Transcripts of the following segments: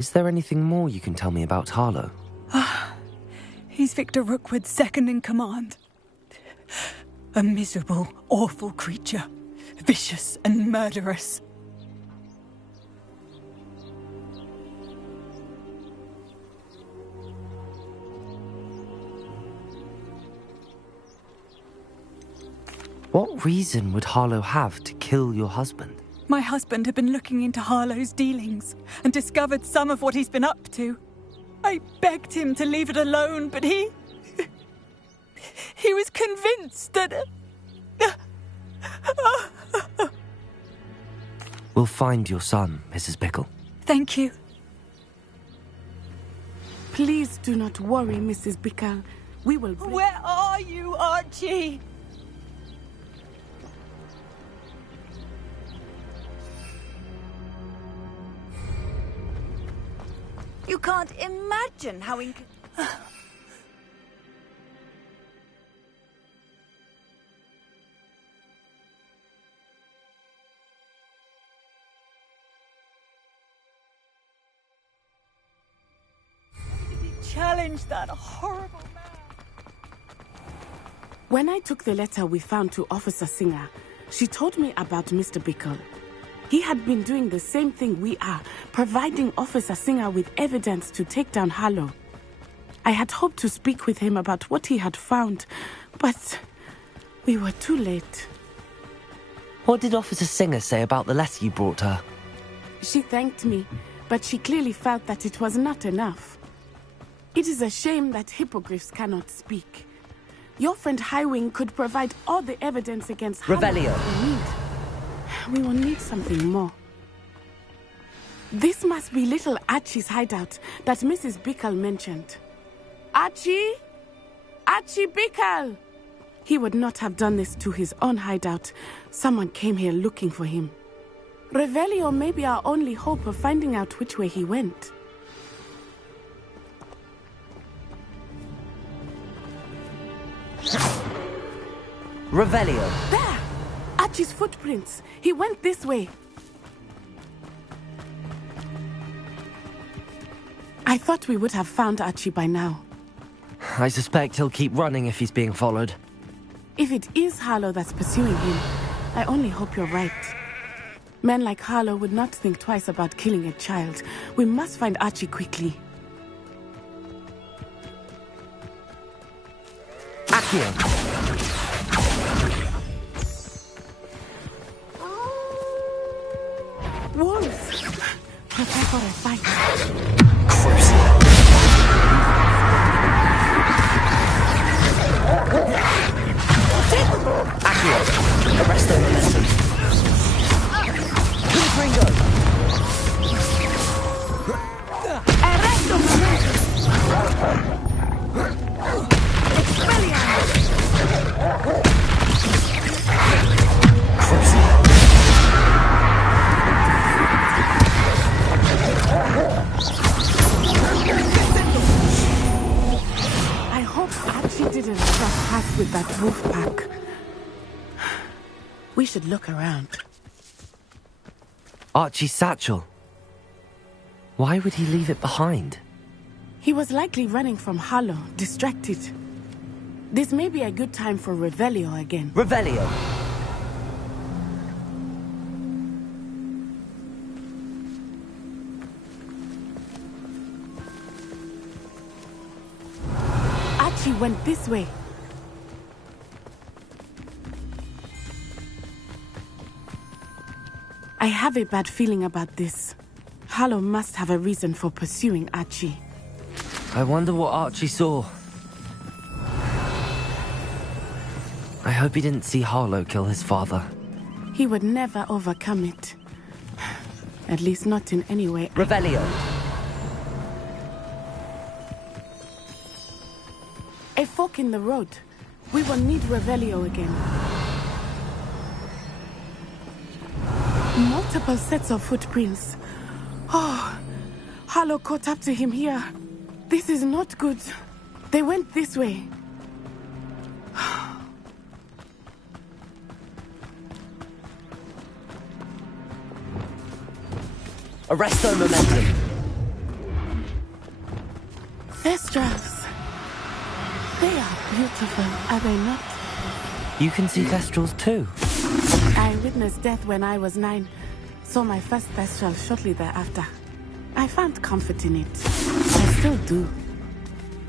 Is there anything more you can tell me about Harlow? He's Victor Rookwood's second in command. A miserable, awful creature. Vicious and murderous. What reason would Harlow have to kill your husband? My husband had been looking into Harlow's dealings and discovered some of what he's been up to. I begged him to leave it alone, but he was convinced that... We'll find your son, Mrs. Bickle. Thank you. Please do not worry, Mrs. Bickle. We will... Where are you, Archie? You can't imagine how challenge that horrible man. When I took the letter we found to Officer Singer, she told me about Mr. Bickle. He had been doing the same thing we are, providing Officer Singer with evidence to take down Harlow. I had hoped to speak with him about what he had found, but we were too late. What did Officer Singer say about the letter you brought her? She thanked me, but she clearly felt that it was not enough. It is a shame that hippogriffs cannot speak. Your friend Highwing could provide all the evidence against Harlow Revelio. we need. We will need something more. This must be little Archie's hideout that Mrs. Bickle mentioned. Archie? Archie Bickle! He would not have done this to his own hideout. Someone came here looking for him. Revelio may be our only hope of finding out which way he went. Revelio. There! Archie's footprints. He went this way. I thought we would have found Archie by now. I suspect he'll keep running if he's being followed. If it is Harlow that's pursuing him, I only hope you're right. Men like Harlow would not think twice about killing a child. We must find Archie quickly. Accio! Wolves! Prepare for a fight. Accio! Arrest the momentum. Ringo! Arrest the momentum! I hope Archie didn't trespass with that wolf pack. We should look around. Archie's satchel. Why would he leave it behind? He was likely running from Harlow, distracted. This may be a good time for Revelio again. Revelio! Archie went this way. I have a bad feeling about this. Harlow must have a reason for pursuing Archie. I wonder what Archie saw. I hope he didn't see Harlow kill his father. He would never overcome it. At least not in any way. Revelio! A fork in the road. We will need Revelio again. Multiple sets of footprints. Oh, Harlow caught up to him here. This is not good. They went this way. Arresto momentum. Thestrals. They are beautiful, are they not? You can see Thestrals too. I witnessed death when I was 9. Saw my first Thestral shortly thereafter. I found comfort in it. I still do.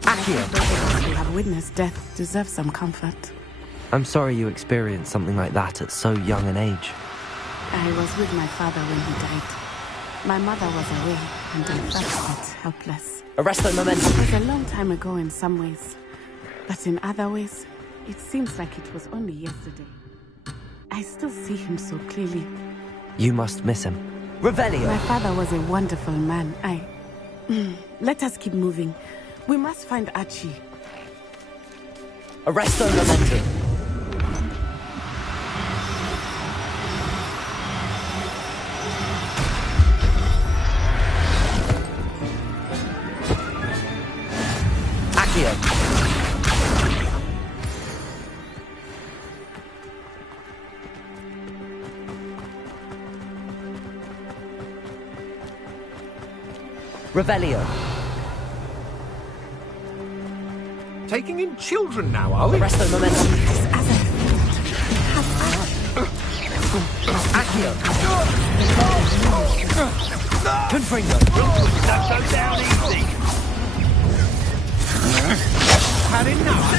Accio. Those who have witnessed death deserve some comfort. I'm sorry you experienced something like that at so young an age. I was with my father when he died. My mother was away, and I felt a bit helpless. Arresto momentum. It was a long time ago in some ways, but in other ways, it seems like it was only yesterday. I still see him so clearly. You must miss him. Revelio. My father was a wonderful man. Let us keep moving. We must find Archie. Arresto momentum. Accio. Revelio. Taking in children now, are we? Arresto momentum. Accio. Confringo. That goes down easy. Had enough.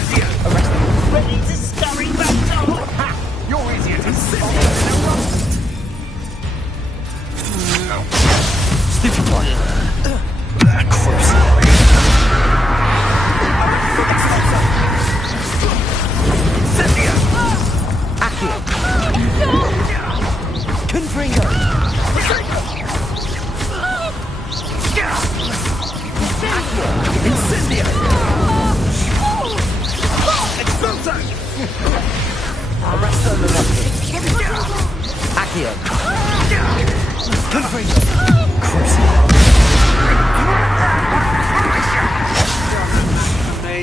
Arresto. Ready to scurry back down. Ha! You're easier to sit Accio. Confringo. Incendio! Expulso! Arresto momentum. Accio. Confringo. Me.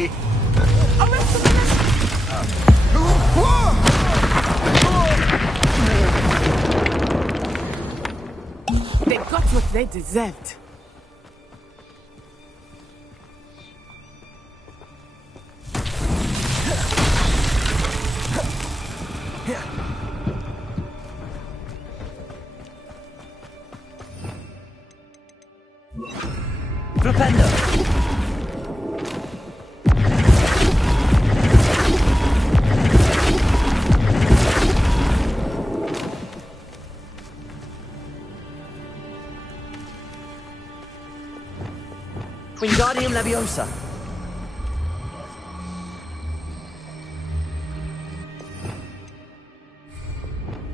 They got what they deserved. Flipendo. Wingardium Leviosa.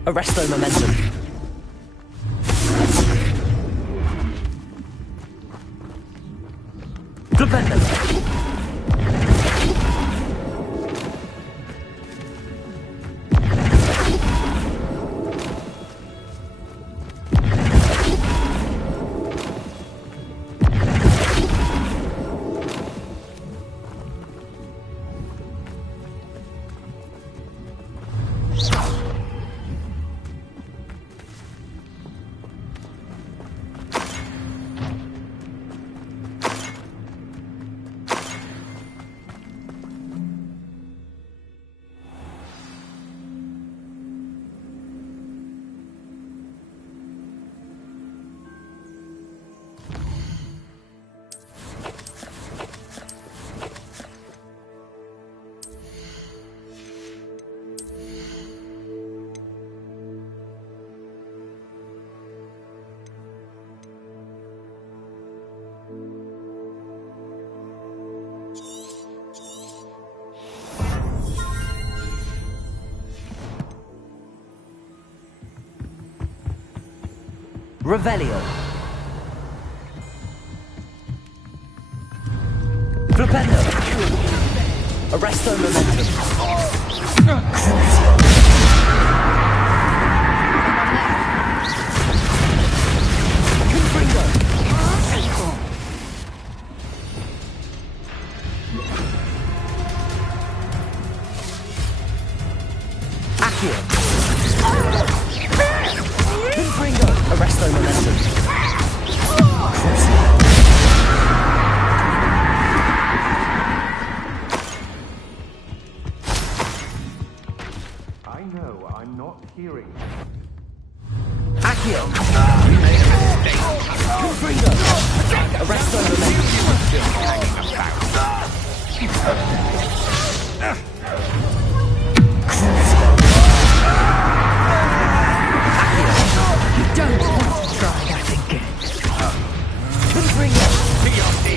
Arresto momentum. Flipendo. Revelio. Flipendo. Arresto momentum. Confringo. Accio. Confringo. Arresto momentum.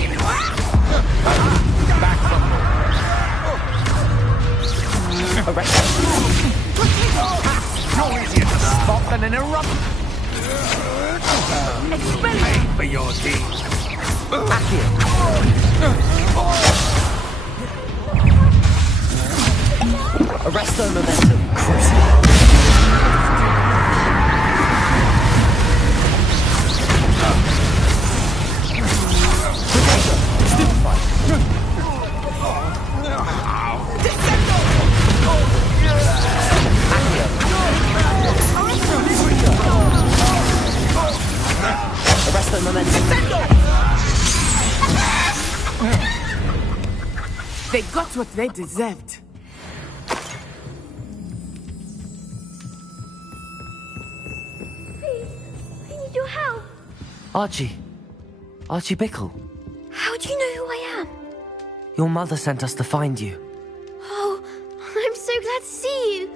in. Back from more. Arrest You're easier to spot than an eruption. Pay for your deeds. Arrest their momentum. Arrest their momentum. They got what they deserved. Please, I need your help. Archie. Archie Bickle. How do you know who I am? Your mother sent us to find you. Oh, I'm so glad to see you.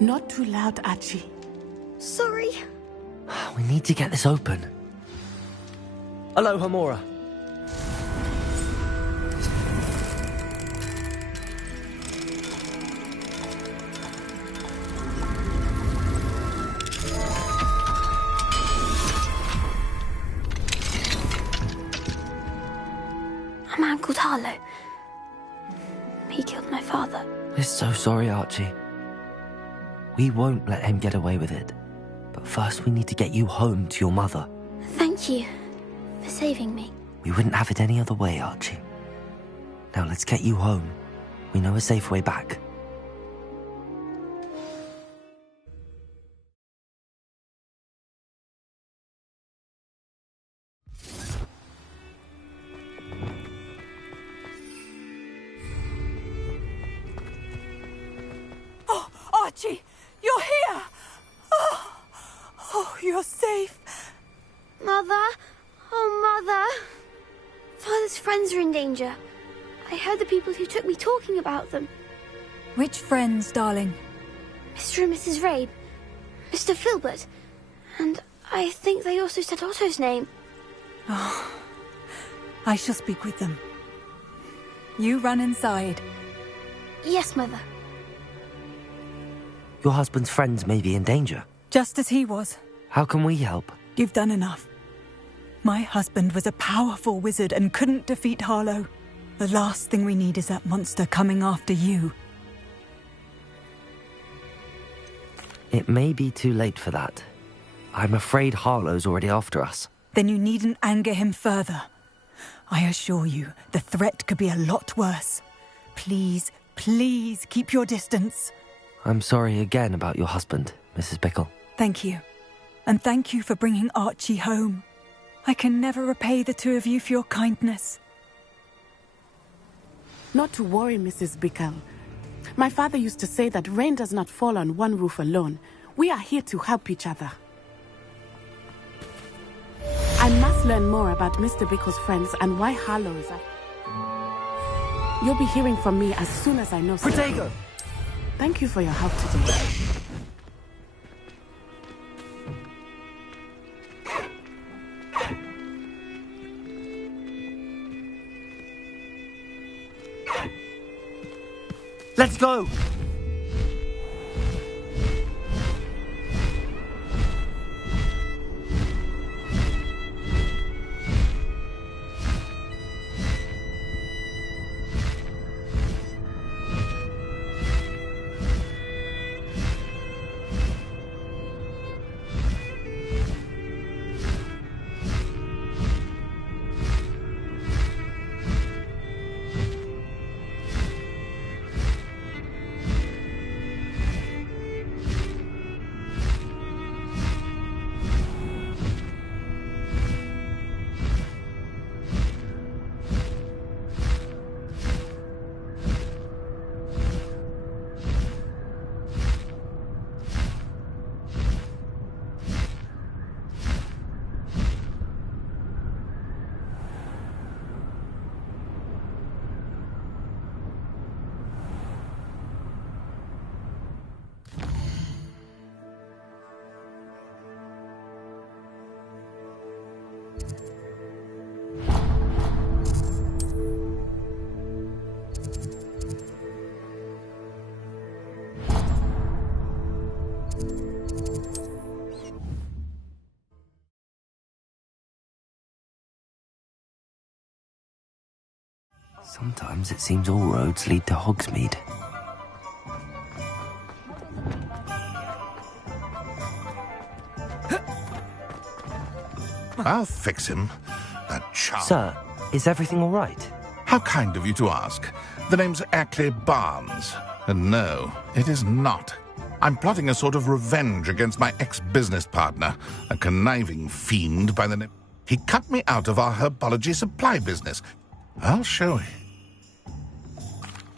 Not too loud, Archie. Sorry. We need to get this open. Hello, Hamora. A man called Harlow. He killed my father. We're so sorry, Archie. We won't let him get away with it. But first we need to get you home to your mother. Thank you for saving me. We wouldn't have it any other way, Archie. Now let's get you home. We know a safe way back. Oh, Archie, you're here! Oh, you're safe. Mother? Oh, Mother. Father's friends are in danger. I heard the people who took me talking about them. Which friends, darling? Mr. and Mrs. Rabe, Mr. Filbert, and I think they also said Otto's name. Oh, I shall speak with them. You run inside. Yes, Mother. Your husband's friends may be in danger. Just as he was. How can we help? You've done enough. My husband was a powerful wizard and couldn't defeat Harlow. The last thing we need is that monster coming after you. It may be too late for that. I'm afraid Harlow's already after us. Then you needn't anger him further. I assure you, the threat could be a lot worse. Please, please keep your distance. I'm sorry again about your husband, Mrs. Bickle. Thank you. And thank you for bringing Archie home. I can never repay the two of you for your kindness. Not to worry, Mrs. Bickle. My father used to say that rain does not fall on one roof alone. We are here to help each other. I must learn more about Mr. Bickle's friends and why Harlow is up. You'll be hearing from me as soon as I know something. Protego! Thank you for your help today. Let's go! Sometimes it seems all roads lead to Hogsmeade. I'll fix him. That child. Sir, is everything all right? How kind of you to ask. The name's Ackley Barnes. And no, it is not. I'm plotting a sort of revenge against my ex-business partner, a conniving fiend by the name... He cut me out of our herbology supply business. I'll show you.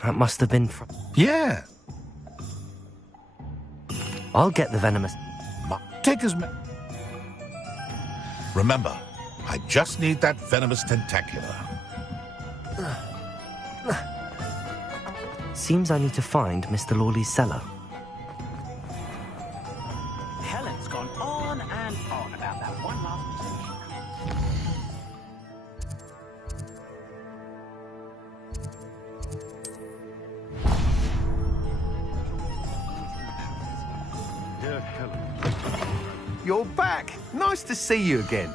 That must have been from... Yeah. I'll get the venomous... Take as many... Remember, I just need that venomous tentacular. Seems I need to find Mr. Lawley's cellar. Helen's gone on and on about that one last Dear Helen. You're back! Nice to see you again.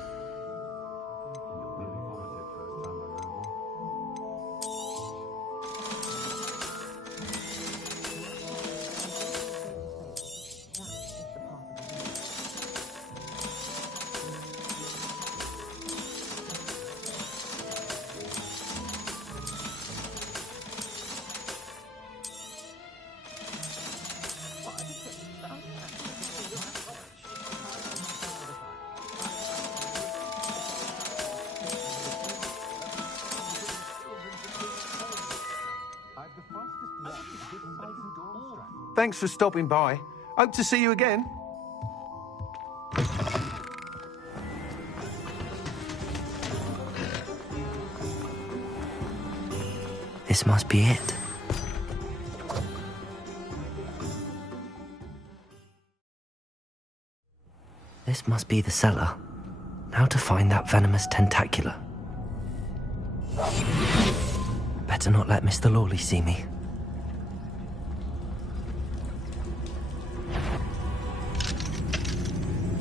Thanks for stopping by. Hope to see you again. This must be it. This must be the cellar. Now to find that venomous tentacular. Better not let Mr. Lawley see me.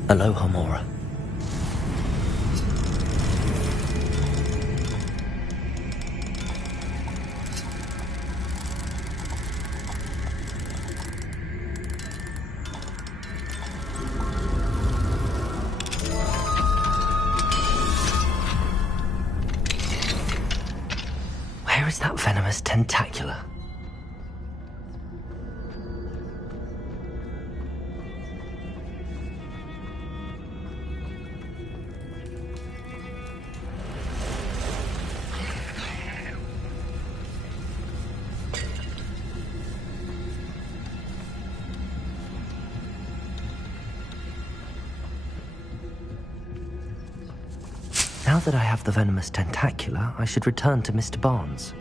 Aloha, Mora. Where is that venomous tentacular? Now that I have the venomous tentacular, I should return to Mr. Barnes.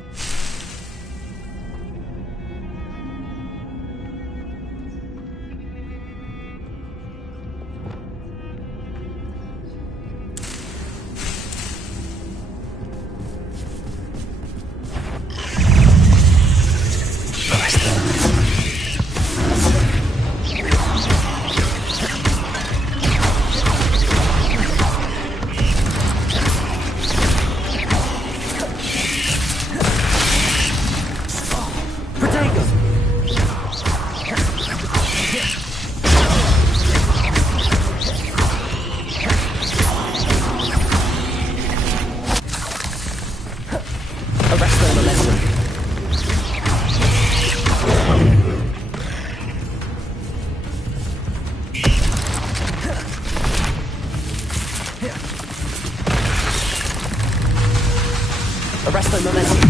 Arresto momentum.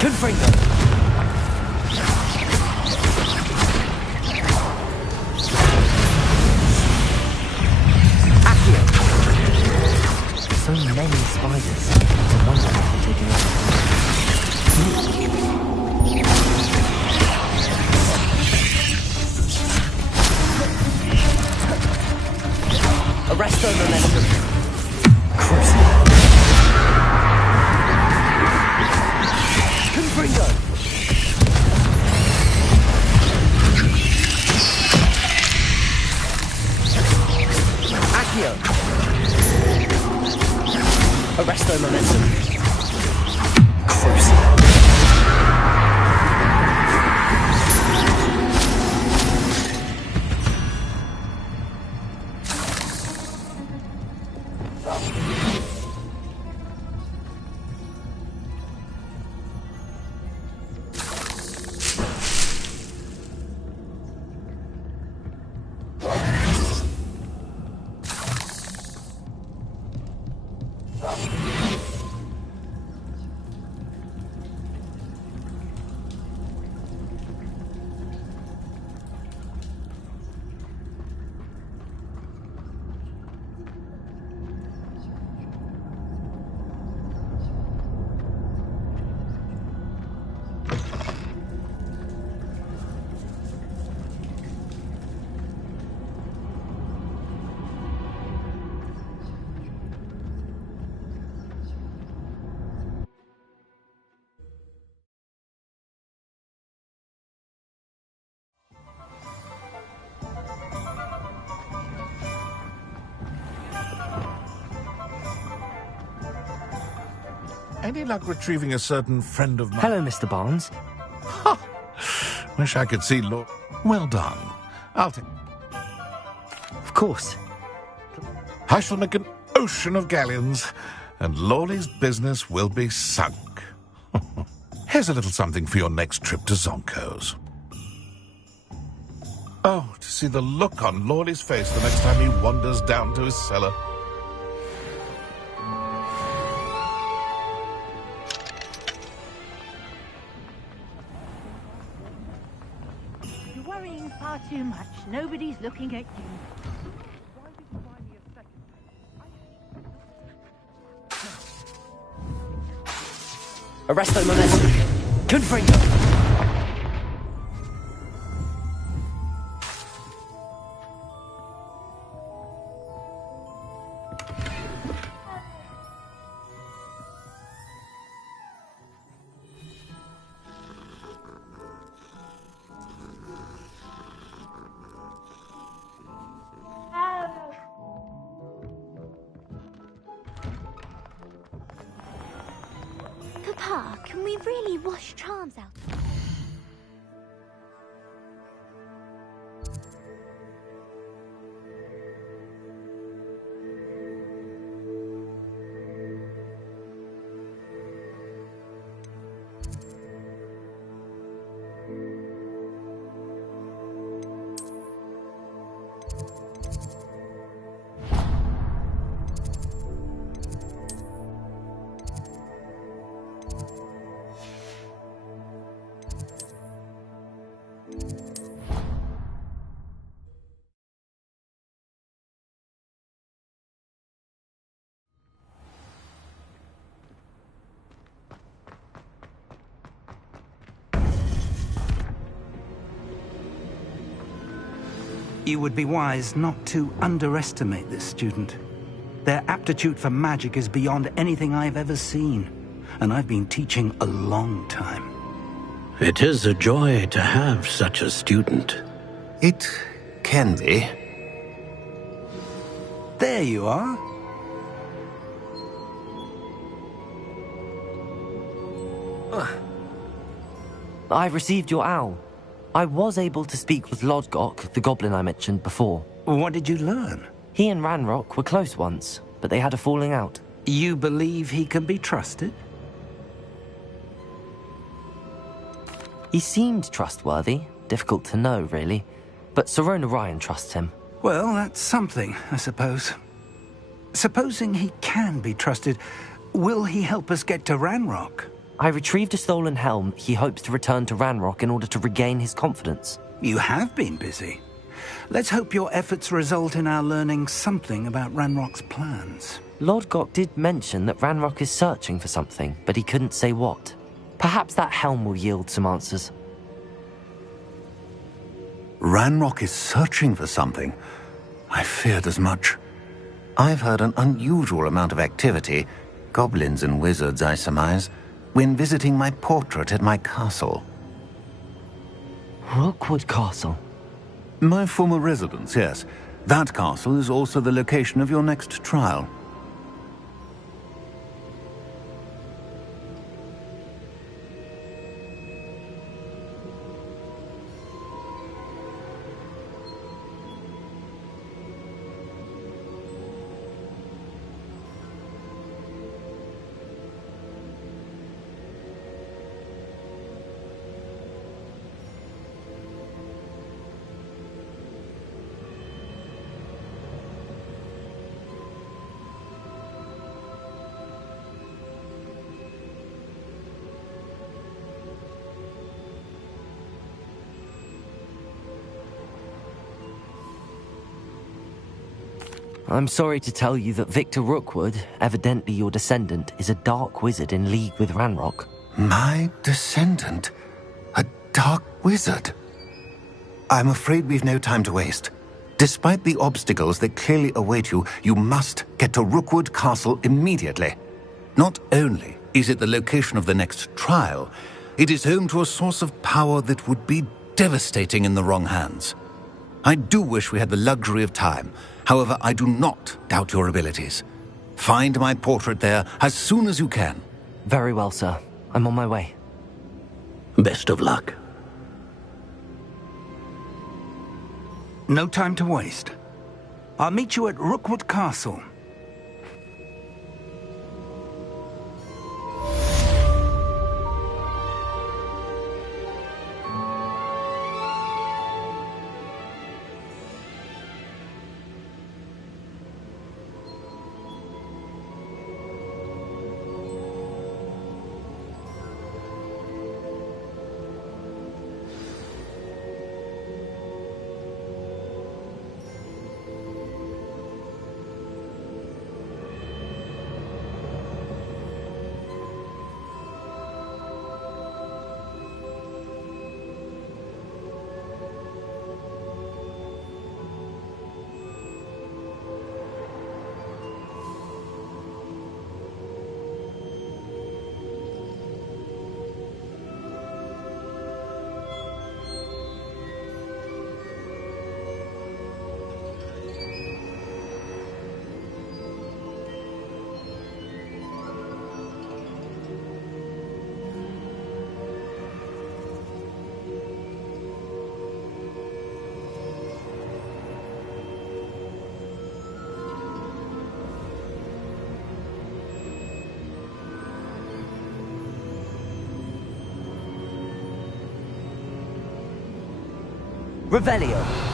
Confringo. Accio. So many spiders. I wonder if they're taking Arresto momentum. Cruising. Confringo. Accio. Arresto momentum. Crucible. Any luck retrieving a certain friend of mine? Hello, Mr. Barnes. Wish I could see Lord... Well done. I'll take... Of course. I shall make an ocean of galleons, and Lawley's business will be sunk. Here's a little something for your next trip to Zonko's. Oh, to see the look on Lawley's face the next time he wanders down to his cellar. You're worrying far too much. Nobody's looking at you. Arresto momentum. Confringo. Papa, can we really wash charms out? You would be wise not to underestimate this student. Their aptitude for magic is beyond anything I've ever seen, and I've been teaching a long time. It is a joy to have such a student. It can be. There you are. I received your owl. I was able to speak with Lodgok, the goblin I mentioned before. What did you learn? He and Ranrock were close once, but they had a falling out. You believe he can be trusted? He seemed trustworthy. Difficult to know, really. But Sirona Ryan trusts him. Well, that's something, I suppose. Supposing he can be trusted, will he help us get to Ranrock? I retrieved a stolen helm he hopes to return to Ranrock in order to regain his confidence. You have been busy. Let's hope your efforts result in our learning something about Ranrock's plans. Lodgok did mention that Ranrock is searching for something, but he couldn't say what. Perhaps that helm will yield some answers. Ranrock is searching for something. I feared as much. I've heard an unusual amount of activity, goblins and wizards, I surmise, when visiting my portrait at my castle. Rookwood Castle? My former residence, yes. That castle is also the location of your next trial. I'm sorry to tell you that Victor Rookwood, evidently your descendant, is a dark wizard in league with Ranrock. My descendant? A dark wizard? I'm afraid we've no time to waste. Despite the obstacles that clearly await you, you must get to Rookwood Castle immediately. Not only is it the location of the next trial, it is home to a source of power that would be devastating in the wrong hands. I do wish we had the luxury of time. However, I do not doubt your abilities. Find my portrait there as soon as you can. Very well, sir. I'm on my way. Best of luck. No time to waste. I'll meet you at Rookwood Castle. Revelio.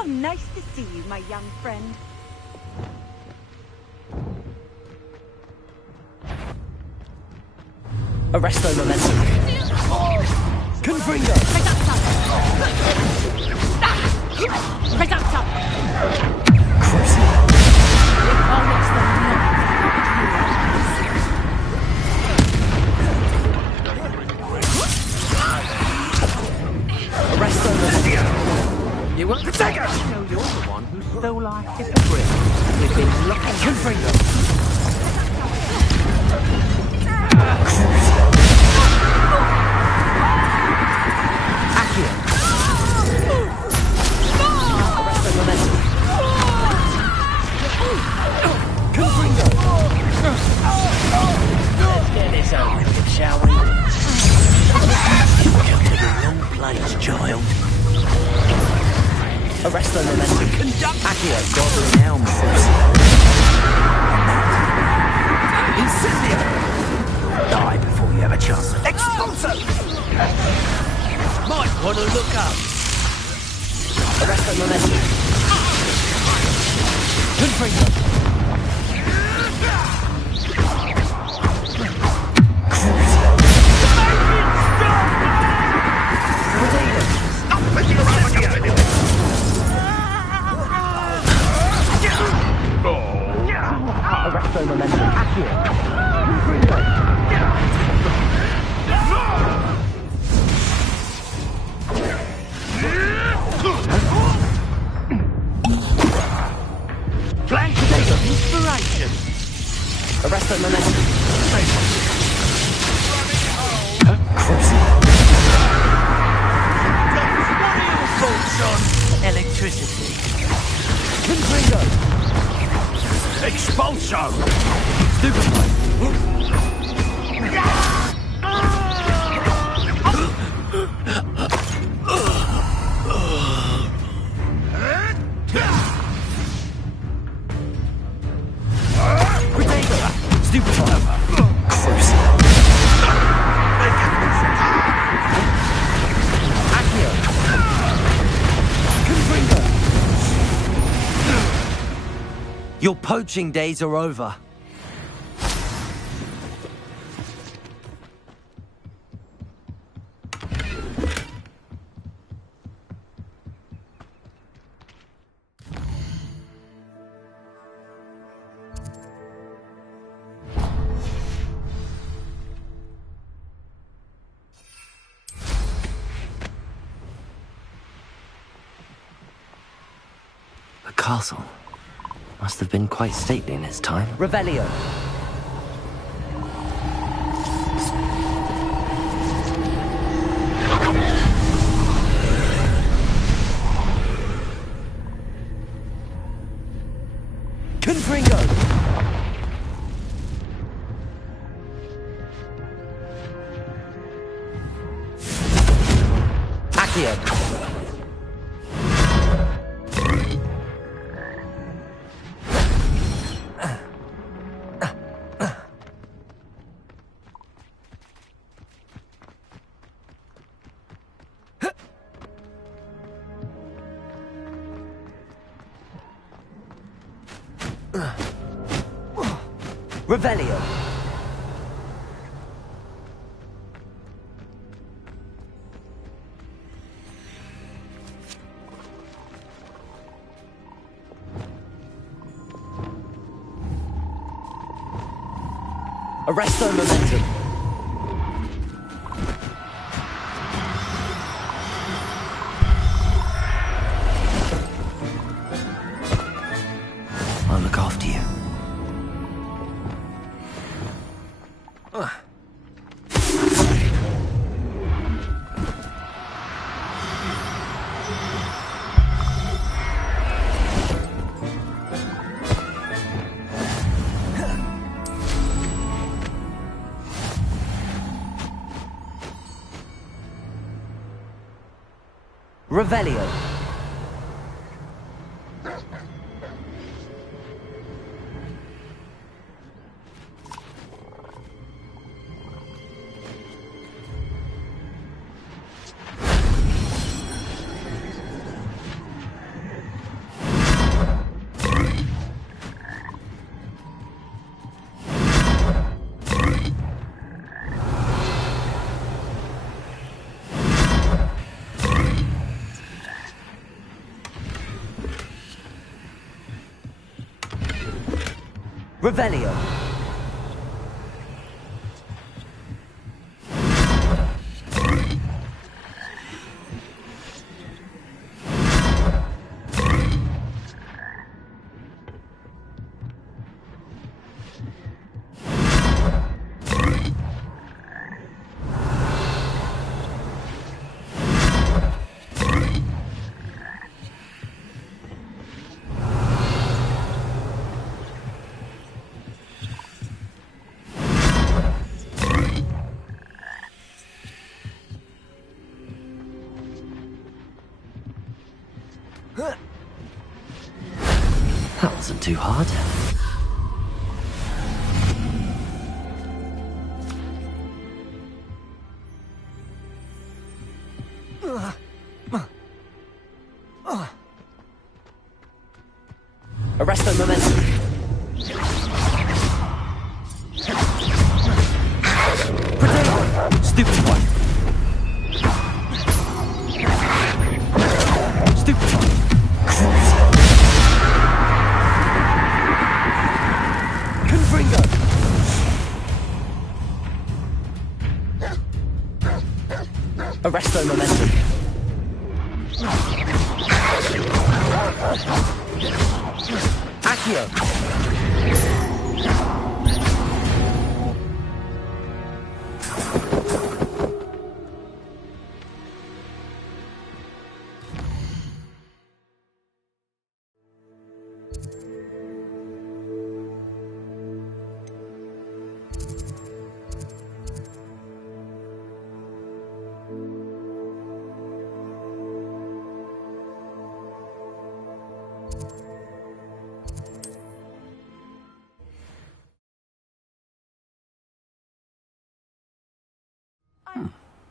How nice to see you, my young friend. Arresto momentum. Confringo. You want to take us? No, you're the one who stole our hippogriff. We've been looking for freedom. Accio. Arrest the momentum. Confringo. Let's get this over with, shall we? You've come to the wrong place, child. Arrest the momentum. Accio, gobbling elm. Incendio! Die before you have a chance. Expulso! Might want to look up. Arrest the momentum. Confringo. Stop messing around with the enemy! Arrest the momentum. Accio. Flank potato! Inspiration! Arrest the momentum. What are your thoughts on electricity? Confringo. Expulso! Stupefy! Your poaching days are over. The castle must have been quite stately in its time. Revelio. Confringo. Accio. Revelio. Arresto momentum. I'll look after you. Revelio. Revelio. That wasn't too hard. Arrest the momentum. Stupid one. Stupid one. Confringo. Arresto momentum. Accio.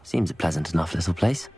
Seems a pleasant enough little place.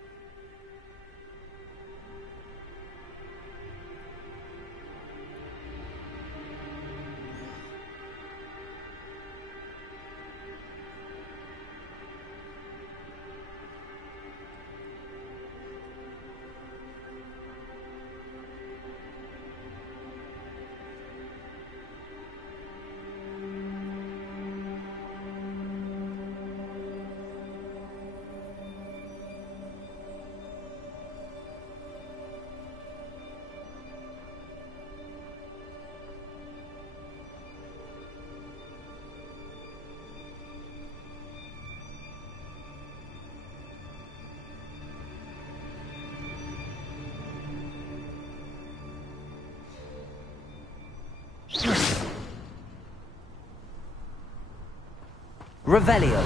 Revelio.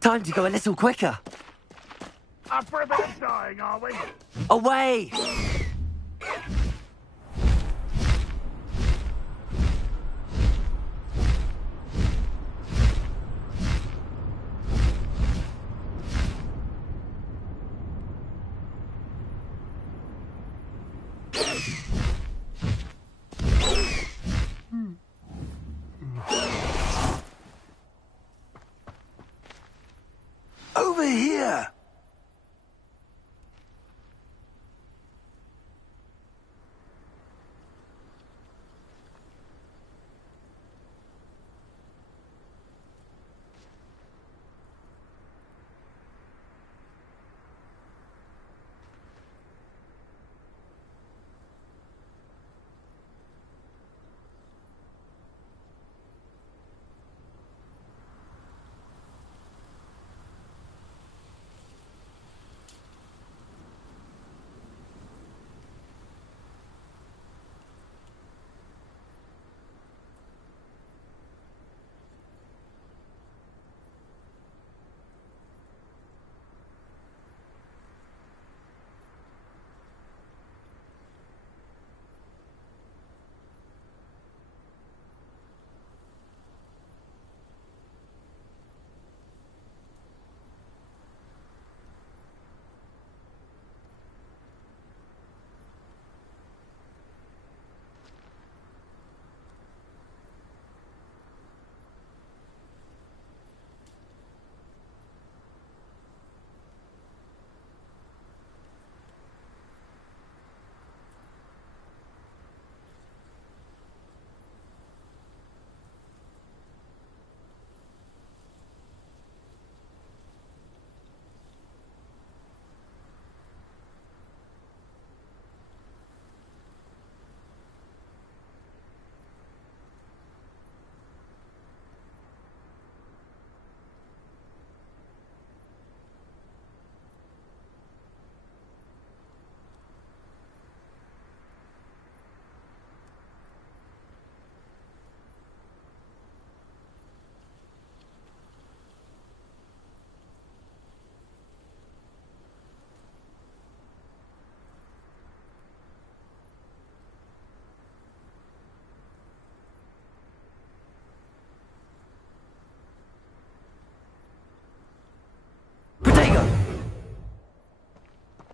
Time to go a little quicker. Up for a bit of dying, are we? Away! Over here!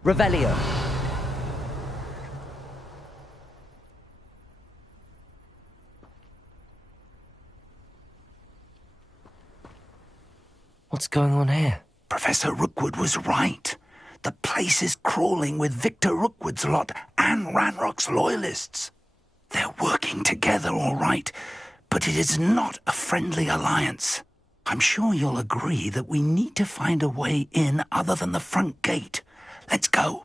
Revelio. What's going on here? Professor Rookwood was right. The place is crawling with Victor Rookwood's lot and Ranrock's loyalists. They're working together, all right, but it is not a friendly alliance. I'm sure you'll agree that we need to find a way in other than the front gate. Let's go.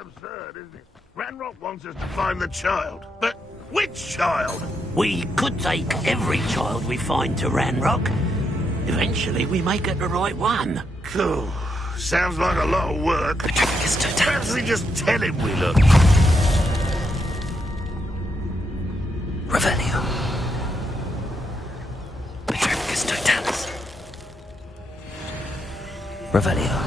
absurd, isn't it? Ranrock wants us to find the child. But which child? We could take every child we find to Ranrock. Eventually, we may get the right one. Cool. Sounds like a lot of work. Perhaps we just tell him we look. Revelio. Petricus totalis. Revelio.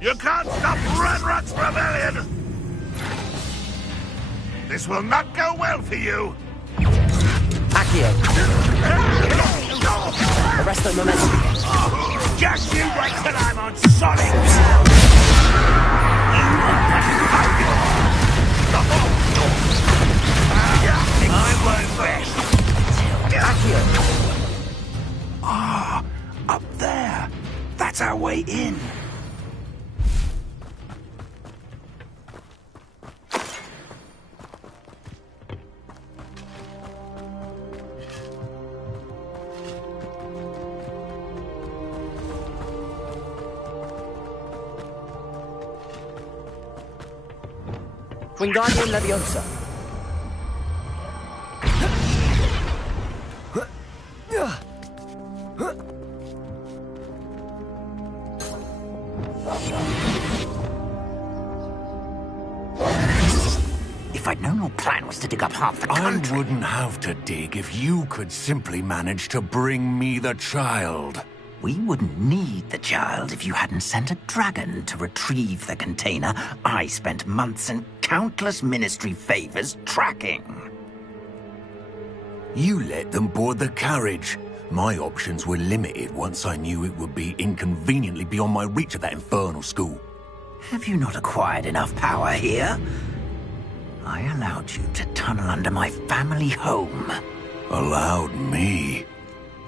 You can't stop Ranrock's rebellion! This will not go well for you! Accio. Arrest the momentum. Just you wait till I'm on solid ground! I won't rest! Accio. Ah, up there. That's our way in. Wingardium Leviosa. If I'd known your plan was to dig up half the country... I wouldn't have to dig if you could simply manage to bring me the child. We wouldn't need the child if you hadn't sent a dragon to retrieve the container I spent months and countless ministry favors tracking. You let them board the carriage. My options were limited once I knew it would be inconveniently beyond my reach at that infernal school. Have you not acquired enough power here? I allowed you to tunnel under my family home. Allowed me?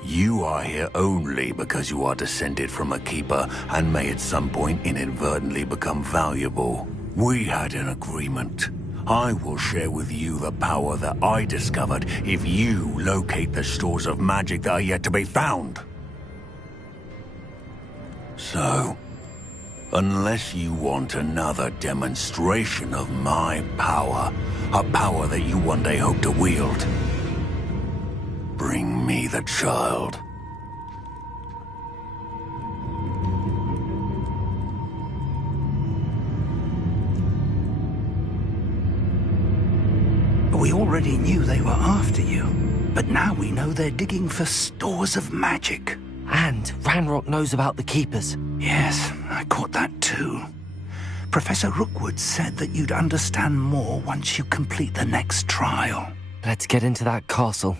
You are here only because you are descended from a keeper and may at some point inadvertently become valuable. We had an agreement. I will share with you the power that I discovered if you locate the stores of magic that are yet to be found. So, unless you want another demonstration of my power, a power that you one day hope to wield, bring me the child. We already knew they were after you, but now we know they're digging for stores of magic. And Ranrock knows about the Keepers. Yes, I caught that too. Professor Rookwood said that you'd understand more once you complete the next trial. Let's get into that castle.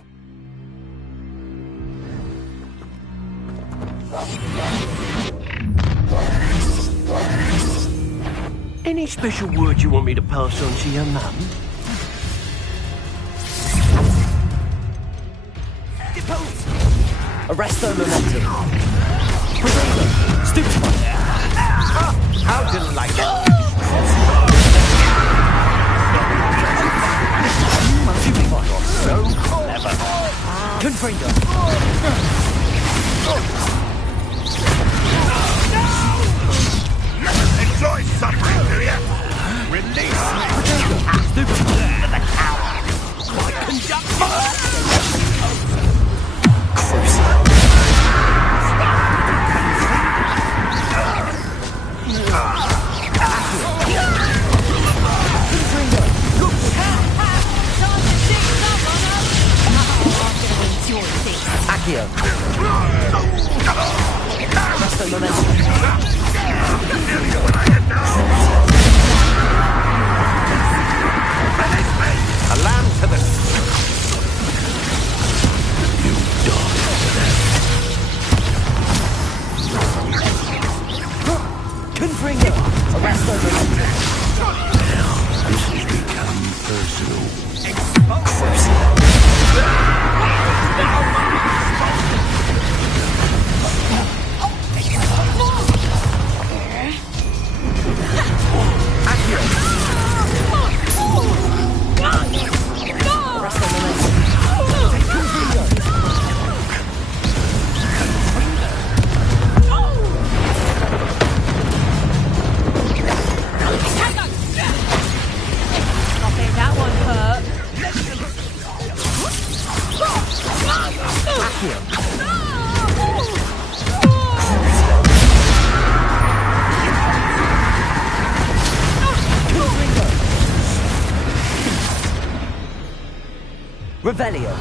Any special word you want me to pass on to your mum? Depose! Arrest their momentum. Prevail! Stupefy! How delightful! Stupefy! So clever! Confringo! Enjoy suffering, do ya? Release me! Stupefy! The tower! My conductor! Accio. Arrest the momentum. A lamb to the... You die for them. Confringo. Arrest the momentum. Now, this has become personal. Arrest Revelio.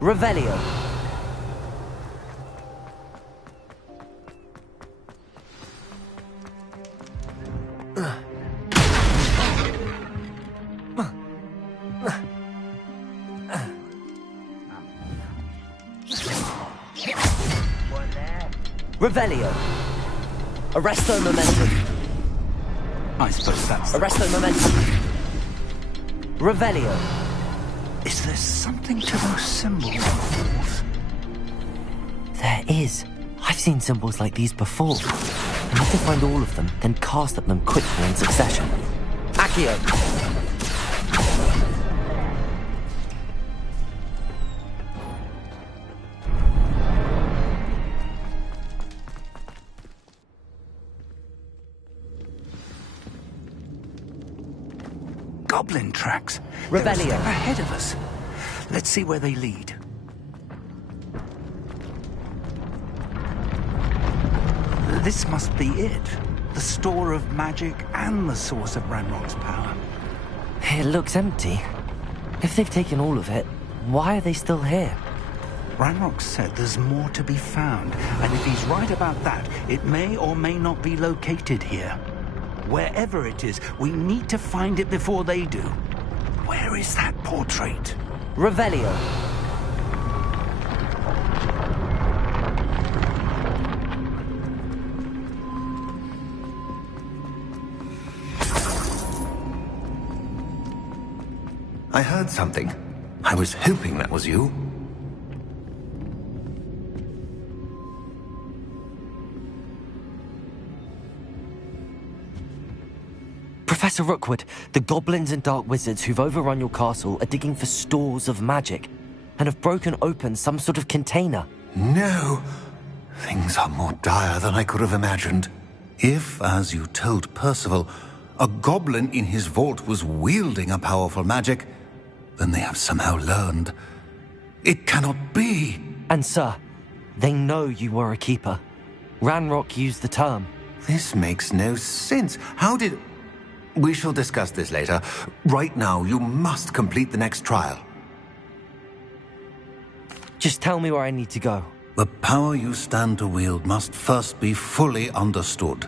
Revelio. Revelio. Arresto momentum. I suppose that's... Arresto momentum. Revelio. Is there something to those symbols on the walls? There is. I've seen symbols like these before. I need to find all of them, then cast at them quickly in succession. Accio. Goblin tracks. Revelio. They're a step ahead of us. Let's see where they lead. This must be it. The store of magic and the source of Ranrock's power. It looks empty. If they've taken all of it, why are they still here? Ranrock said there's more to be found, and if he's right about that, it may or may not be located here. Wherever it is, we need to find it before they do. Where is that portrait? Revelio. I heard something. I was hoping that was you. Professor Rookwood, the goblins and dark wizards who've overrun your castle are digging for stores of magic and have broken open some sort of container. No! Things are more dire than I could have imagined. If, as you told Percival, a goblin in his vault was wielding a powerful magic, then they have somehow learned. It cannot be! And sir, they know you were a keeper. Ranrock used the term. This makes no sense. How did... We shall discuss this later. Right now, you must complete the next trial. Just tell me where I need to go. The power you stand to wield must first be fully understood.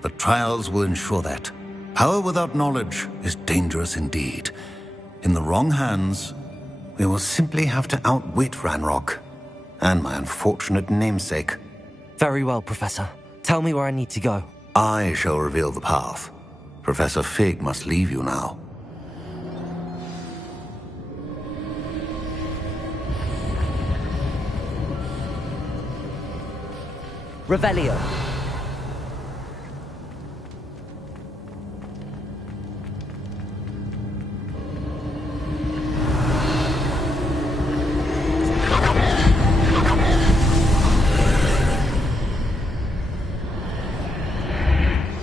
The trials will ensure that. Power without knowledge is dangerous indeed. In the wrong hands, we will simply have to outwit Ranrock and my unfortunate namesake. Very well, Professor. Tell me where I need to go. I shall reveal the path. Professor Fig must leave you now. Revelio.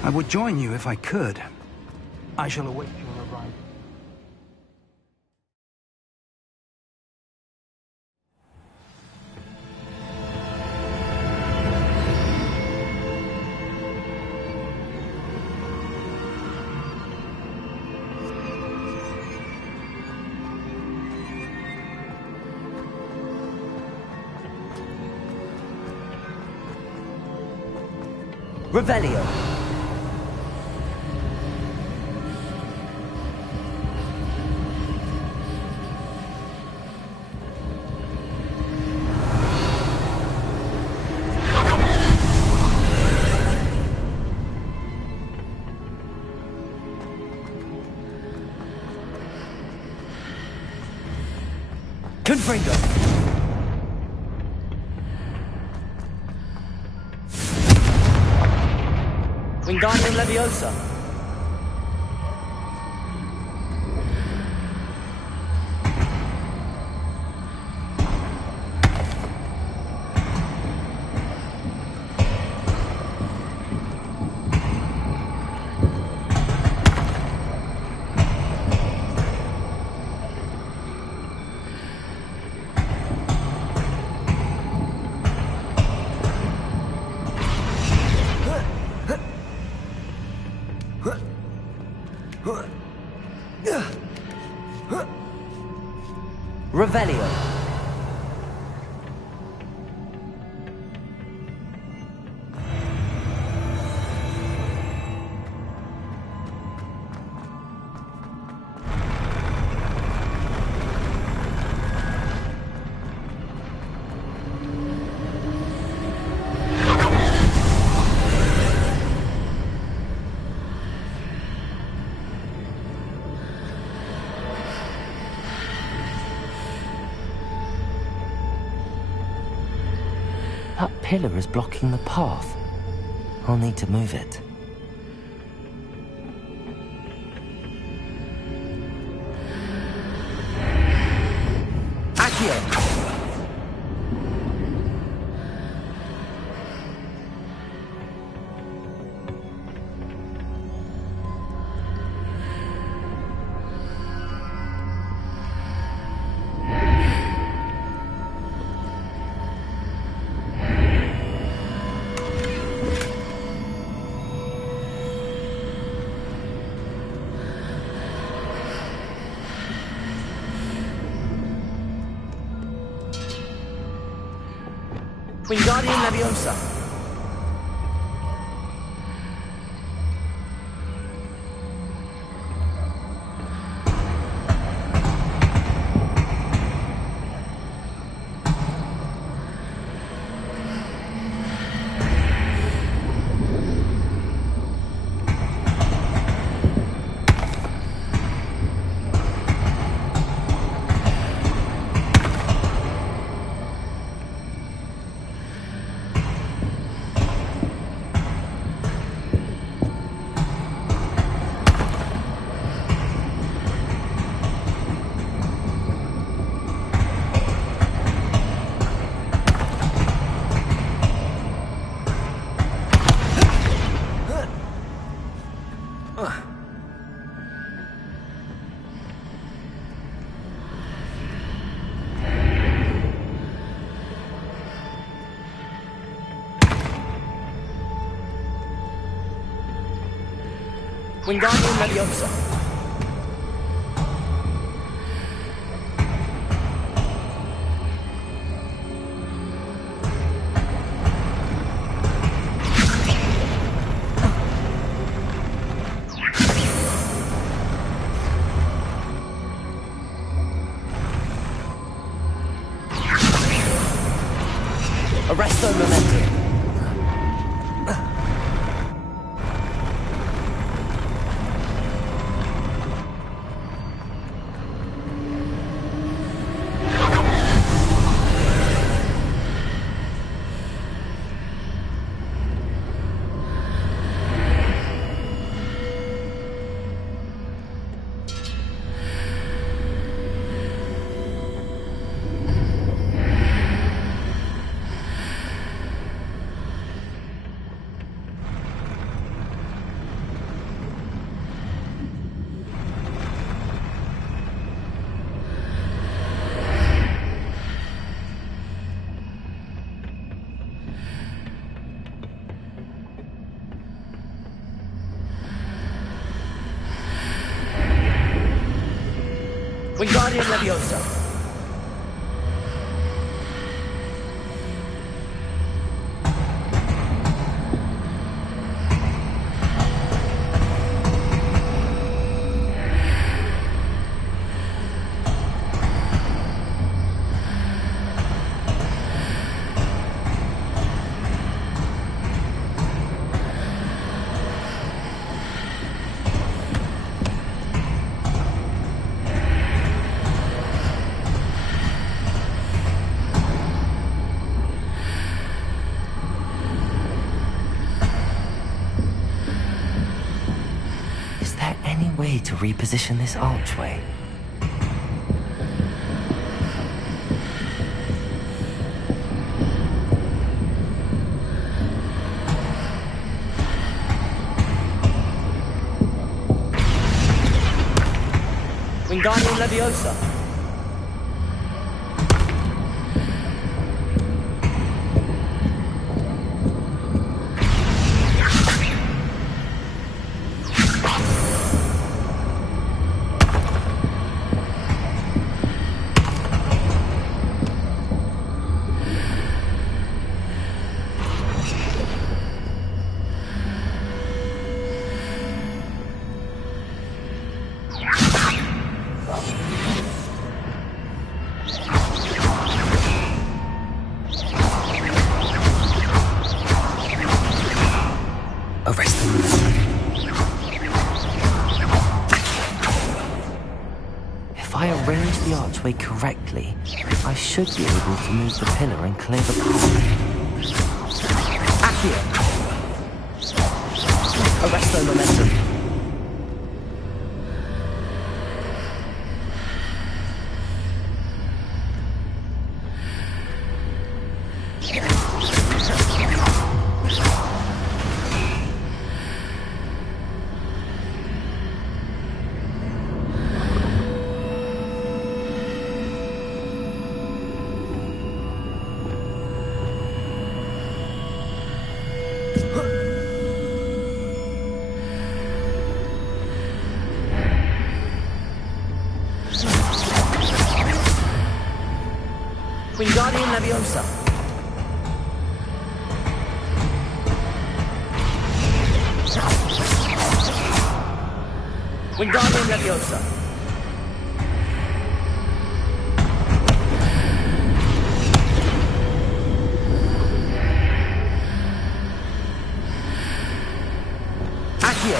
I would join you if I could. I shall await your arrival. Revelio. Confringo. Wingardium Leviosa. Revelio. That pillar is blocking the path. I'll need to move it. Accio. Wingardium Leviosa. Wingardium Leviosa. Arresto Momentum. Wingardium Leviosa. there any way to reposition this archway? Wingardium Leviosa. If I arrange the archway correctly, I should be able to move the pillar and clear the path. Accio. Arresto momentum. Wingardium Leviosa. Wingardium Leviosa. Accio.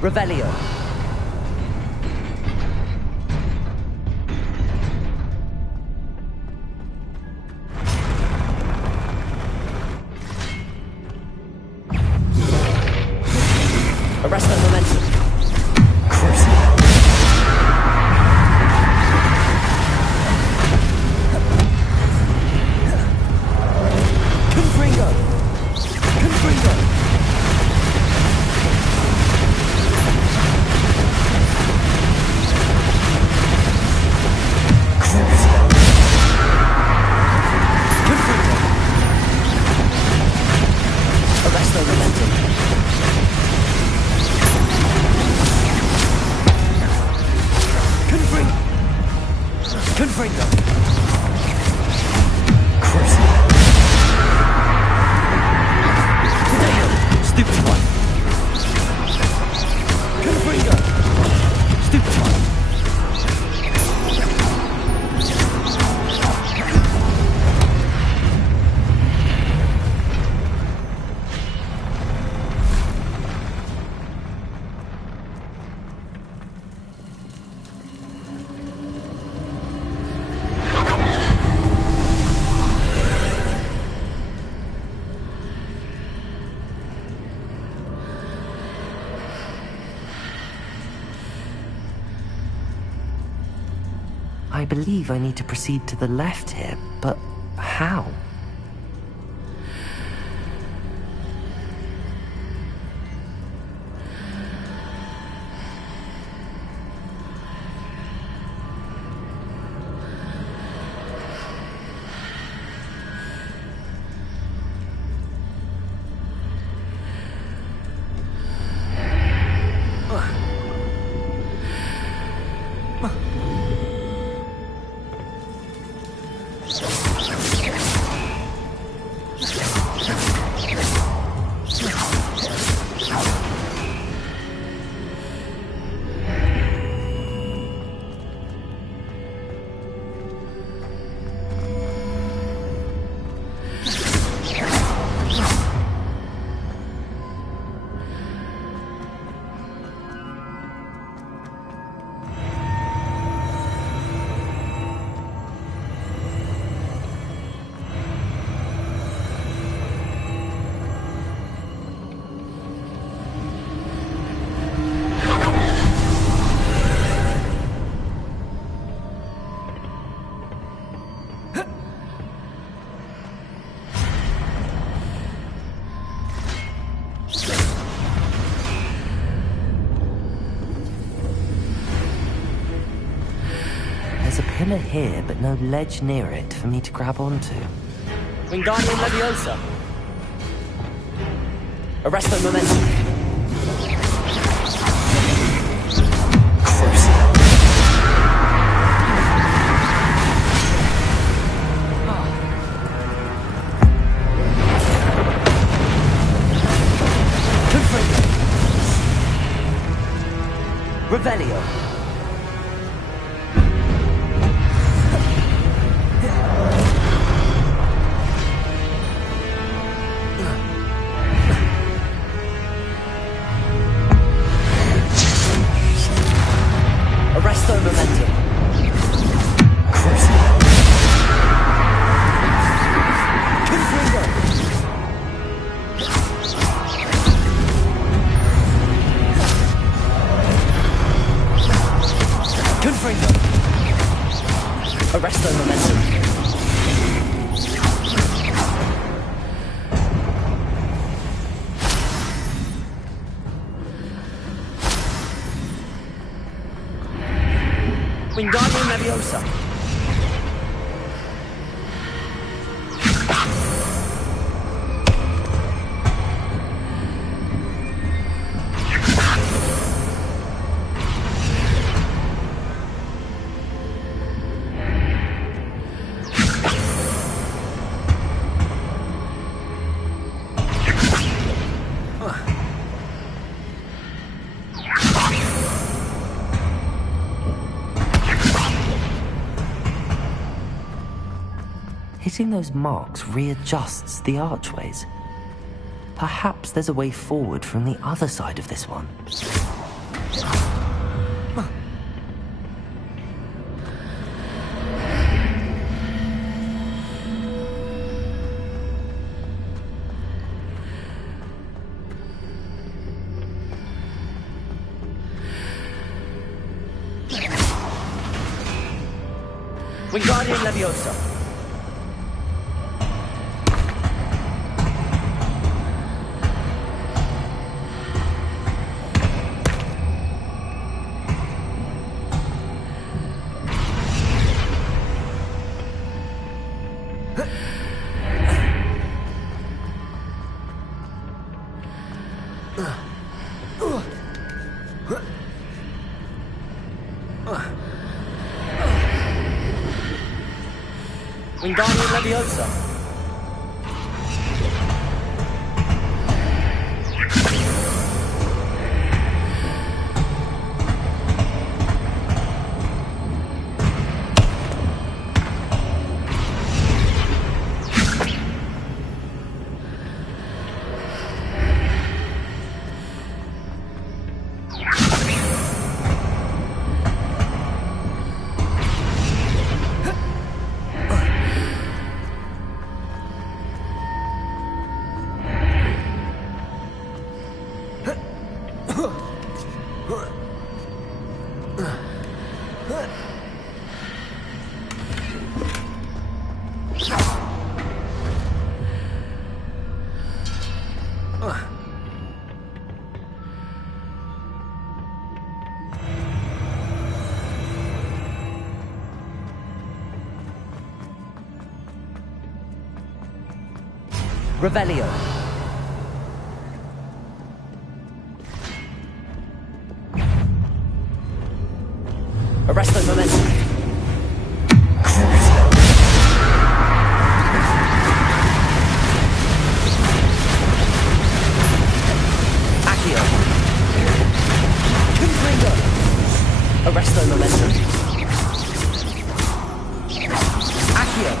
Revelio. Arresto momentum. Confringo. Confringo. Confringo. Stupid one. Confringo. Stupid one. I believe I need to proceed to the left here, but how? pillar here, but no ledge near it for me to grab onto. Wingardium Leviosa. Arresto Momentum. Revelio. Arresto Momentum. Confringo. Confringo. Arresto Momentum. Wingardium Leviosa. Hitting those marks readjusts the archways. Perhaps there's a way forward from the other side of this one. Wingardium Leviosa. Wingardium Leviosa. Revelio. Arresto Momentum. Accio. Confringo. Arresto Momentum. Accio.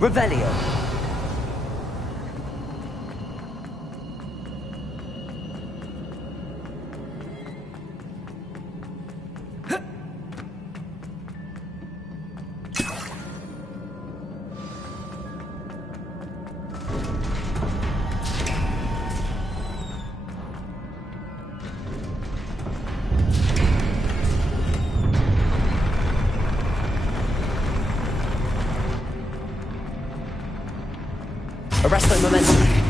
Revelio. Arresto momentum.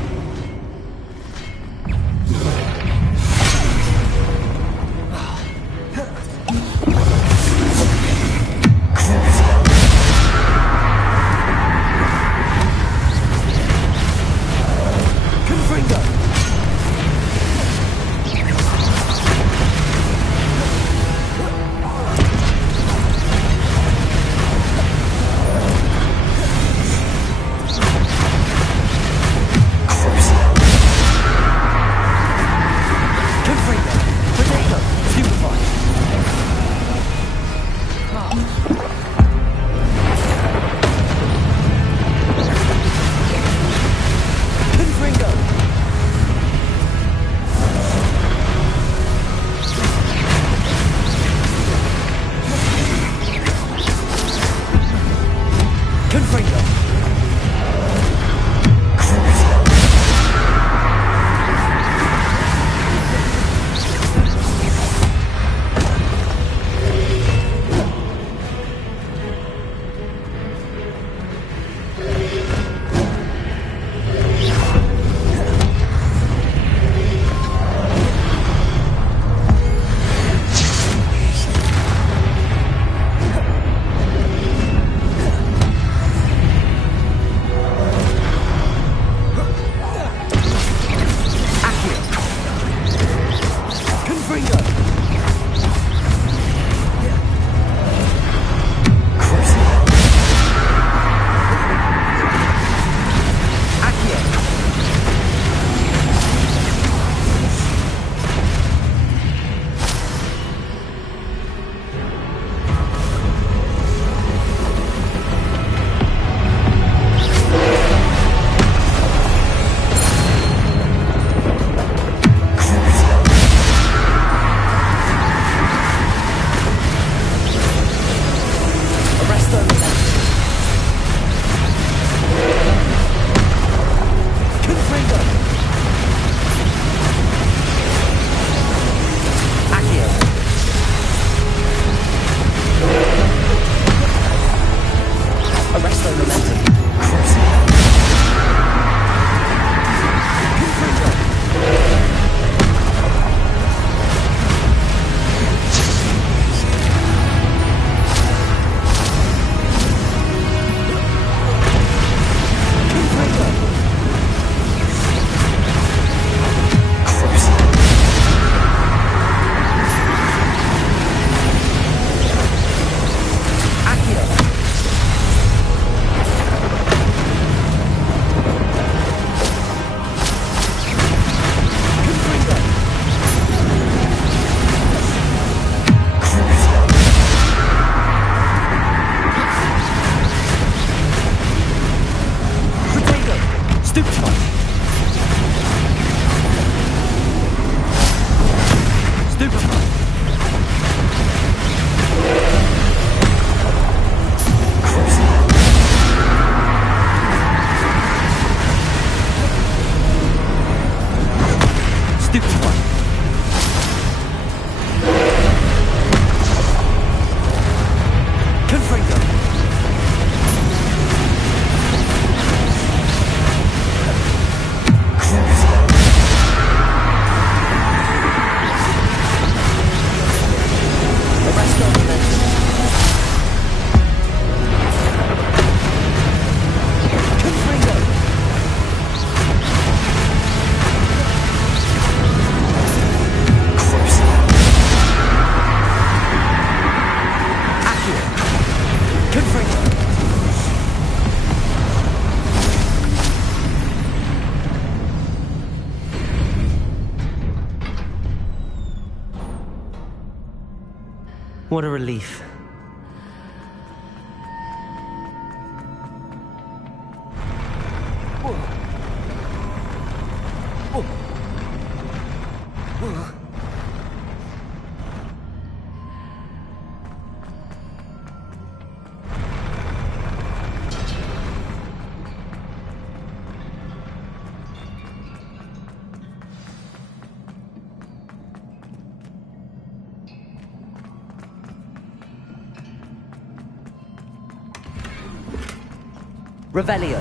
What a relief. Revelio.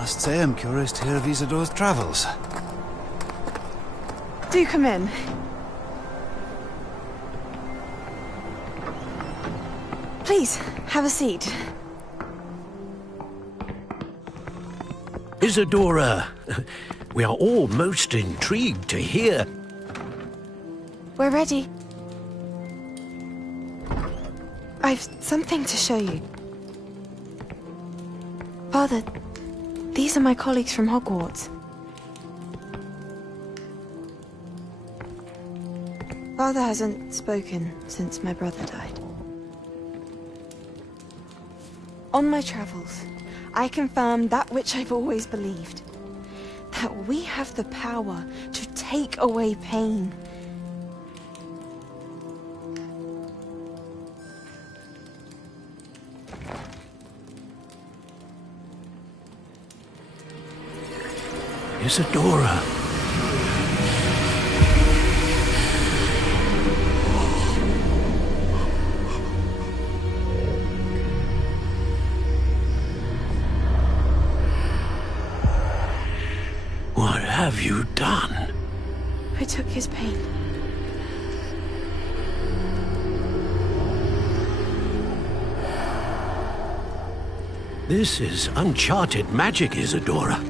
Must say I'm curious to hear of Isadora's travels. Do come in. Please, have a seat. Isadora, we are all most intrigued to hear. We're ready. I've something to show you. Father, these are my colleagues from Hogwarts. Father hasn't spoken since my brother died. On my travels, I confirmed that which I've always believed. That we have the power to take away pain. Isadora. What have you done? I took his pain. This is uncharted magic, Isadora.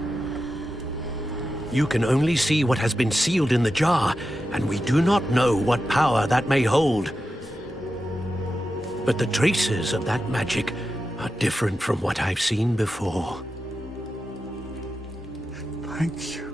You can only see what has been sealed in the jar, and we do not know what power that may hold. But the traces of that magic are different from what I've seen before. Thank you.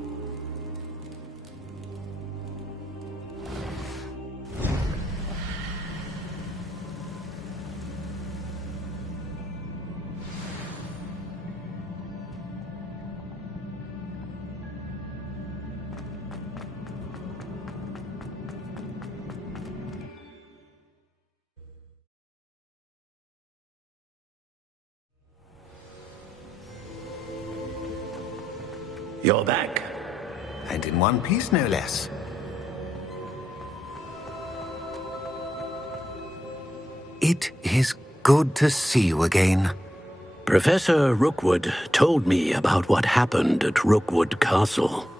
You're back. And in one piece, no less. It is good to see you again. Professor Rookwood told me about what happened at Rookwood Castle.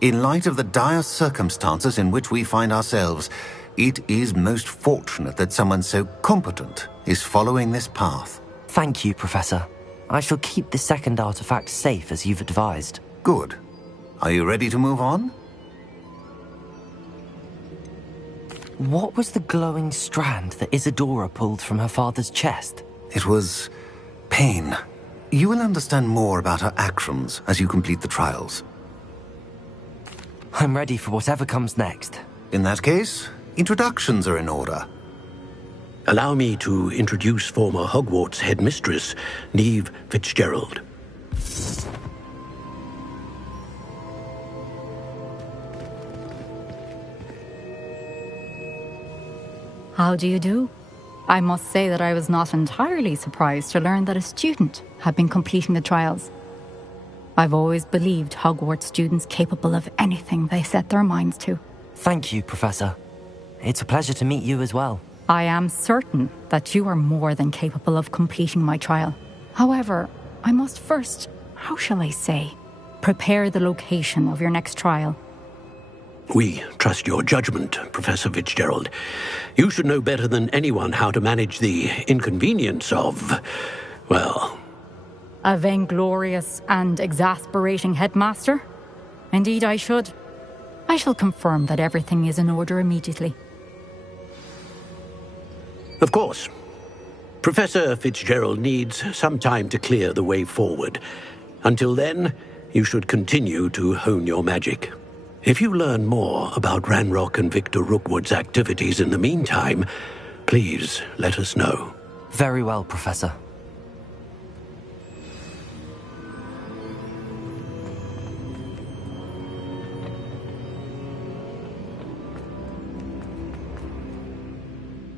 In light of the dire circumstances in which we find ourselves, it is most fortunate that someone so competent is following this path. Thank you, Professor. I shall keep the second artifact safe as you've advised. Good. Are you ready to move on? What was the glowing strand that Isadora pulled from her father's chest? It was pain. You will understand more about her actions as you complete the trials. I'm ready for whatever comes next. In that case, introductions are in order. Allow me to introduce former Hogwarts headmistress, Neve Fitzgerald. How do you do? I must say that I was not entirely surprised to learn that a student had been completing the trials. I've always believed Hogwarts students capable of anything they set their minds to. Thank you, Professor. It's a pleasure to meet you as well. I am certain that you are more than capable of completing my trial. However, I must first, how shall I say, prepare the location of your next trial. We trust your judgment, Professor Fitzgerald. You should know better than anyone how to manage the inconvenience of, well... A vainglorious and exasperating headmaster? Indeed I should. I shall confirm that everything is in order immediately. Of course. Professor Fitzgerald needs some time to clear the way forward. Until then, you should continue to hone your magic. If you learn more about Ranrock and Victor Rookwood's activities in the meantime, please let us know. Very well, Professor.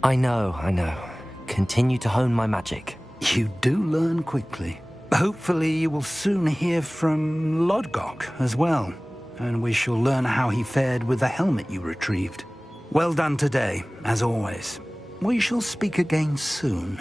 I know. Continue to hone my magic. You do learn quickly. Hopefully you will soon hear from Lodgok as well, and we shall learn how he fared with the helmet you retrieved. Well done today, as always. We shall speak again soon.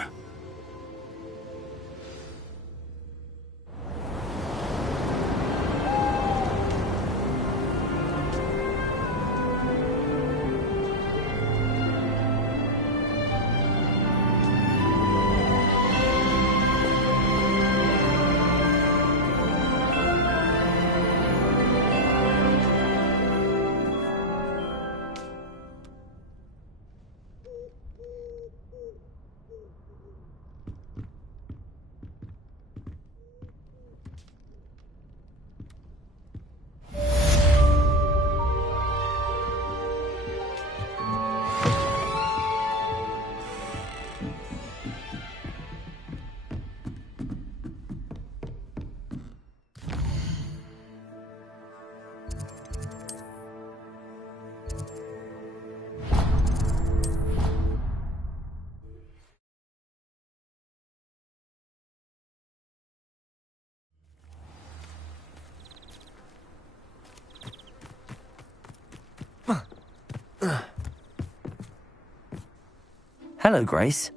Hello, Grace.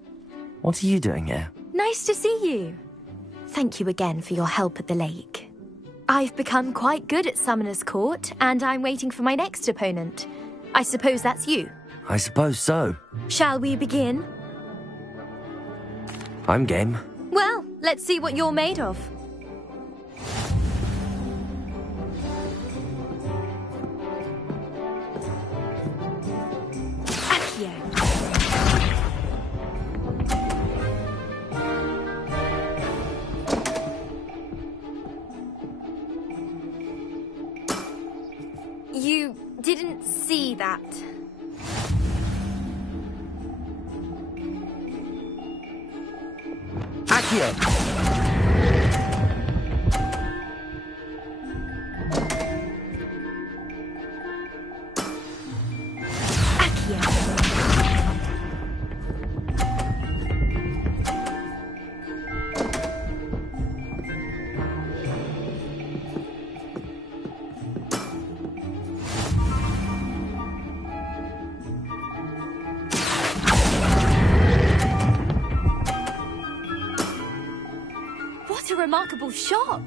What are you doing here? Nice to see you. Thank you again for your help at the lake. I've become quite good at Summoner's Court, and I'm waiting for my next opponent. I suppose that's you. I suppose so. Shall we begin? I'm game. Well, let's see what you're made of. Accio. You didn't see that. Accio! What a remarkable shot!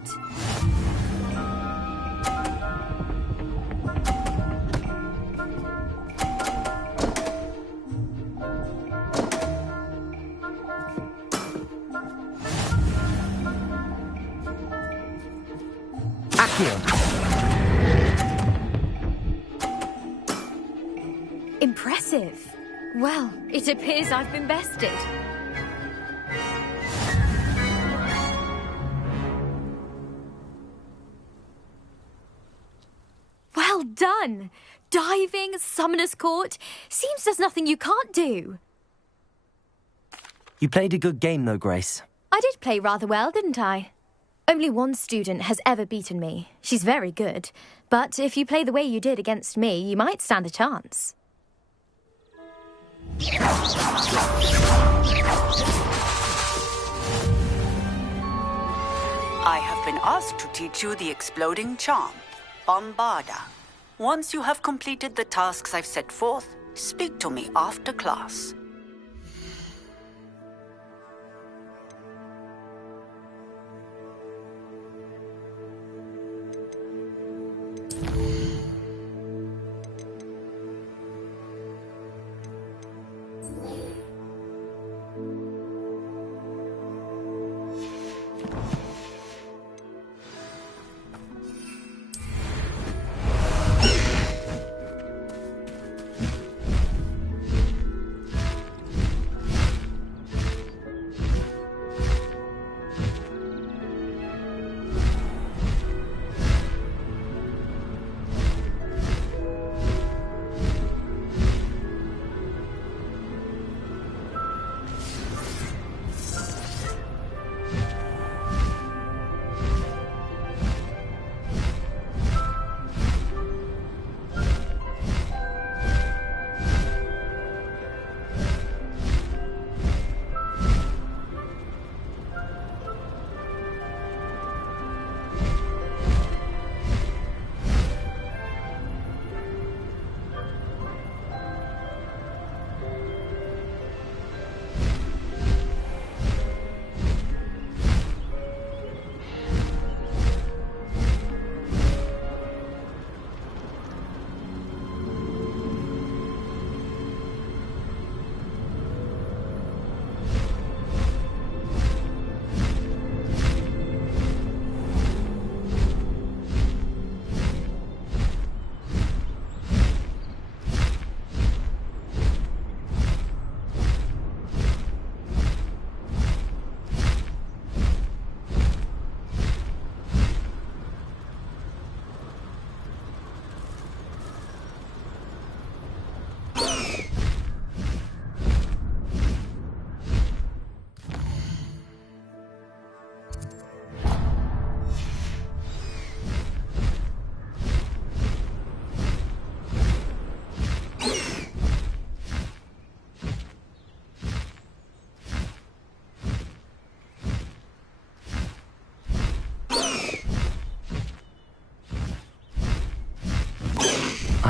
Impressive. Well, it appears I've been bested. Well done! Diving, Summoner's Court. Seems there's nothing you can't do. You played a good game, though, Grace. I did play rather well, didn't I? Only one student has ever beaten me. She's very good. But if you play the way you did against me, you might stand a chance. I have been asked to teach you the exploding charm, Bombarda. Once you have completed the tasks I've set forth, speak to me after class.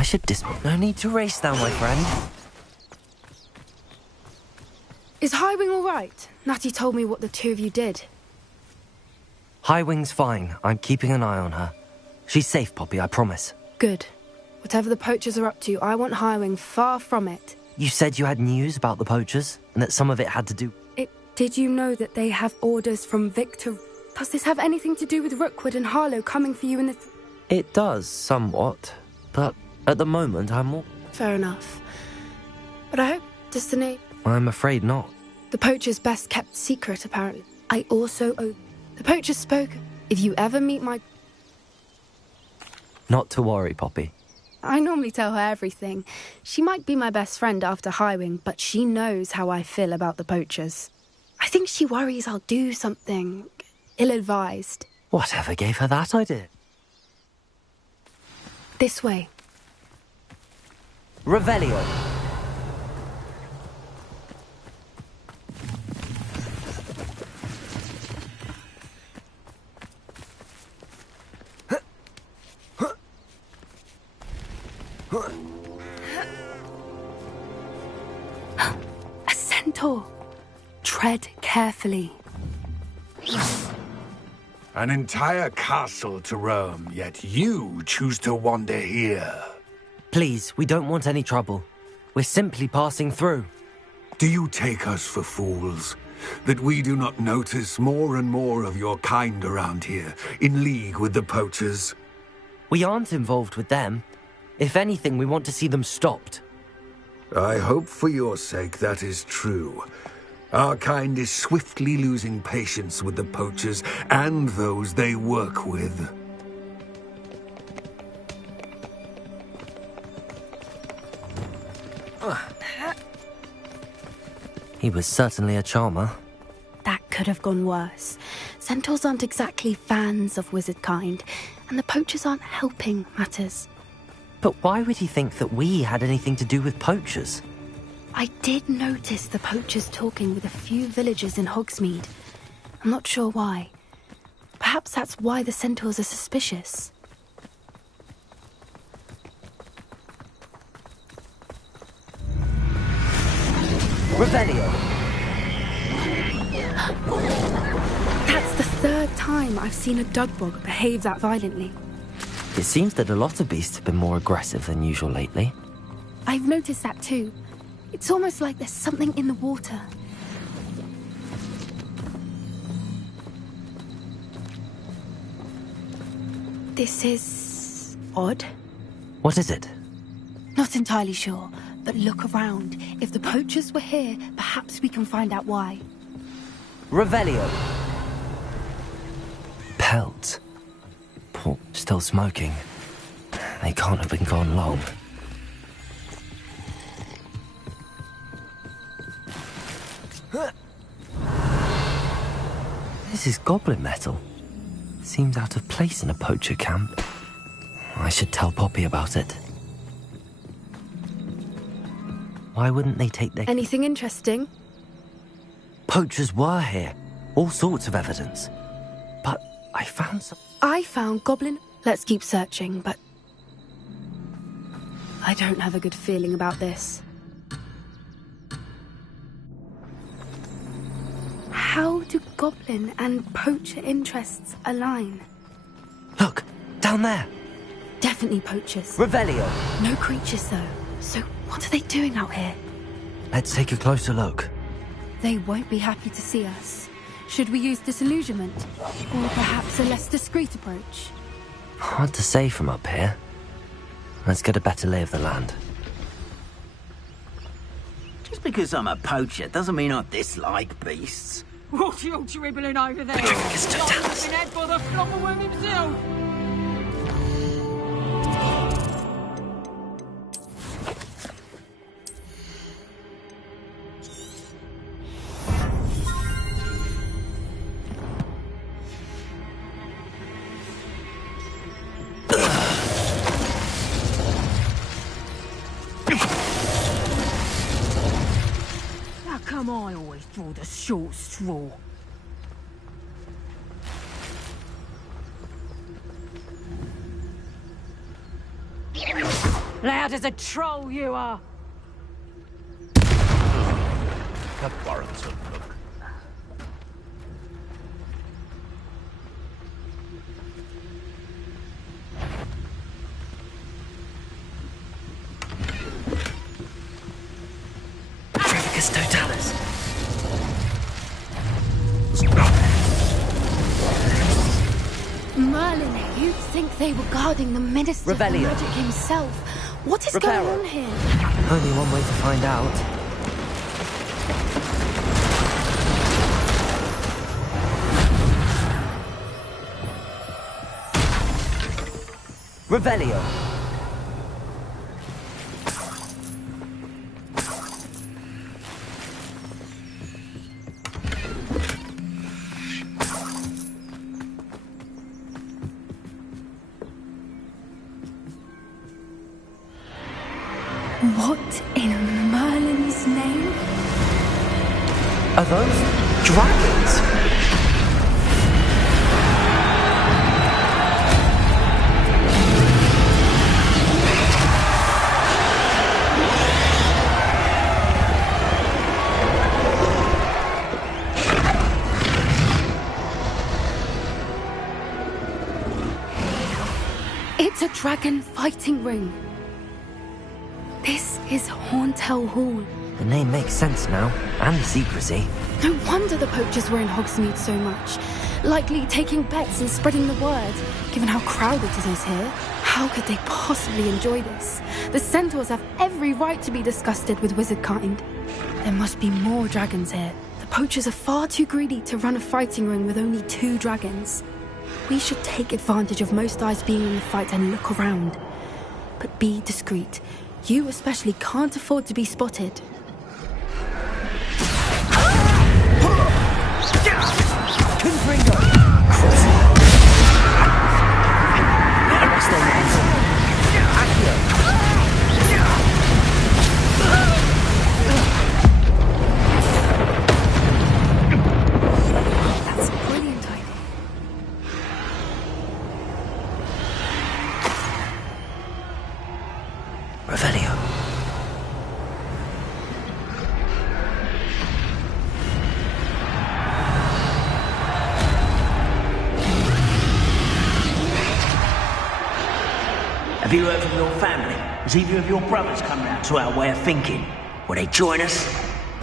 should No need to race now, my friend. Is Highwing all right? Natty told me what the two of you did. Highwing's fine. I'm keeping an eye on her. She's safe, Poppy, I promise. Good. Whatever the poachers are up to, I want Highwing far from it. You said you had news about the poachers, and that some of it had to do... Did you know that they have orders from Victor? Does this have anything to do with Rookwood and Harlow coming for you in the... It does, somewhat. But at the moment, I'm more... Fair enough. But I hope Destiny... I'm afraid not. The poacher's best kept secret, apparently. I also owe... The poacher spoke. If you ever meet my... Not to worry, Poppy. I normally tell her everything. She might be my best friend after Highwing, but she knows how I feel about the poachers. I think she worries I'll do something ill-advised. Whatever gave her that idea? This way. Revelio. A centaur. Tread carefully. An entire castle to roam, yet you choose to wander here. Please, we don't want any trouble. We're simply passing through. Do you take us for fools? That we do not notice more and more of your kind around here, in league with the poachers? We aren't involved with them. If anything, we want to see them stopped. I hope for your sake that is true. Our kind is swiftly losing patience with the poachers and those they work with. He was certainly a charmer. That could have gone worse. Centaurs aren't exactly fans of wizard kind, and the poachers aren't helping matters. But why would he think that we had anything to do with poachers? I did notice the poachers talking with a few villagers in Hogsmeade. I'm not sure why. Perhaps that's why the centaurs are suspicious. Revelio! That's the third time I've seen a dugbog behave that violently. It seems that a lot of beasts have been more aggressive than usual lately. I've noticed that too. It's almost like there's something in the water. This is odd. What is it? Not entirely sure, but look around. If the poachers were here, perhaps we can find out why. Revelio. Pelt. Poor, still smoking. They can't have been gone long. This is goblin metal. Seems out of place in a poacher camp. I should tell Poppy about it. Why wouldn't they take their... Anything interesting? Poachers were here. All sorts of evidence. But I found some... I found goblin... Let's keep searching, but... I don't have a good feeling about this. How do goblin and poacher interests align? Look, down there. Definitely poachers. Revelio. No creatures, though. So what are they doing out here? Let's take a closer look. They won't be happy to see us. Should we use disillusionment? Or perhaps a less discreet approach? Hard to say from up here. Let's get a better lay of the land. Just because I'm a poacher doesn't mean I dislike beasts. What are you dribbling over there? It's to tell us. Been had by the flopperworm himself. How come I always draw the short straw? Loud as a troll you are. That warrants a look. Trafficus Totalis. Merlin, you'd think they were guarding the Minister of Revelio. Magic himself. What is Reparo. going on here? Only one way to find out. Revelio. What in Merlin's name? Are those dragons? It's a dragon fighting ring. This is Horntail Hall. The name makes sense now, and the secrecy. No wonder the poachers were in Hogsmeade so much. Likely taking bets and spreading the word, given how crowded it is here. How could they possibly enjoy this? The centaurs have every right to be disgusted with wizard kind. There must be more dragons here. The poachers are far too greedy to run a fighting ring with only 2 dragons. We should take advantage of most eyes being in the fight and look around. But be discreet. You especially can't afford to be spotted. Confringo! That's a brilliant idea. Revelio. Have you heard from your family? Has either of your brothers come round to our way of thinking? Will they join us?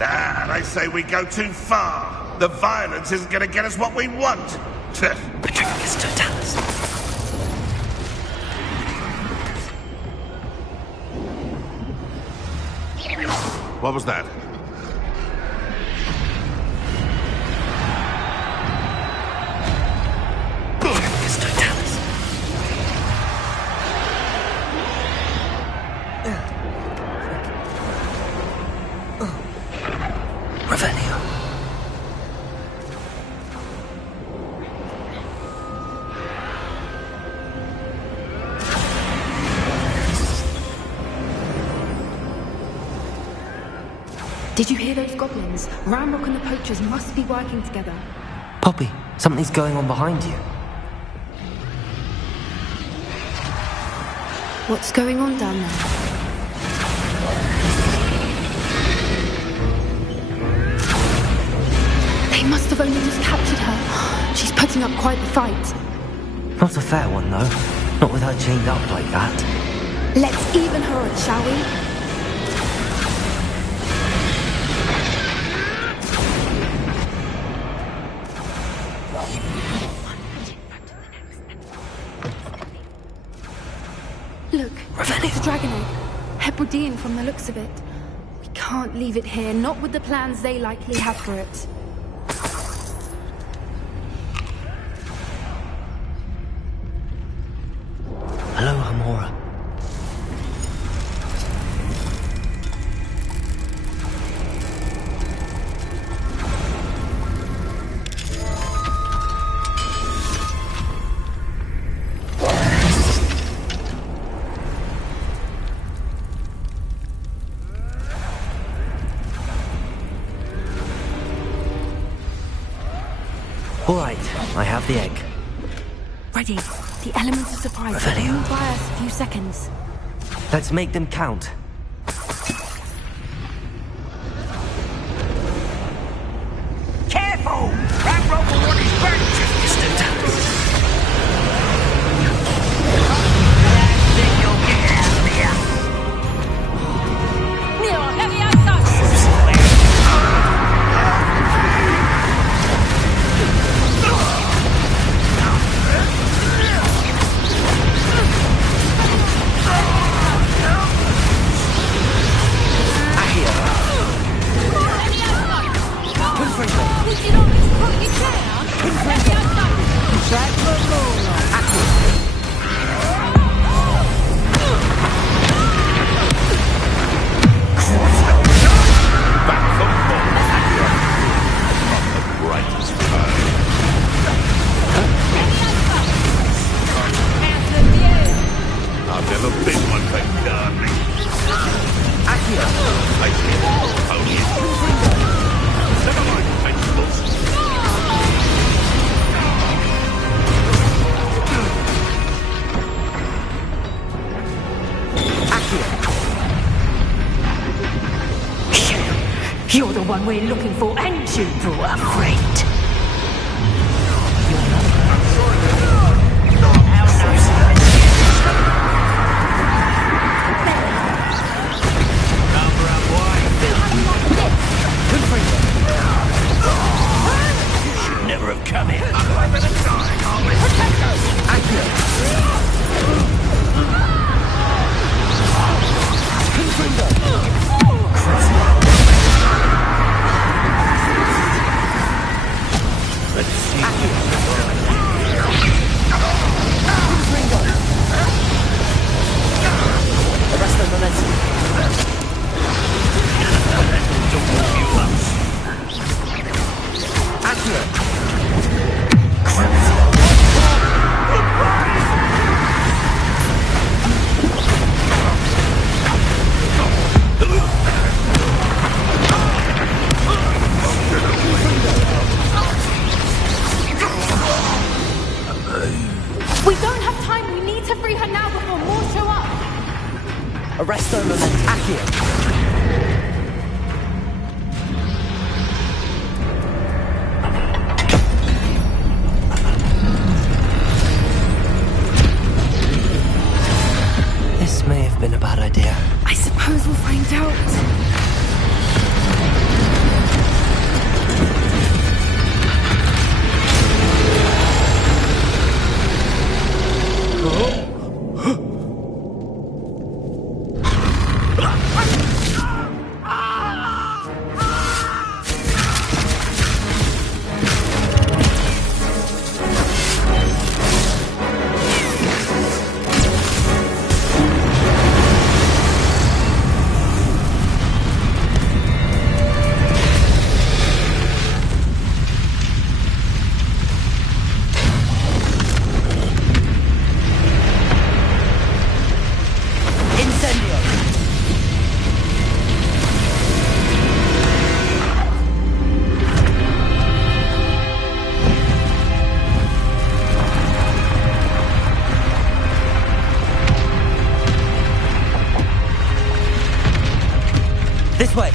Ah, they say we go too far. The violence isn't going to get us what we want. Trafficus Totalis. What was that? Trafficus Totalis. Revelio. Did you hear those goblins? Ramrock and the poachers must be working together. Poppy, something's going on behind you. What's going on down there? They must have only just captured her. She's putting up quite the fight. Not a fair one, though. Not with her chained up like that. Let's even her up, shall we? Look, it's a dragon egg. Hebridean from the looks of it. We can't leave it here, not with the plans they likely have for it. Hello, Hamora. All right, I have the egg. Ready. The element of surprise will only buy us a few seconds. Let's make them count. Careful! That rope will want his back twisted. Last thing you'll get out of here. Neo, let me outside! I've never been one for darling. Accio! Never mind, vegetables. You're the one we're looking for, and you brought a friend. You should never have come in. I'm gonna die, Let's see. Arrest the momentum. Don't move you up. We don't have time. We need to free her now before more show up. Arrest the momentum. Accio. This may have been a bad idea. I suppose we'll find out. This way.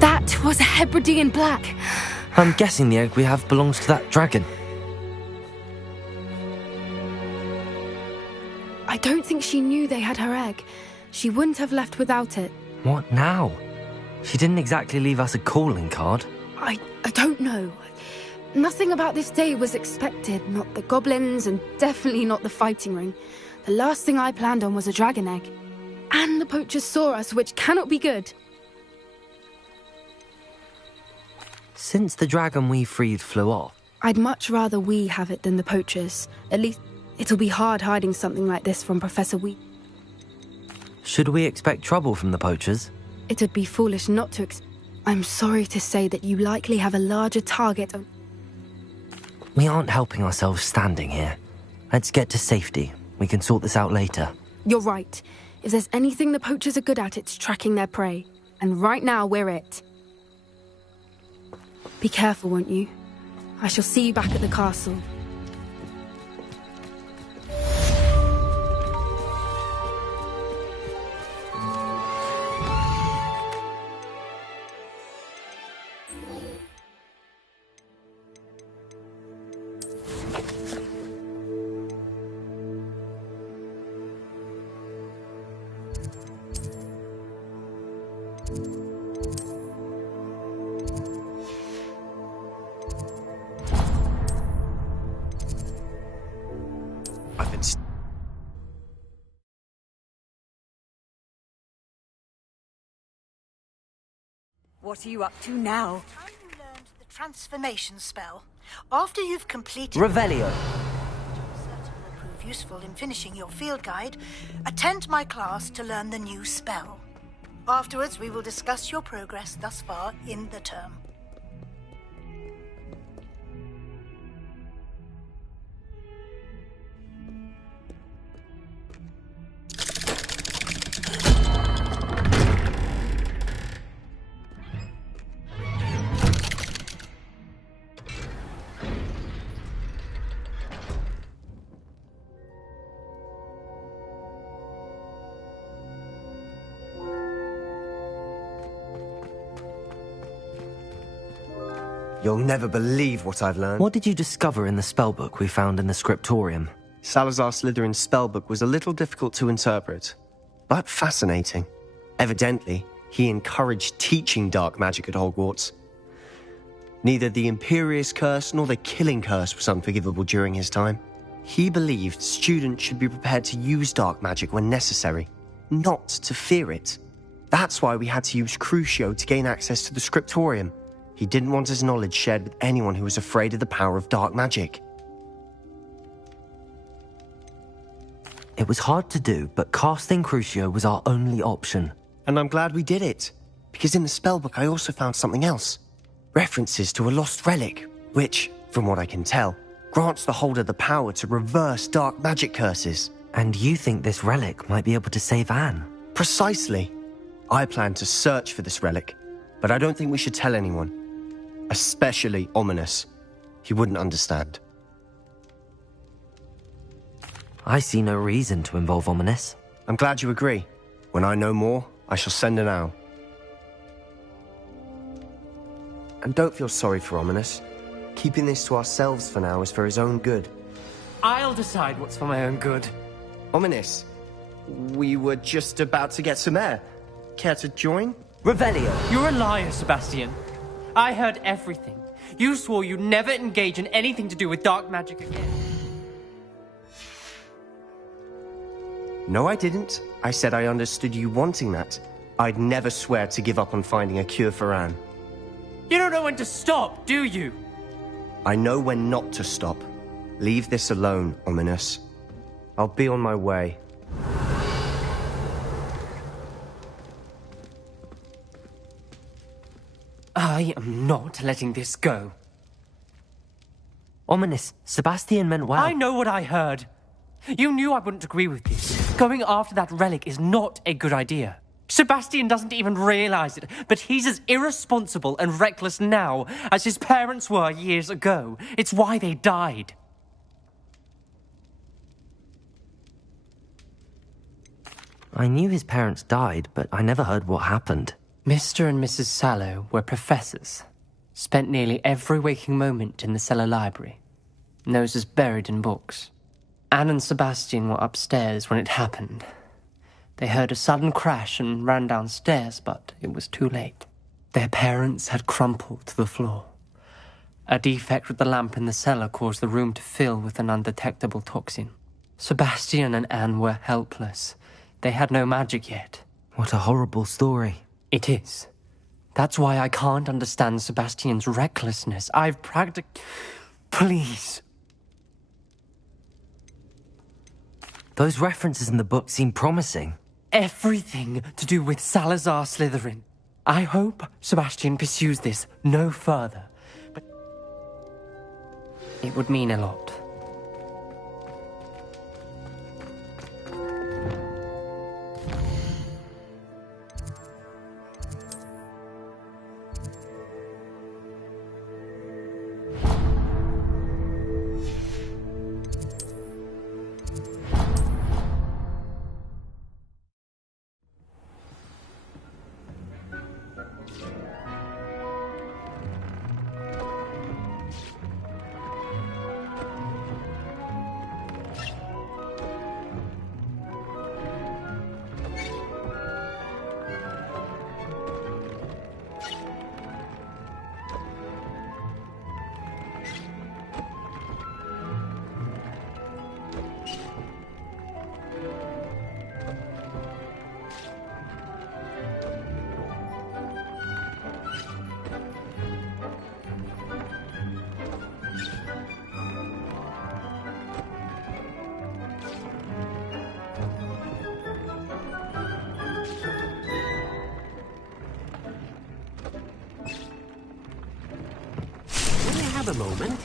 That was a Hebridean black. I'm guessing the egg we have belongs to that dragon. I don't think she knew they had her egg. She wouldn't have left without it. What now? She didn't exactly leave us a calling card. I don't know. Nothing about this day was expected. Not the goblins, and definitely not the fighting ring. The last thing I planned on was a dragon egg. And the poachers saw us, which cannot be good. Since the dragon we freed flew off, I'd much rather we have it than the poachers. At least, it'll be hard hiding something like this from Professor Wheat. should we expect trouble from the poachers? It'd be foolish not to I'm sorry to say that you likely have a larger target. We aren't helping ourselves standing here. Let's get to safety. We can sort this out later. You're right. If there's anything the poachers are good at, it's tracking their prey. And right now, we're it. Be careful, won't you? I shall see you back at the castle. What are you up to now? Have you learned the transformation spell? After you've completed... Revelio. Which I'm certain will prove useful in finishing your field guide, attend my class to learn the new spell. Afterwards, we will discuss your progress thus far in the term. You'll never believe what I've learned. What did you discover in the spellbook we found in the scriptorium? Salazar Slytherin's spellbook was a little difficult to interpret, but fascinating. Evidently, he encouraged teaching dark magic at Hogwarts. Neither the Imperious Curse nor the Killing Curse was unforgivable during his time. He believed students should be prepared to use dark magic when necessary, not to fear it. That's why we had to use Crucio to gain access to the scriptorium. He didn't want his knowledge shared with anyone who was afraid of the power of dark magic. It was hard to do, but casting Crucio was our only option. And I'm glad we did it, because in the spellbook I also found something else. References to a lost relic, which, from what I can tell, grants the holder the power to reverse dark magic curses. And you think this relic might be able to save Anne? Precisely. I plan to search for this relic, but I don't think we should tell anyone. Especially Ominous. He wouldn't understand. I see no reason to involve Ominous. I'm glad you agree. When I know more, I shall send an owl. And don't feel sorry for Ominous. Keeping this to ourselves for now is for his own good. I'll decide what's for my own good. Ominous, we were just about to get some air. Care to join? Revelio! You're a liar, Sebastian. I heard everything. You swore you'd never engage in anything to do with dark magic again. No, I didn't. I said I understood you wanting that. I'd never swear to give up on finding a cure for Anne. You don't know when to stop, do you? I know when not to stop. Leave this alone, Ominous. I'll be on my way. I am not letting this go. Ominous, Sebastian meant well. I know what I heard. You knew I wouldn't agree with this. Going after that relic is not a good idea. Sebastian doesn't even realize it, but he's as irresponsible and reckless now as his parents were years ago. It's why they died. I knew his parents died, but I never heard what happened. Mr. and Mrs. Sallow were professors. Spent nearly every waking moment in the cellar library. Noses buried in books. Anne and Sebastian were upstairs when it happened. They heard a sudden crash and ran downstairs, but it was too late. Their parents had crumpled to the floor. A defect with the lamp in the cellar caused the room to fill with an undetectable toxin. Sebastian and Anne were helpless. They had no magic yet. What a horrible story. It is. That's why I can't understand Sebastian's recklessness. I've Please. Those references in the book seem promising. Everything to do with Salazar Slytherin. I hope Sebastian pursues this no further, but it would mean a lot. have a moment?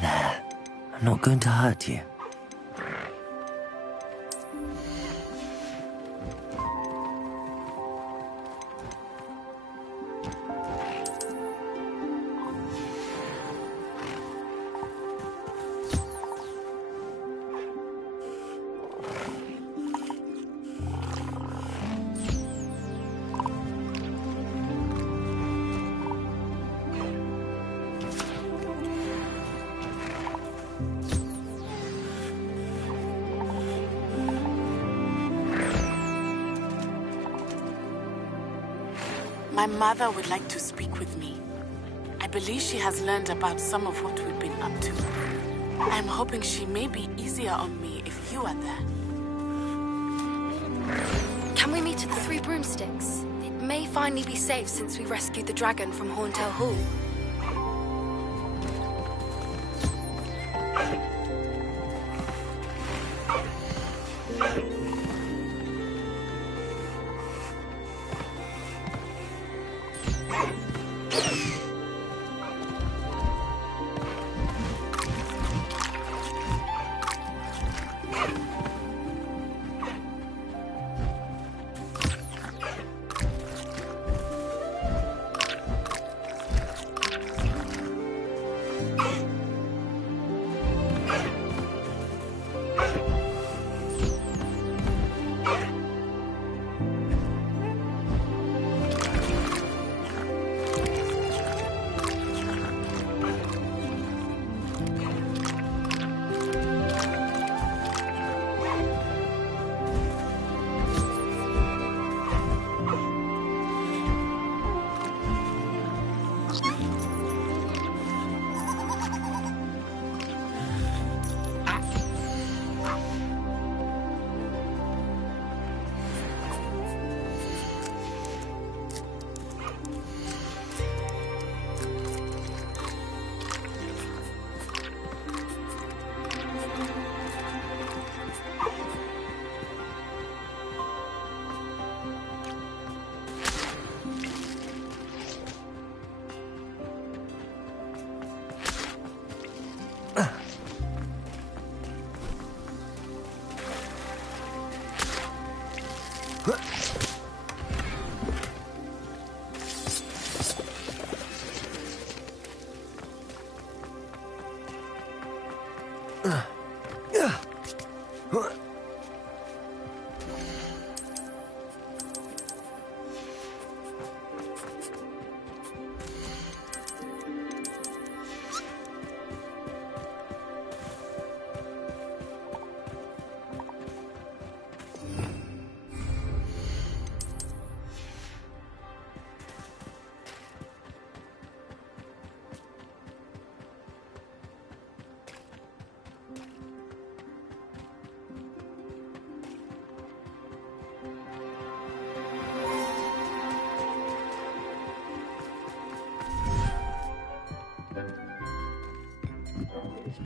There. I'm not going to hurt you. My mother would like to speak with me. I believe she has learned about some of what we've been up to. I'm hoping she may be easier on me if you are there. Can we meet at the Three Broomsticks? It may finally be safe since we rescued the dragon from Horntail Hall.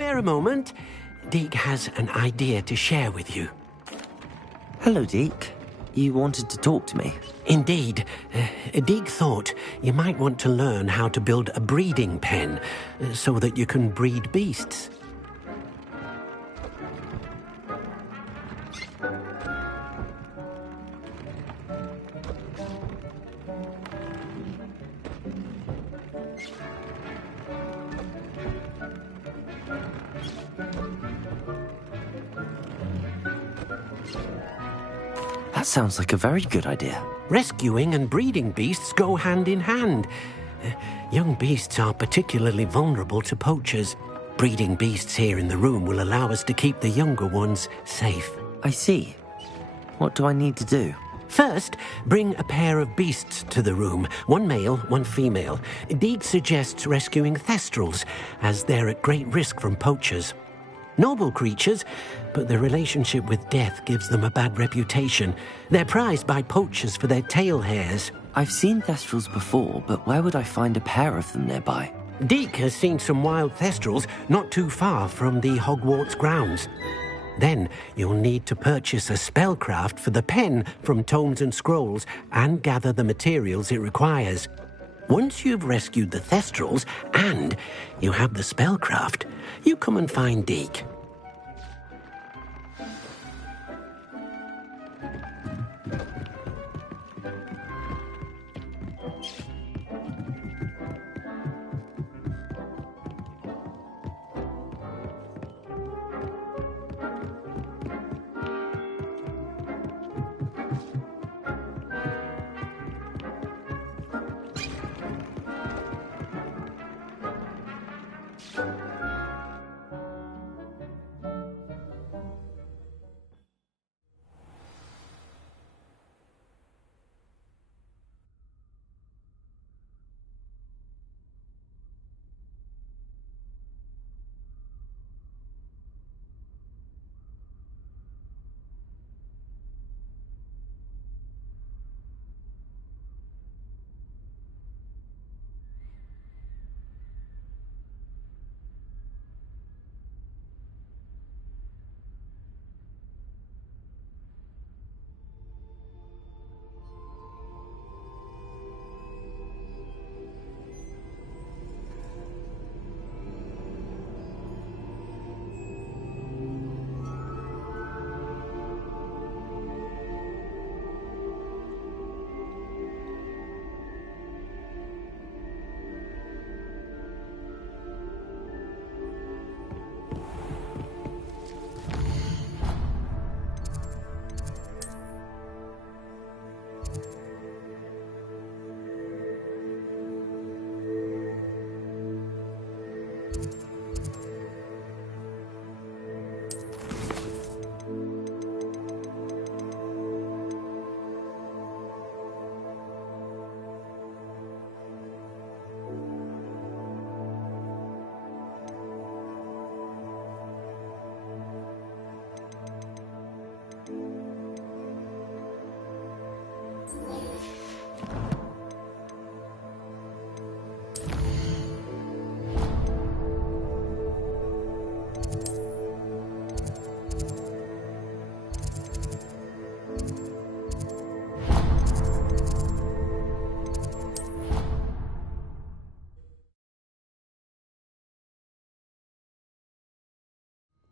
Bear a moment. Deke has an idea to share with you. Hello, Deke. You wanted to talk to me? Indeed. Deke thought you might want to learn how to build a breeding pen so that you can breed beasts. That sounds like a very good idea. Rescuing and breeding beasts go hand in hand. Young beasts are particularly vulnerable to poachers. Breeding beasts here in the room will allow us to keep the younger ones safe. I see. What do I need to do? First, bring a pair of beasts to the room. One male, one female. Deke suggests rescuing thestrals, as they're at great risk from poachers. Noble creatures, but their relationship with death gives them a bad reputation. They're prized by poachers for their tail hairs. I've seen thestrals before, but where would I find a pair of them nearby? Deke has seen some wild thestrals not too far from the Hogwarts grounds. Then you'll need to purchase a spellcraft for the pen from Tomes and Scrolls and gather the materials it requires. Once you've rescued the thestrals and you have the spellcraft, you come and find Deke.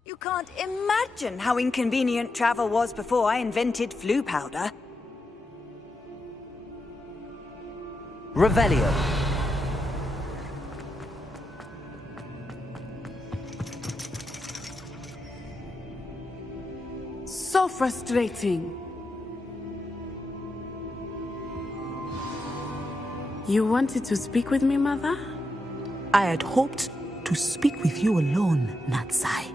You can't imagine how inconvenient travel was before I invented flu powder. Revelio. So frustrating. You wanted to speak with me, Mother? I had hoped to speak with you alone, Natsai.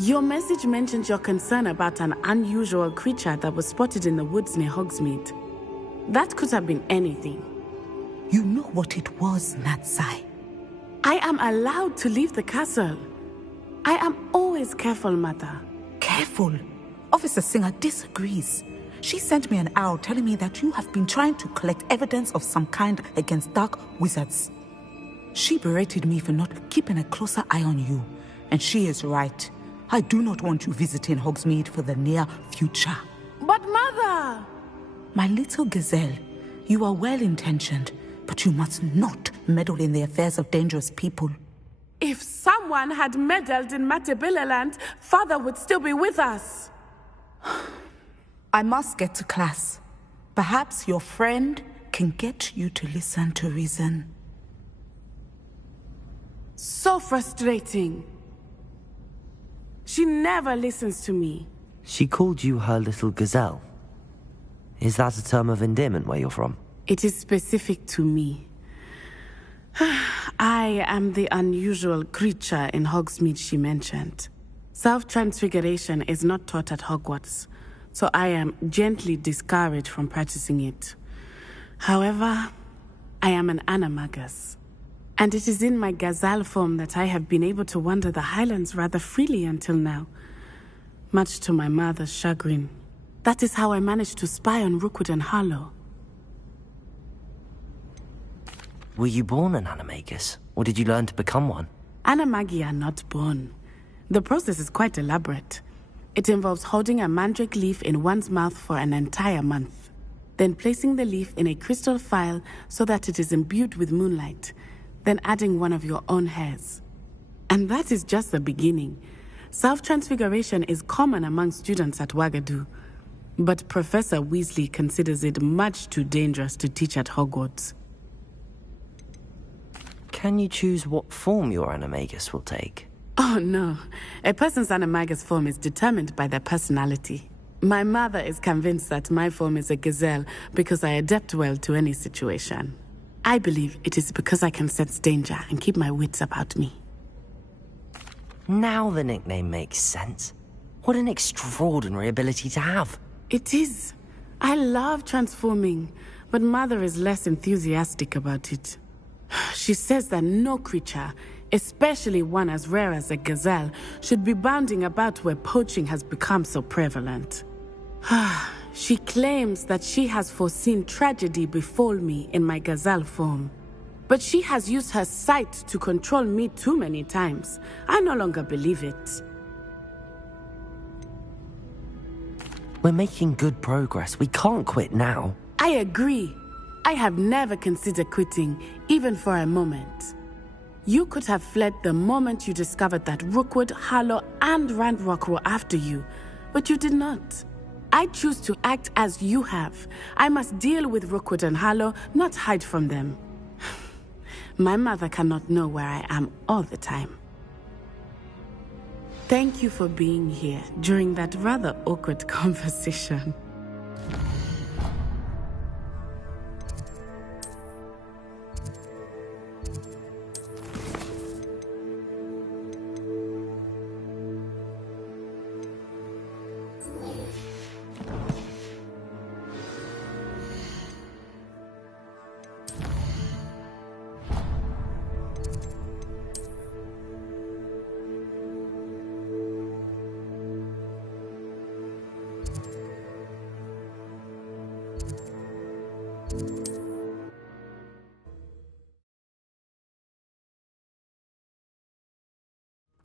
Your message mentioned your concern about an unusual creature that was spotted in the woods near Hogsmeade. That could have been anything. You know what it was, Natsai. I am allowed to leave the castle. I am always careful, Mother. Careful? Officer Singer disagrees. She sent me an owl telling me that you have been trying to collect evidence of some kind against dark wizards. She berated me for not keeping a closer eye on you, And she is right. I do not want you visiting Hogsmeade for the near future. But Mother! My little gazelle, you are well-intentioned, but you must not meddle in the affairs of dangerous people. If someone had meddled in Matabeleland, Father would still be with us. I must get to class. Perhaps your friend can get you to listen to reason. So frustrating. She never listens to me. She called you her little gazelle. Is that a term of endearment where you're from? It is specific to me. I am the unusual creature in Hogsmeade she mentioned. Self-transfiguration is not taught at Hogwarts, so I am gently discouraged from practicing it. However, I am an animagus, and it is in my gazelle form that I have been able to wander the Highlands rather freely until now, much to my mother's chagrin. That is how I managed to spy on Rookwood and Harlow. Were you born an animagus, or did you learn to become one? Animagi are not born. The process is quite elaborate. It involves holding a mandrake leaf in one's mouth for an entire month, then placing the leaf in a crystal phial so that it is imbued with moonlight, then adding one of your own hairs. And that is just the beginning. Self-transfiguration is common among students at Wagadu, but Professor Weasley considers it much too dangerous to teach at Hogwarts. Can you choose what form your animagus will take? Oh no, a person's animagus form is determined by their personality. My mother is convinced that my form is a gazelle because I adapt well to any situation. I believe it is because I can sense danger and keep my wits about me. Now the nickname makes sense. What an extraordinary ability to have. It is. I love transforming, but Mother is less enthusiastic about it. She says that no creature, especially one as rare as a gazelle, should be bounding about where poaching has become so prevalent. She claims that she has foreseen tragedy befall me in my gazelle form. But she has used her sight to control me too many times. I no longer believe it. We're making good progress. We can't quit now. I agree. I have never considered quitting, even for a moment. You could have fled the moment you discovered that Rookwood, Harlow, and Ranrock were after you, but you did not. I choose to act as you have. I must deal with Rookwood and Harlow, not hide from them. My mother cannot know where I am all the time. Thank you for being here during that rather awkward conversation.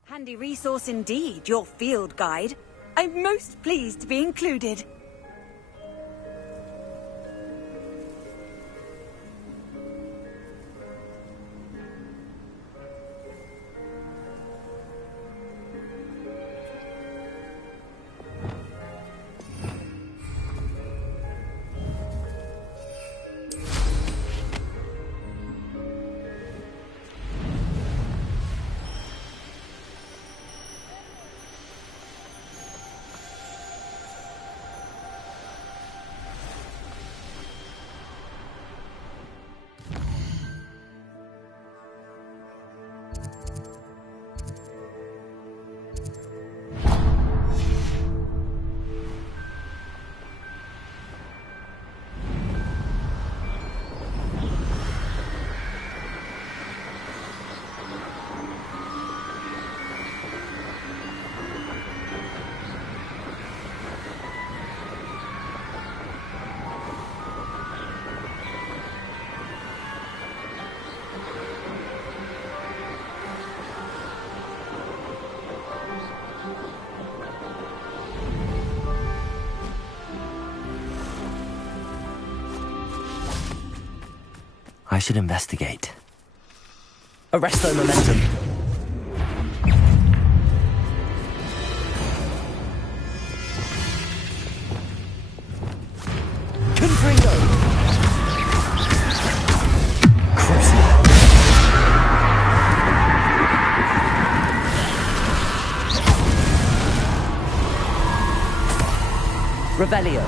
Handy resource indeed, your field guide. I'm most pleased to be included. I should investigate. Arresto momentum. Confringo. Crucio. Revelio.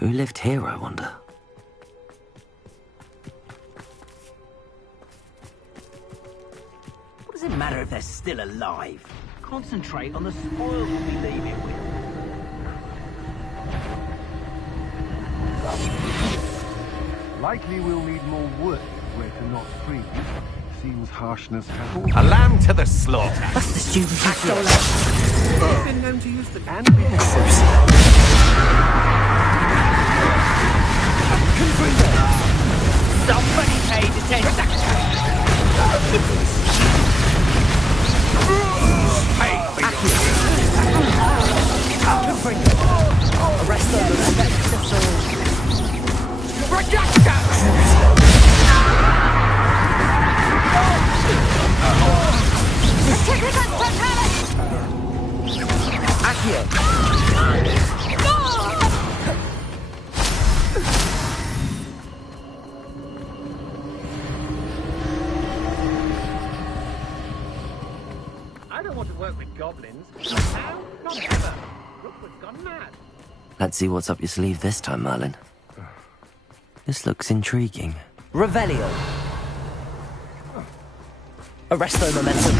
Who lived here, I wonder? What does it matter if they're still alive? Concentrate on the spoils we'll be leaving with. Likely we'll need more wood where to not freeze. Seems harshness has all... A lamb to the slaughter. That's the stupid I've been known to use the and be Somebody paid attention. Arrest them. Accio. I don't want to work with goblins. How? Not ever. Rookwood's gone mad. Let's see what's up your sleeve this time, Merlin. This looks intriguing. Revelio. Arresto momentum.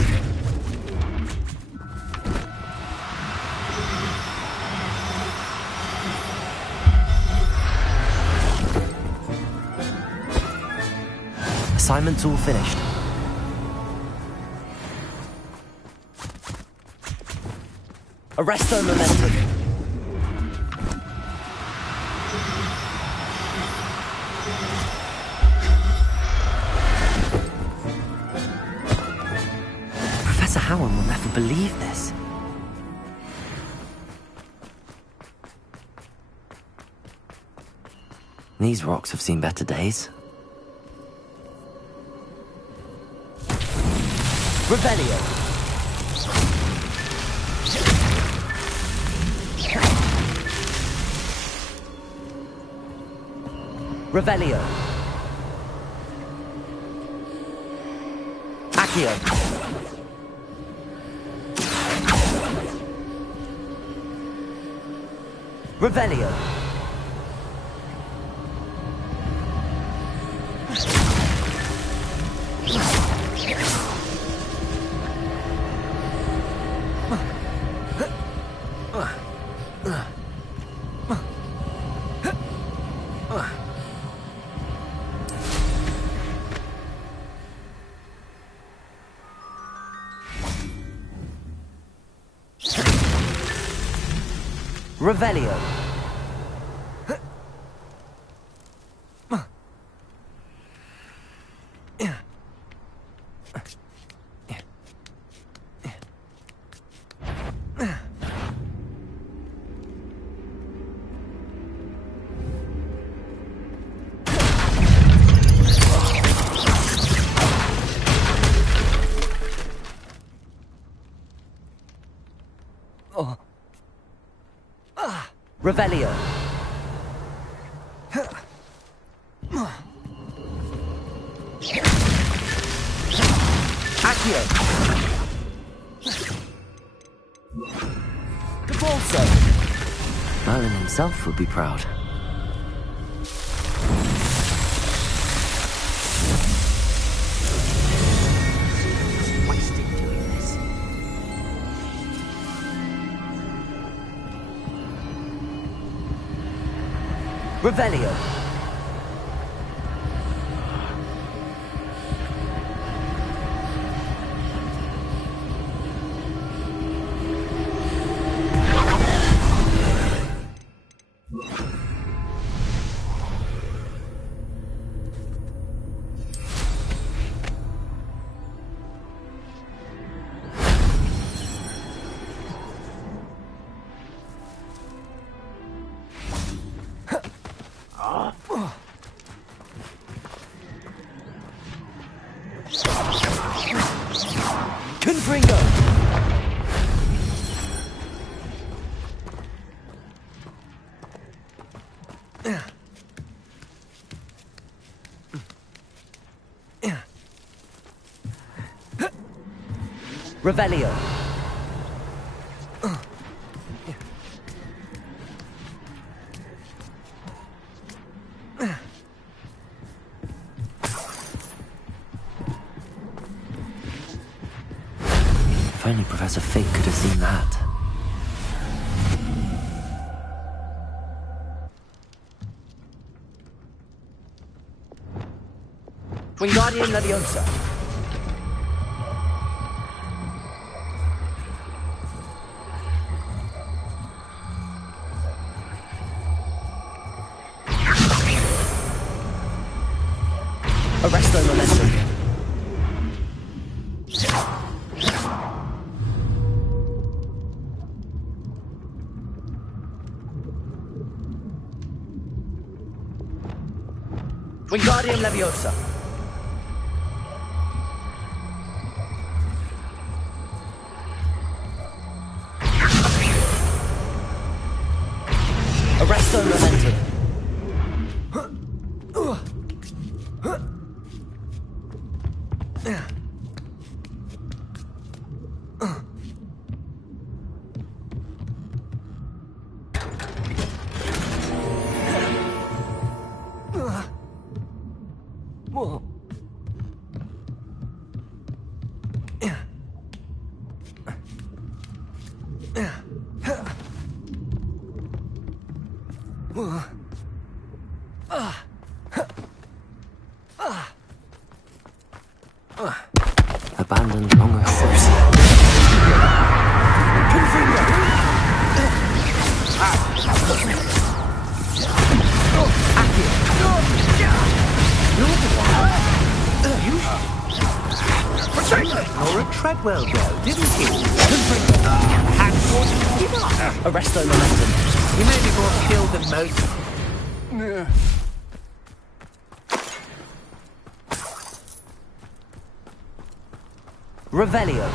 Assignment's all finished. Arresto momentum. Professor Howard will never believe this. These rocks have seen better days. Revelio. Revelio. Accio. Revelio. Revelio. Revelio. Accio. Cabalso. Merlin himself would be proud. Wasting doing this. Revelio. Revelio. If only Professor Fig could have seen that. Wingardium Leviosa. Arresto Momentum. Wingardium Leviosa. Arresto Momentum. Abandoned long ago. Nora Treadwell go, didn't he? Give up. Arresto Momentum. He may be more skilled than most. Revelio.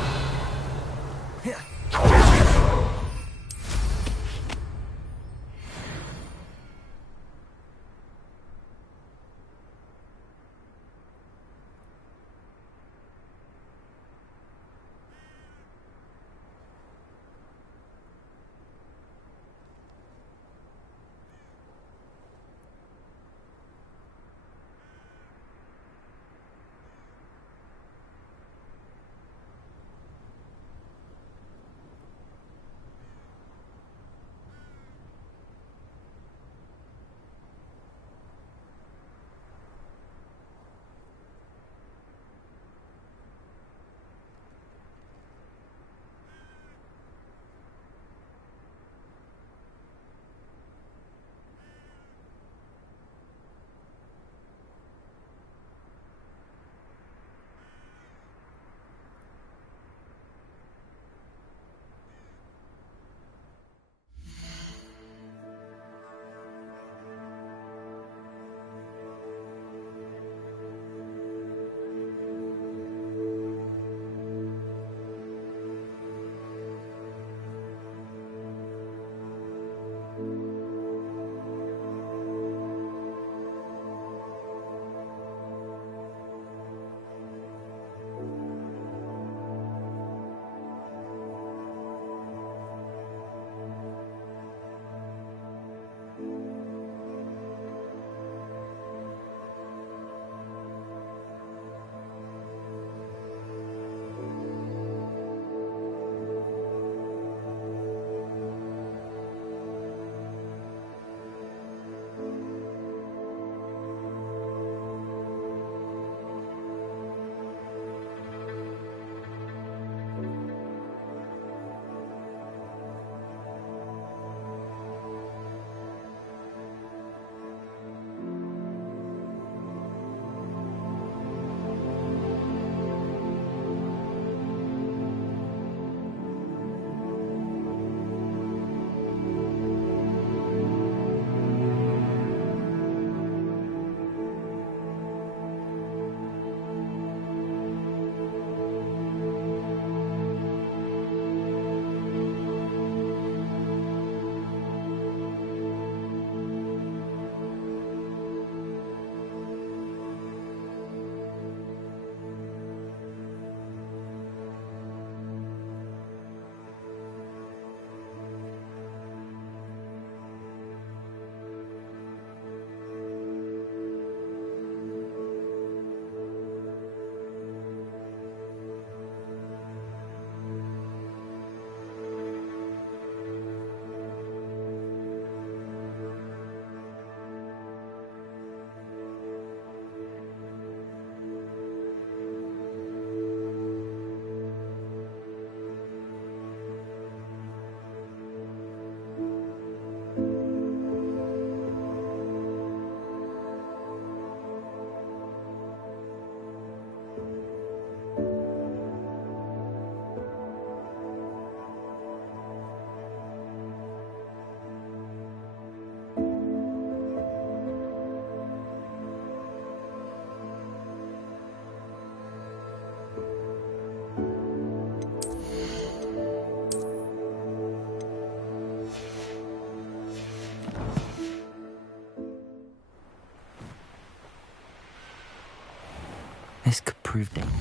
This could prove dangerous.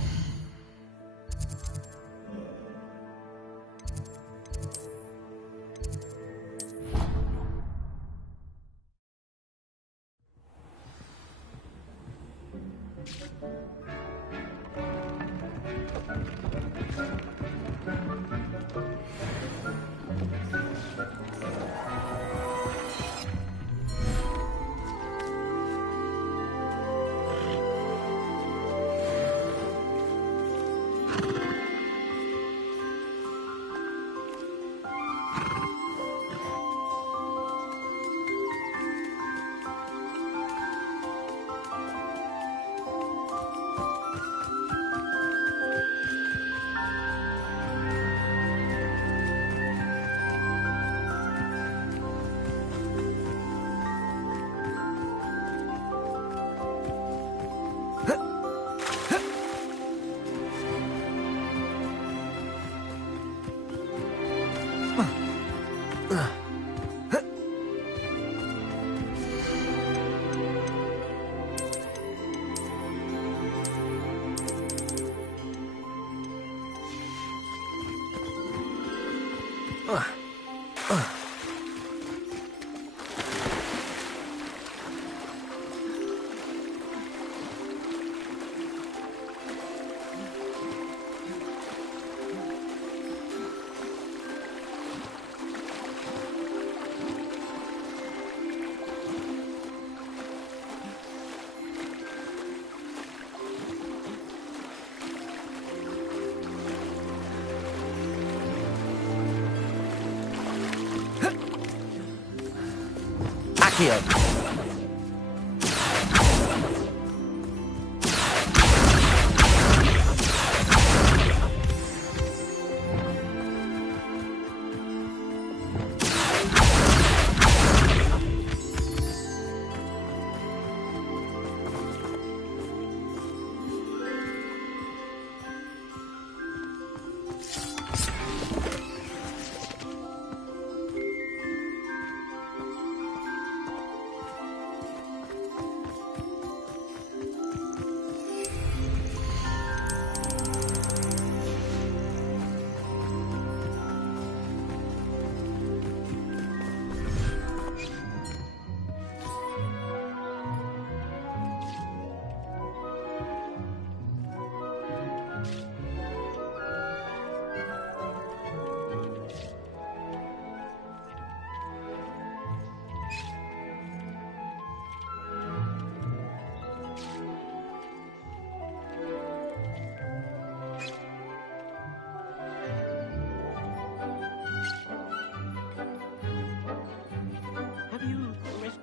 Accio.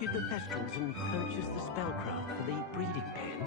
The Thestrals and purchased the spellcraft for the breeding pen.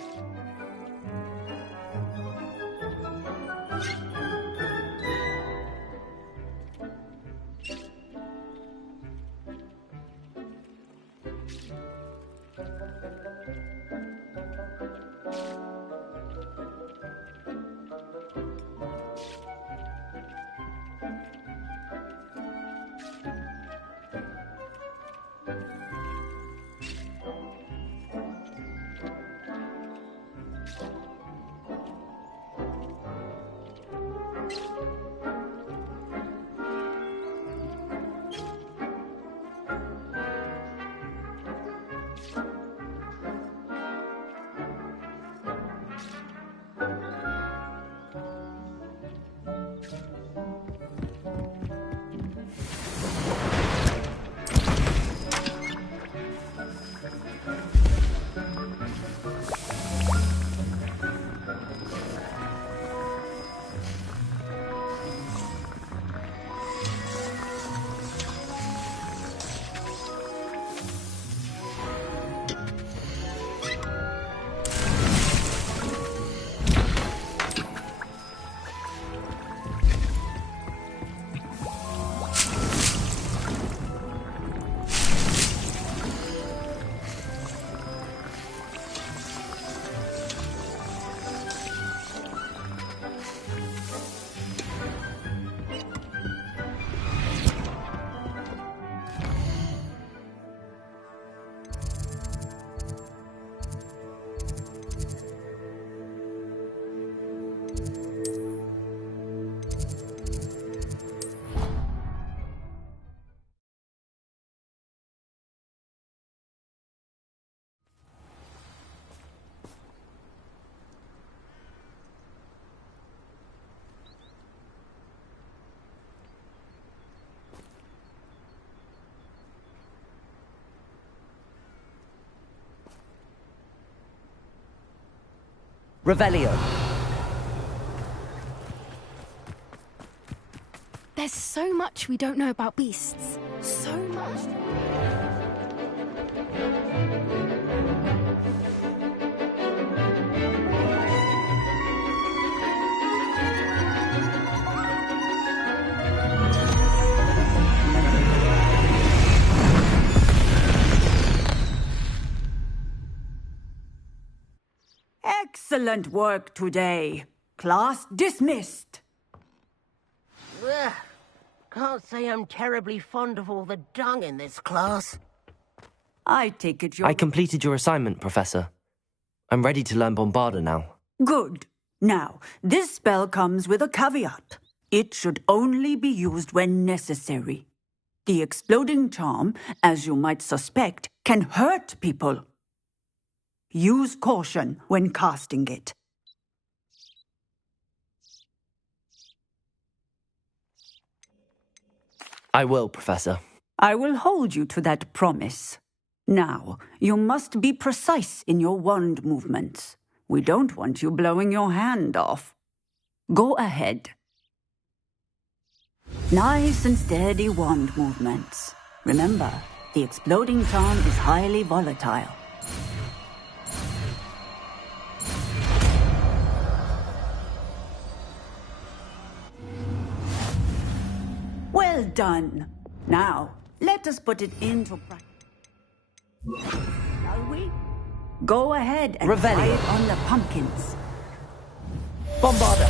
Revelio. There's so much we don't know about beasts. So much. Excellent work today. Class dismissed. Ugh. Can't say I'm terribly fond of all the dung in this class. I take it you're... I completed your assignment, Professor. I'm ready to learn Bombarda now. Good. Now, this spell comes with a caveat. It should only be used when necessary. The exploding charm, as you might suspect, can hurt people. Use caution when casting it. I will, Professor. I will hold you to that promise. Now, you must be precise in your wand movements. We don't want you blowing your hand off. Go ahead. Nice and steady wand movements. Remember, the exploding charm is highly volatile. Well done. Now, let us put it into practice. Shall we? Go ahead and try it on the pumpkins. Bombarda!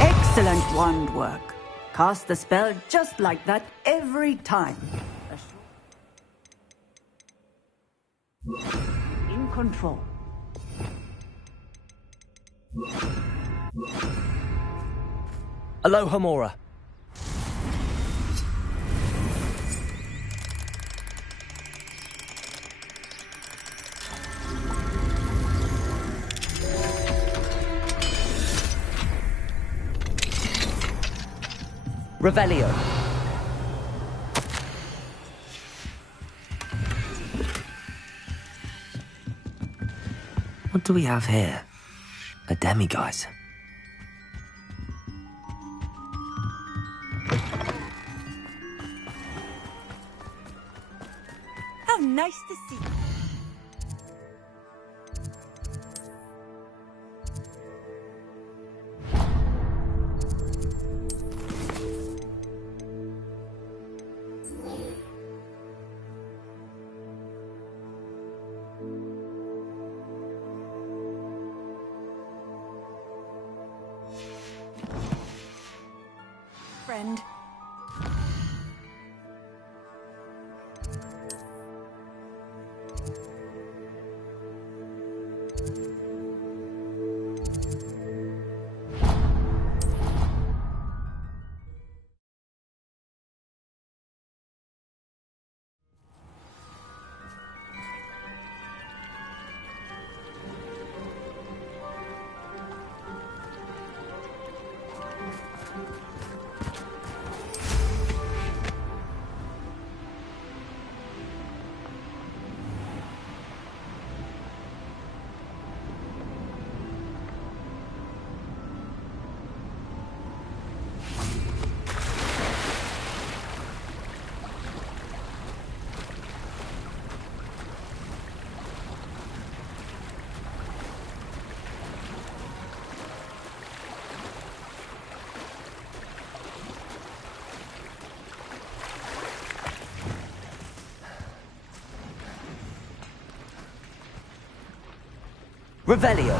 Excellent wand work. Cast the spell just like that every time. In control. Aloha Mora. Revelio. What do we have here? A demiguise. How nice to see you. Friend. Revelio.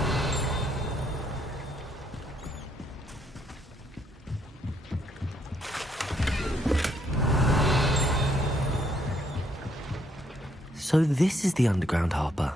So this is the underground harbour.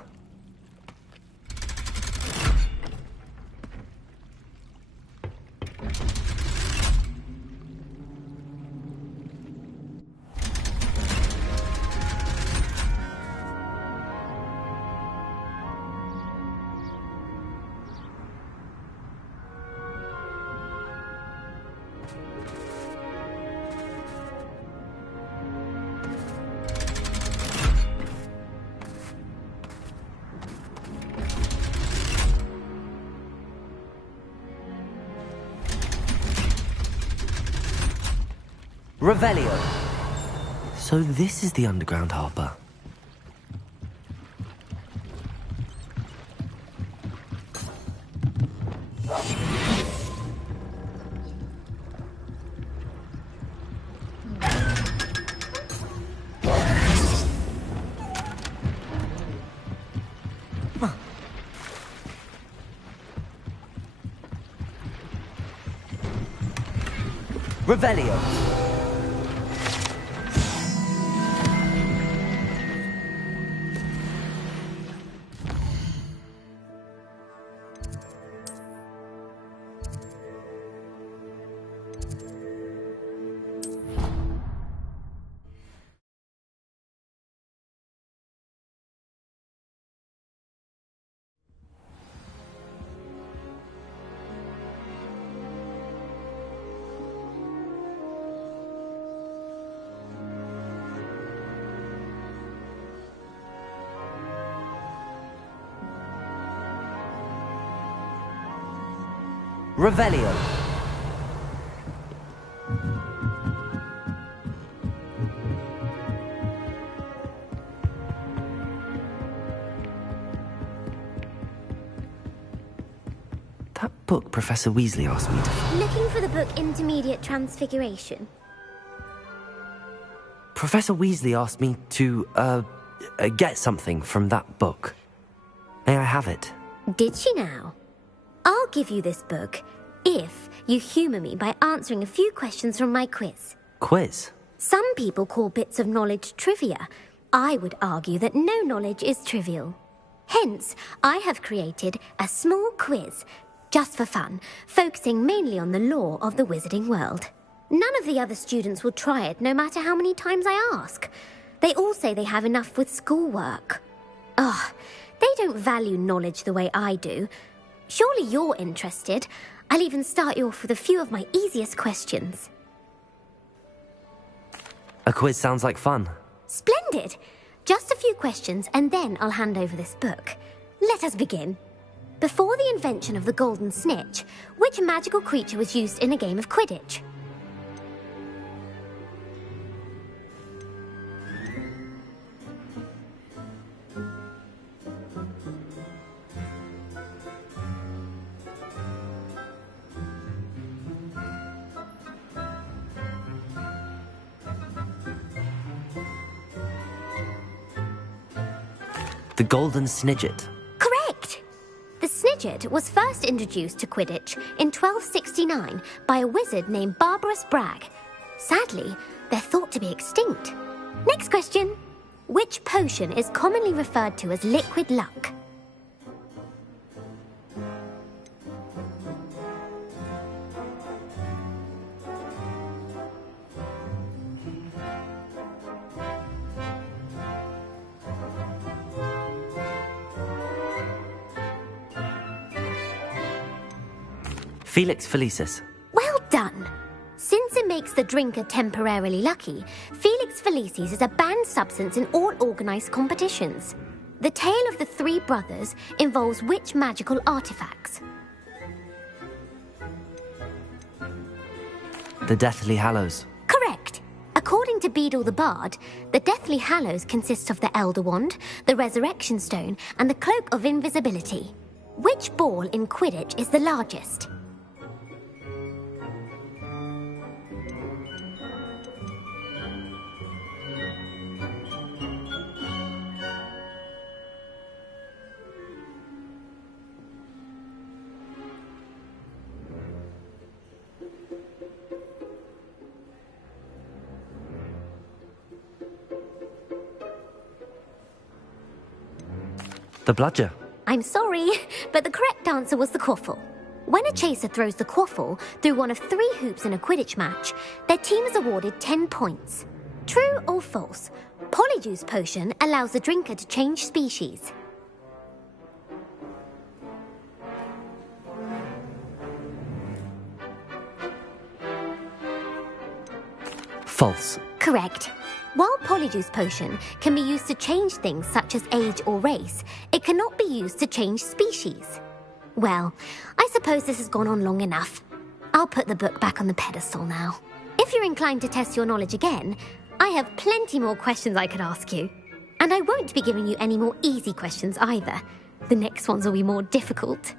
Revelio. So this is the underground harbour. Revelio. Revelio. That book Professor Weasley asked me to... Looking for the book Intermediate Transfiguration? Professor Weasley asked me to, get something from that book. May I have it? Did she now? I'll give you this book if you humour me by answering a few questions from my quiz. Quiz? Some people call bits of knowledge trivia. I would argue that no knowledge is trivial. Hence, I have created a small quiz, just for fun, focusing mainly on the lore of the wizarding world. None of the other students will try it, no matter how many times I ask. They all say they have enough with schoolwork. Ugh, they don't value knowledge the way I do. Surely you're interested. I'll even start you off with a few of my easiest questions. A quiz sounds like fun. Splendid! Just a few questions and then I'll hand over this book. Let us begin. Before the invention of the golden snitch, which magical creature was used in a game of Quidditch? The Golden Snidget. Correct! The Snidget was first introduced to Quidditch in 1269 by a wizard named Barbarous Bragg. Sadly, they're thought to be extinct. Next question. Which potion is commonly referred to as liquid luck? Felix Felicis. Well done! Since it makes the drinker temporarily lucky, Felix Felicis is a banned substance in all organised competitions. The tale of the three brothers involves which magical artifacts? The Deathly Hallows. Correct! According to Beedle the Bard, the Deathly Hallows consists of the Elder Wand, the Resurrection Stone, and the Cloak of Invisibility. Which ball in Quidditch is the largest? The Bludger. I'm sorry, but the correct answer was the quaffle. When a chaser throws the quaffle through one of 3 hoops in a Quidditch match, their team is awarded 10 points. True or false? Polyjuice Potion allows the drinker to change species. False. Correct. While Polyjuice Potion can be used to change things such as age or race, it cannot be used to change species. Well, I suppose this has gone on long enough. I'll put the book back on the pedestal now. If you're inclined to test your knowledge again, I have plenty more questions I could ask you. And I won't be giving you any more easy questions either. The next ones will be more difficult.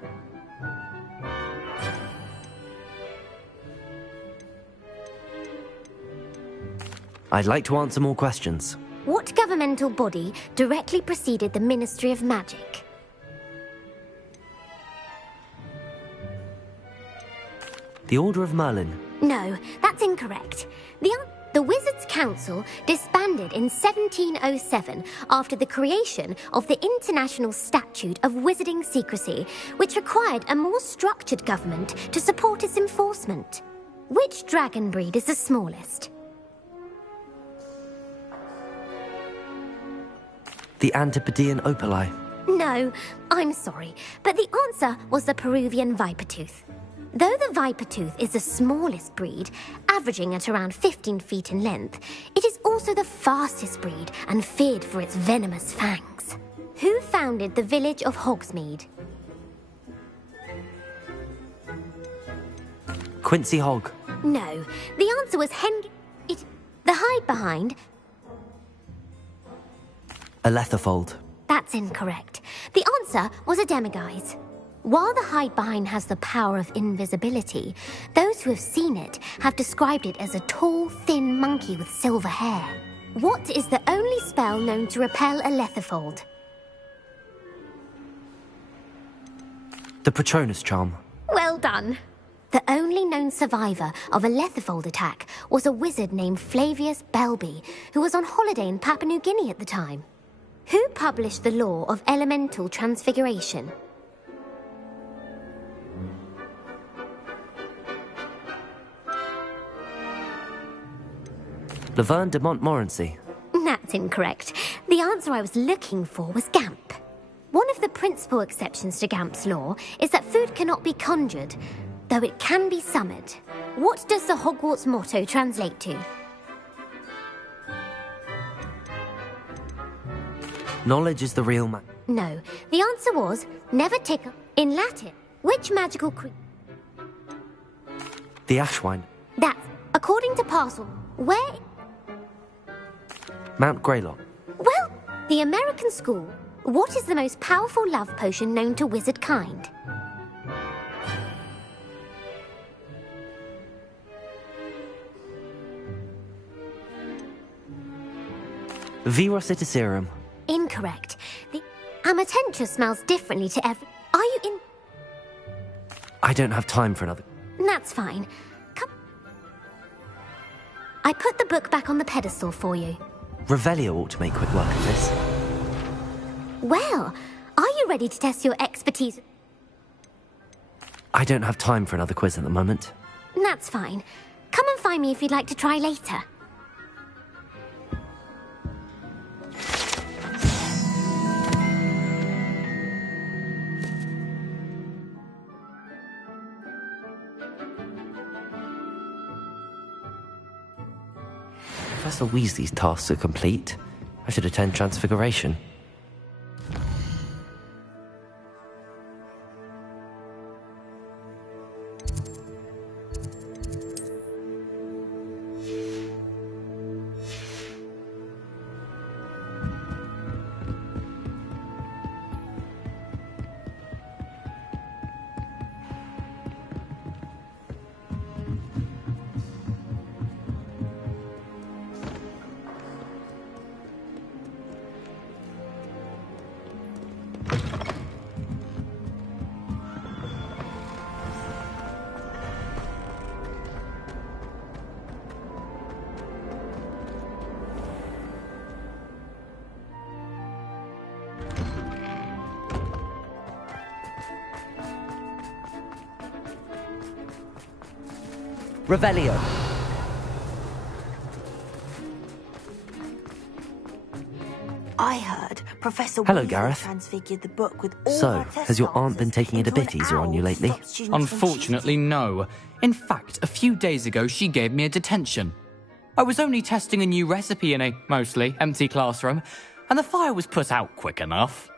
I'd like to answer more questions. What governmental body directly preceded the Ministry of Magic? The Order of Merlin. No, that's incorrect. The Wizards' Council disbanded in 1707 after the creation of the International Statute of Wizarding Secrecy, which required a more structured government to support its enforcement. Which dragon breed is the smallest? The Antipodean Opali. No, I'm sorry, but the answer was the Peruvian Vipertooth. Though the Vipertooth is the smallest breed, averaging at around 15 feet in length, it is also the fastest breed and feared for its venomous fangs. Who founded the village of Hogsmeade? Quincy Hogg. No, the answer was the hide behind. A Letherfold. That's incorrect. The answer was a demiguise. While the hide behind has the power of invisibility, those who have seen it have described it as a tall, thin monkey with silver hair. What is the only spell known to repel a Letherfold? The Patronus Charm. Well done. The only known survivor of a Letherfold attack was a wizard named Flavius Belby, who was on holiday in Papua New Guinea at the time. Who published the law of elemental transfiguration? Laverne de Montmorency. That's incorrect. The answer I was looking for was Gamp. One of the principal exceptions to Gamp's law is that food cannot be conjured, though it can be summoned. What does the Hogwarts motto translate to? Knowledge is the real No, the answer was never tickle. In Latin, which magical creature? The Ashwine. That's, according to Parcel, where? Mount Greylock. Well, the American school. What is the most powerful love potion known to wizard kind? Verocitiserum. Incorrect. The Amatentra smells differently to every... Are you in... I don't have time for another. That's fine. Come... I put the book back on the pedestal for you. Revelio ought to make quick work of this. Well, are you ready to test your expertise? I don't have time for another quiz at the moment. That's fine. Come and find me if you'd like to try later. Professor Weasley's tasks are complete. I should attend Transfiguration. Revelio. I heard Professor Hello, Weasley Gareth. transfigured the book with all So, our test has your aunt been answers taking it a into bit an easier on you owl to lately? stop students from Unfortunately, no. In fact, a few days ago she gave me a detention. I was only testing a new recipe in a mostly empty classroom, and the fire was put out quick enough.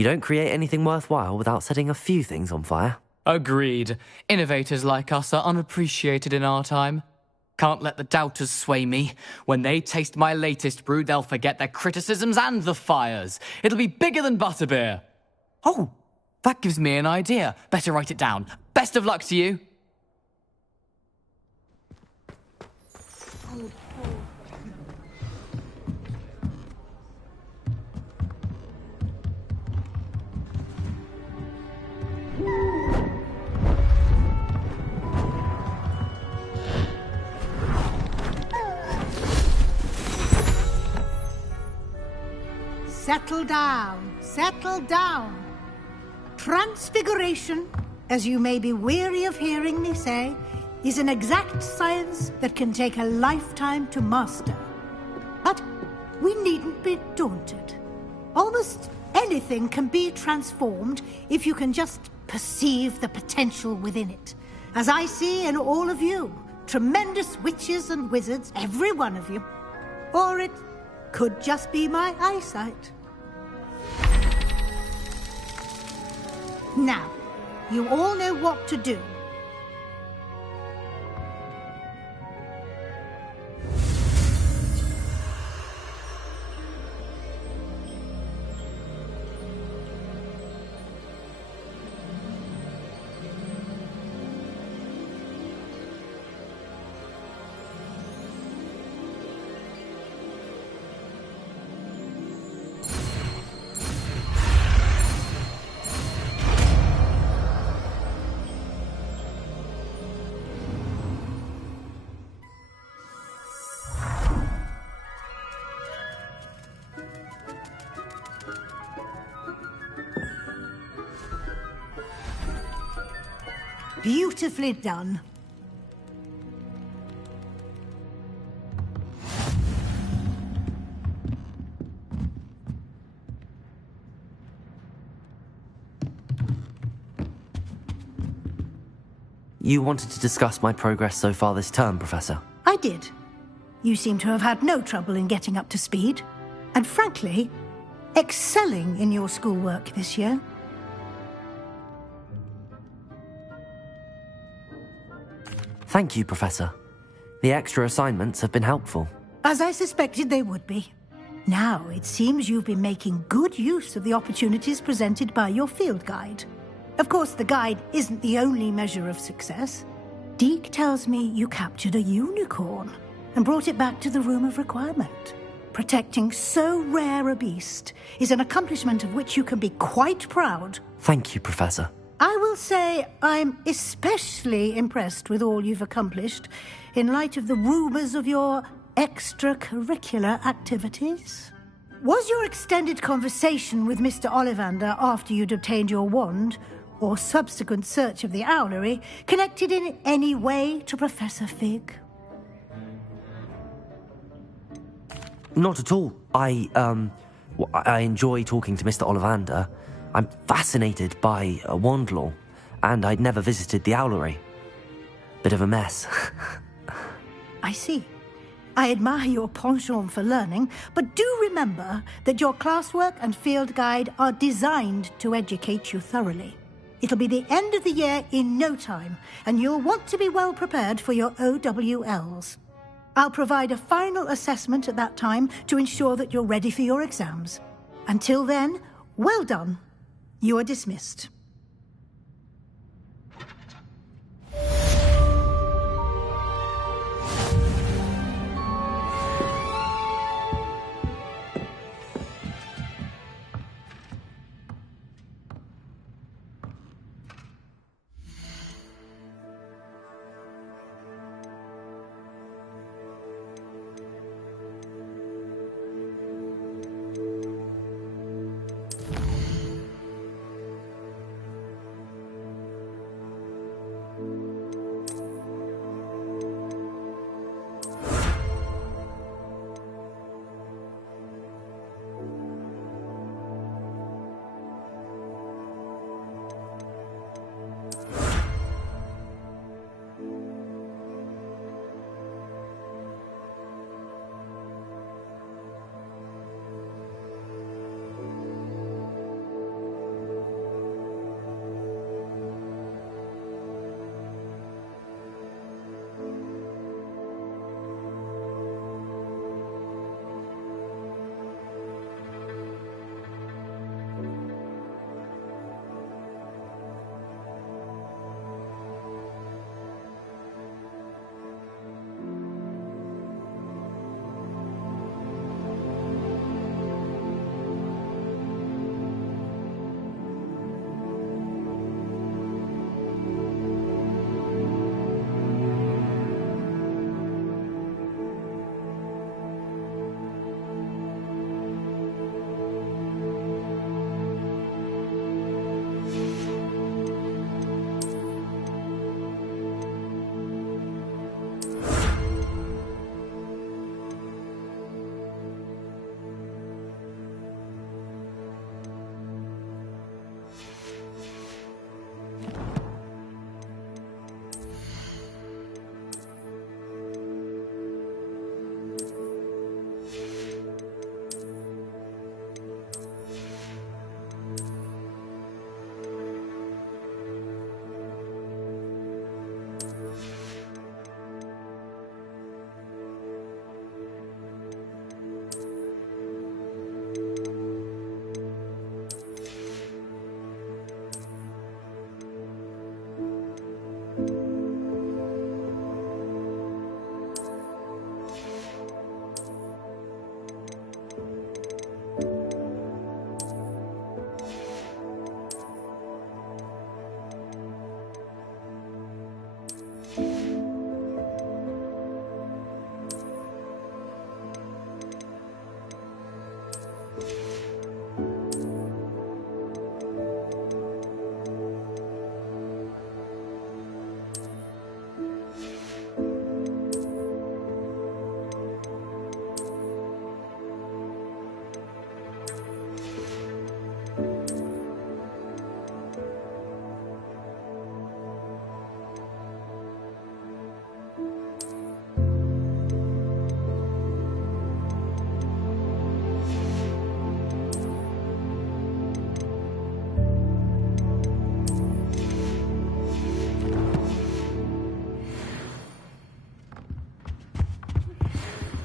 You don't create anything worthwhile without setting a few things on fire. Agreed. Innovators like us are unappreciated in our time. Can't let the doubters sway me. When they taste my latest brew, they'll forget their criticisms and the fires. It'll be bigger than butterbeer. Oh, that gives me an idea. Better write it down. Best of luck to you. Settle down, settle down. Transfiguration, as you may be weary of hearing me say, is an exact science that can take a lifetime to master. But we needn't be daunted. Almost anything can be transformed if you can just perceive the potential within it. As I see in all of you, tremendous witches and wizards, every one of you. Or it could just be my eyesight. Now, you all know what to do. Beautifully done. You wanted to discuss my progress so far this term, Professor? I did. You seem to have had no trouble in getting up to speed. And frankly, excelling in your schoolwork this year. Thank you, Professor. The extra assignments have been helpful. As I suspected they would be. Now, it seems you've been making good use of the opportunities presented by your field guide. Of course, the guide isn't the only measure of success. Deke tells me you captured a unicorn and brought it back to the Room of Requirement. Protecting so rare a beast is an accomplishment of which you can be quite proud. Thank you, Professor. I will say I'm especially impressed with all you've accomplished in light of the rumors of your extracurricular activities. Was your extended conversation with Mr. Ollivander after you'd obtained your wand, or subsequent search of the owlery, connected in any way to Professor Fig? Not at all. I enjoy talking to Mr. Ollivander. I'm fascinated by wand law, and I'd never visited the owlery. Bit of a mess. I see. I admire your penchant for learning, but do remember that your classwork and field guide are designed to educate you thoroughly. It'll be the end of the year in no time, and you'll want to be well prepared for your OWLs. I'll provide a final assessment at that time to ensure that you're ready for your exams. Until then, well done. You are dismissed.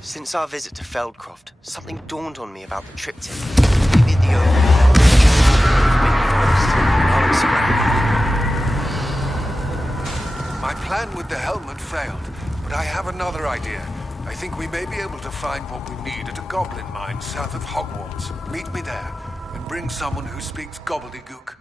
Since our visit to Feldcroft, something dawned on me about the triptych. Maybe the overlord forest. I'll explain. My plan with the helmet failed, but I have another idea. I think we may be able to find what we need at a goblin mine south of Hogwarts. Meet me there, and bring someone who speaks gobbledygook.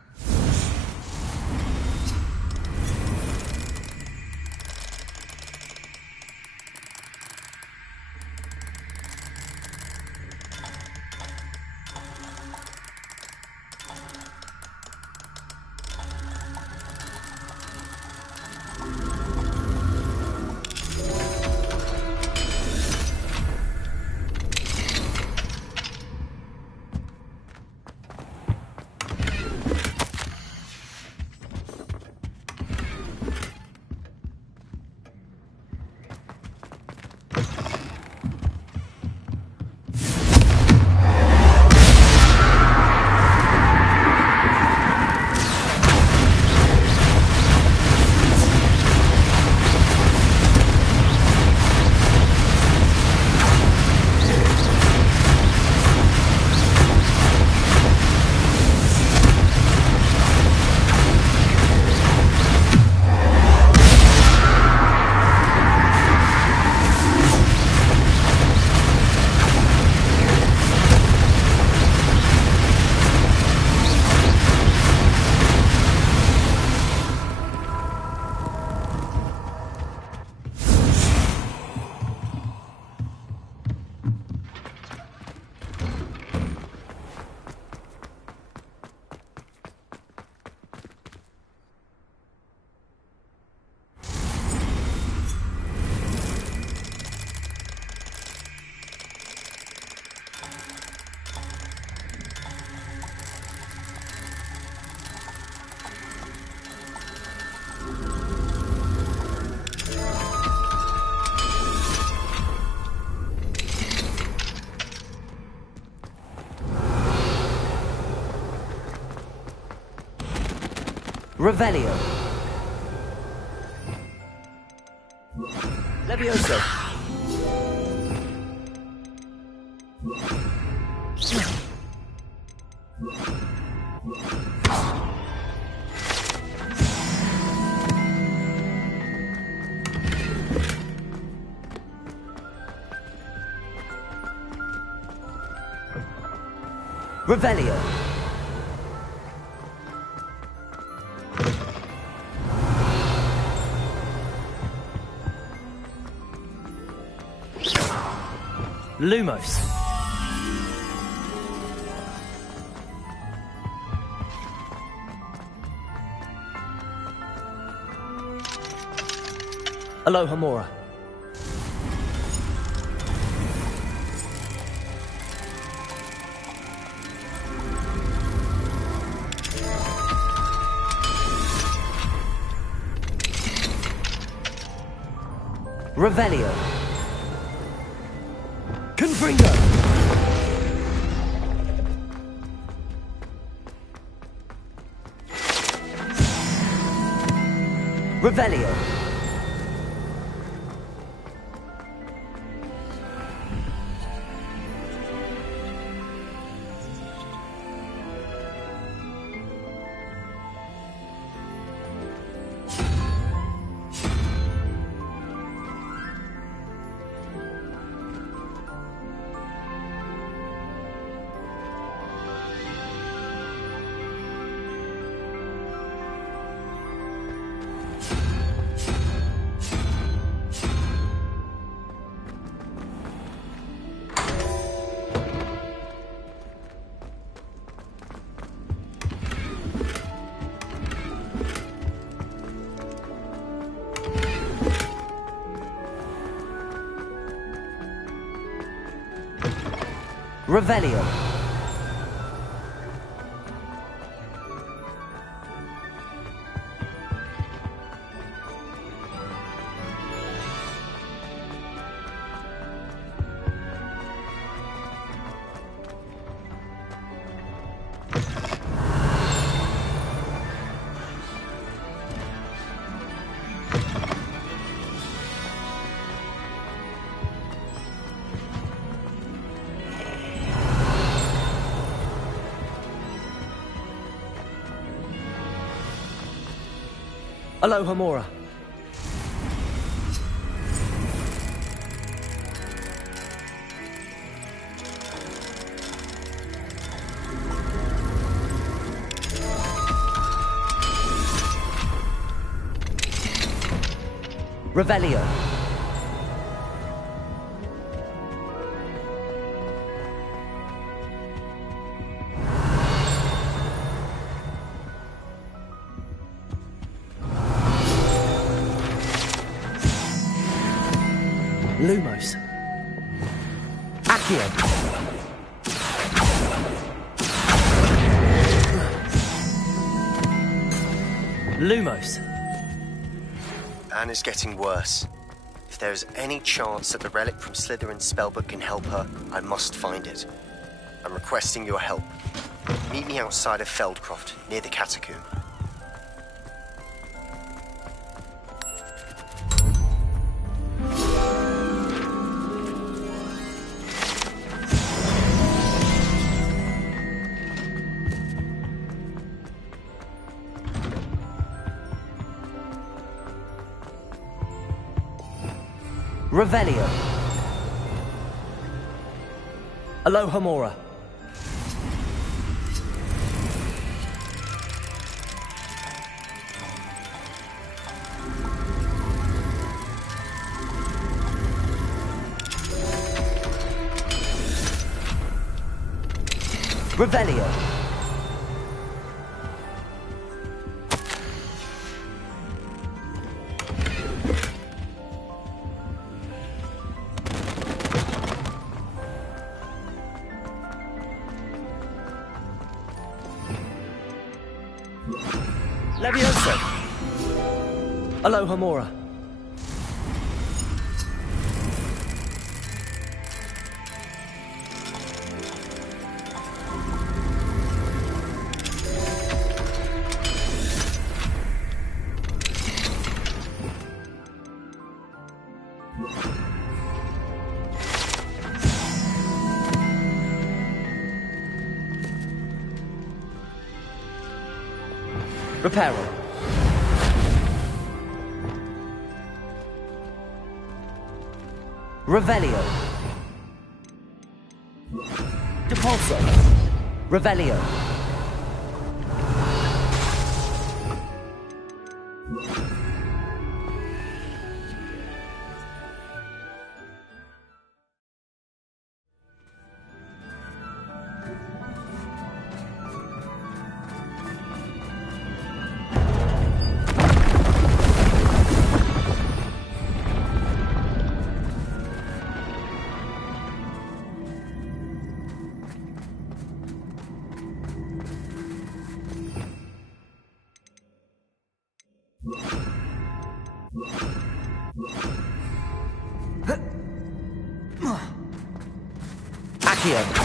Revelio. Levioso. Revelio. Lumos. Alohomora. Revelio. Confringo. Revelio. Revelio. Aloha Mora. Revelio. Lumos. Accio. Lumos. Anne is getting worse. If there is any chance that the relic from Slytherin's spellbook can help her, I must find it. I'm requesting your help. Meet me outside of Feldcroft, near the catacomb. Revelio. Aloha Mora. Revelio. Levioso. Aloha Mora. Reparo. Revelio. Depulso. Revelio. Accio.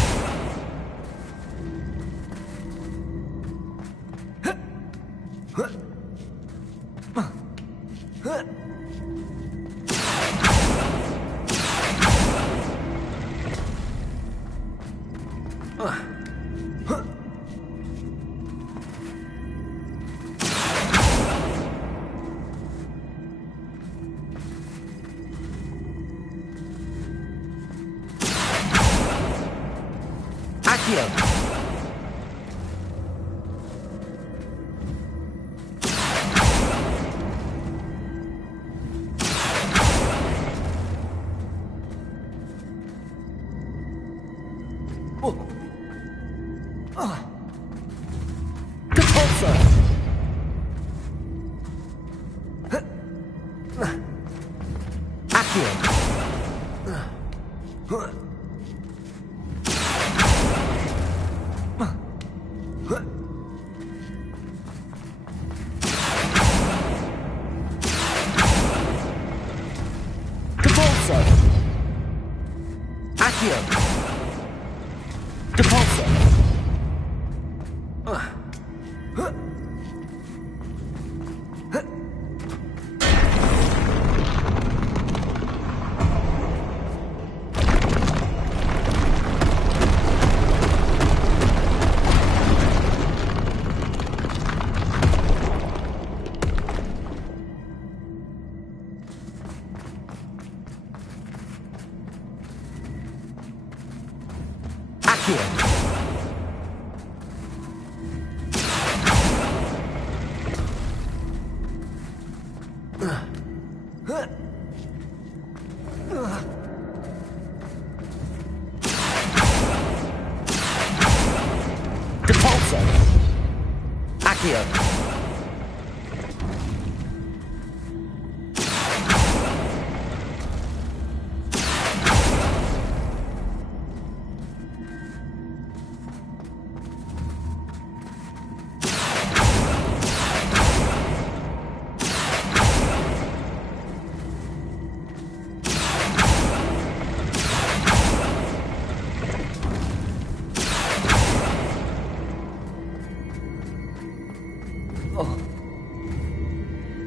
Accio. Depulso. Accio.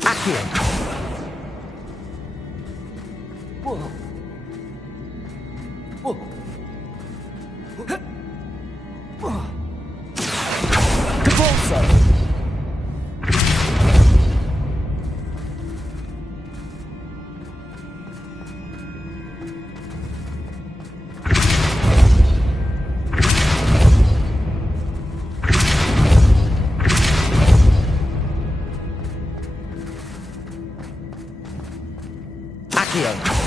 Accio. Whoa. Whoa. Depulso. Accio.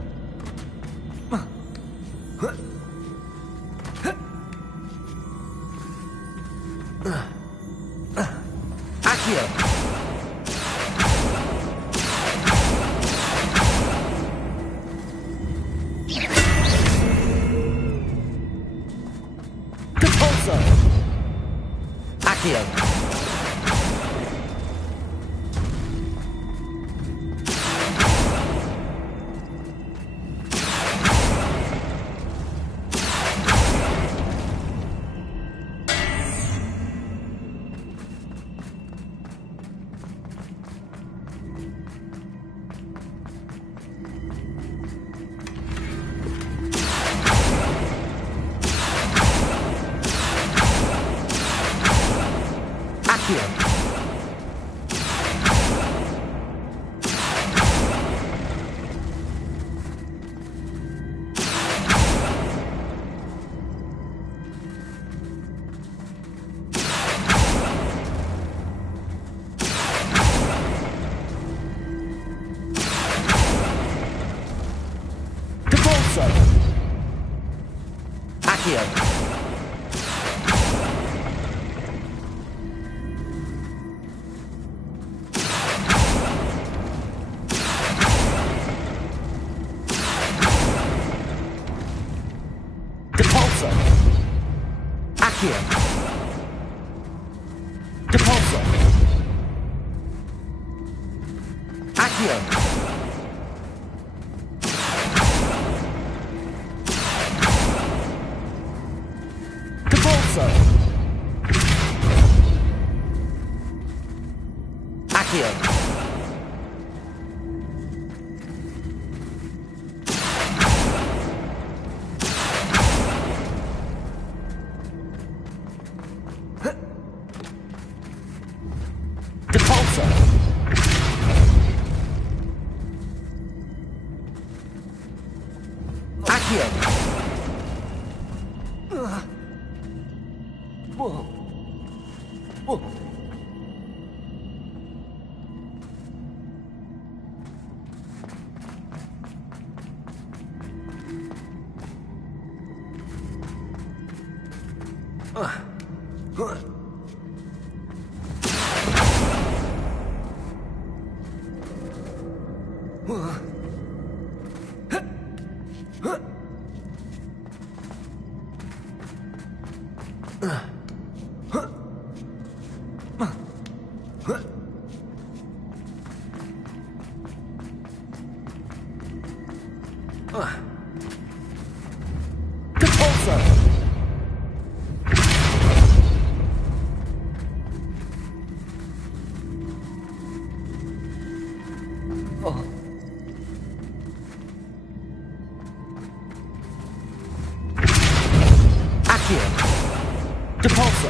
Depulso. Accio. Depulso. Accio. Accio. Depulso. Accio. Depulso. Accio. Depulso. Accio. Depulso. Accio. Depulso. Accio. Whoa. Whoa. Depulso. Oh. Accio. Depulso.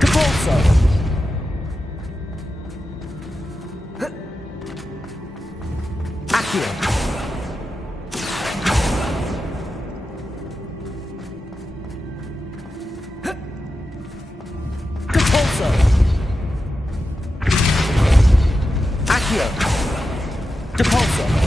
Depulso! Accio! Depulso! Accio! Depulso!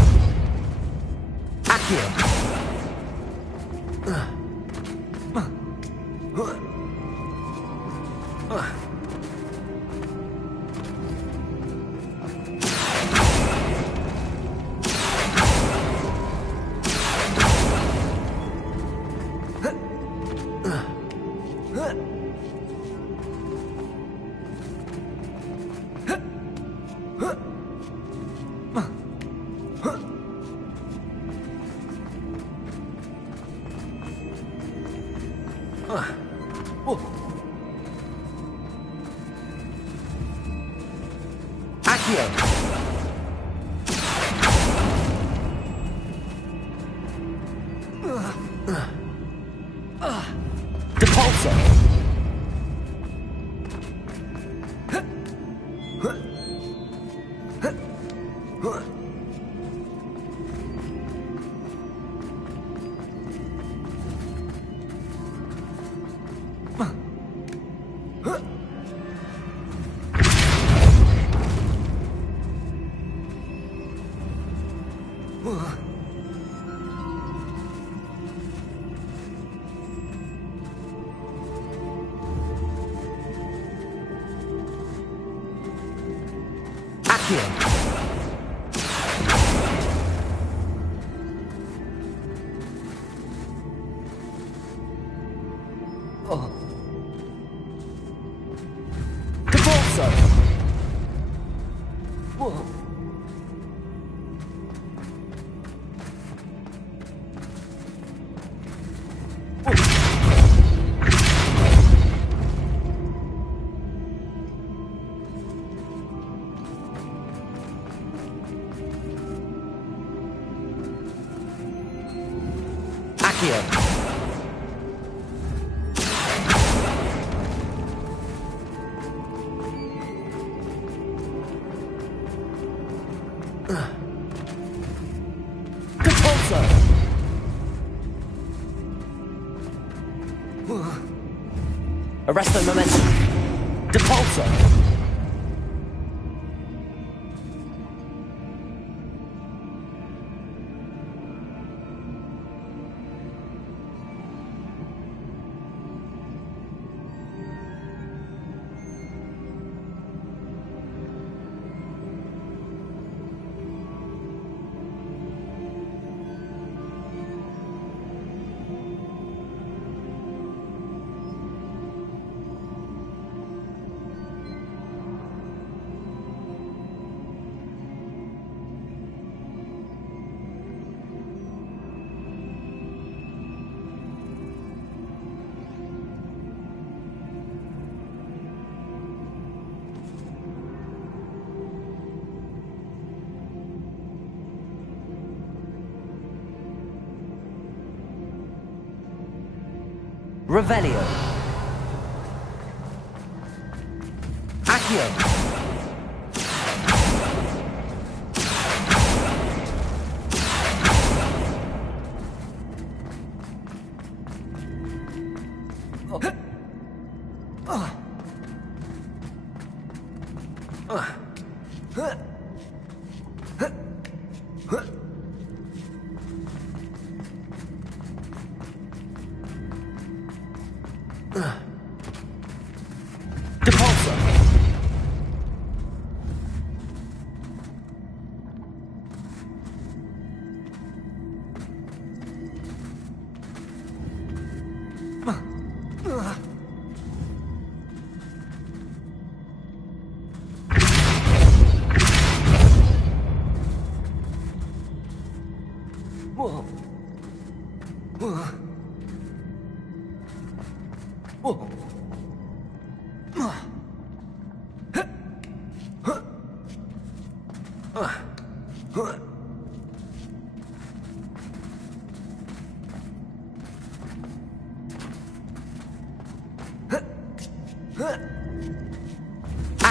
Accio! Arresto momentum. Depulso. Revelio. Accio.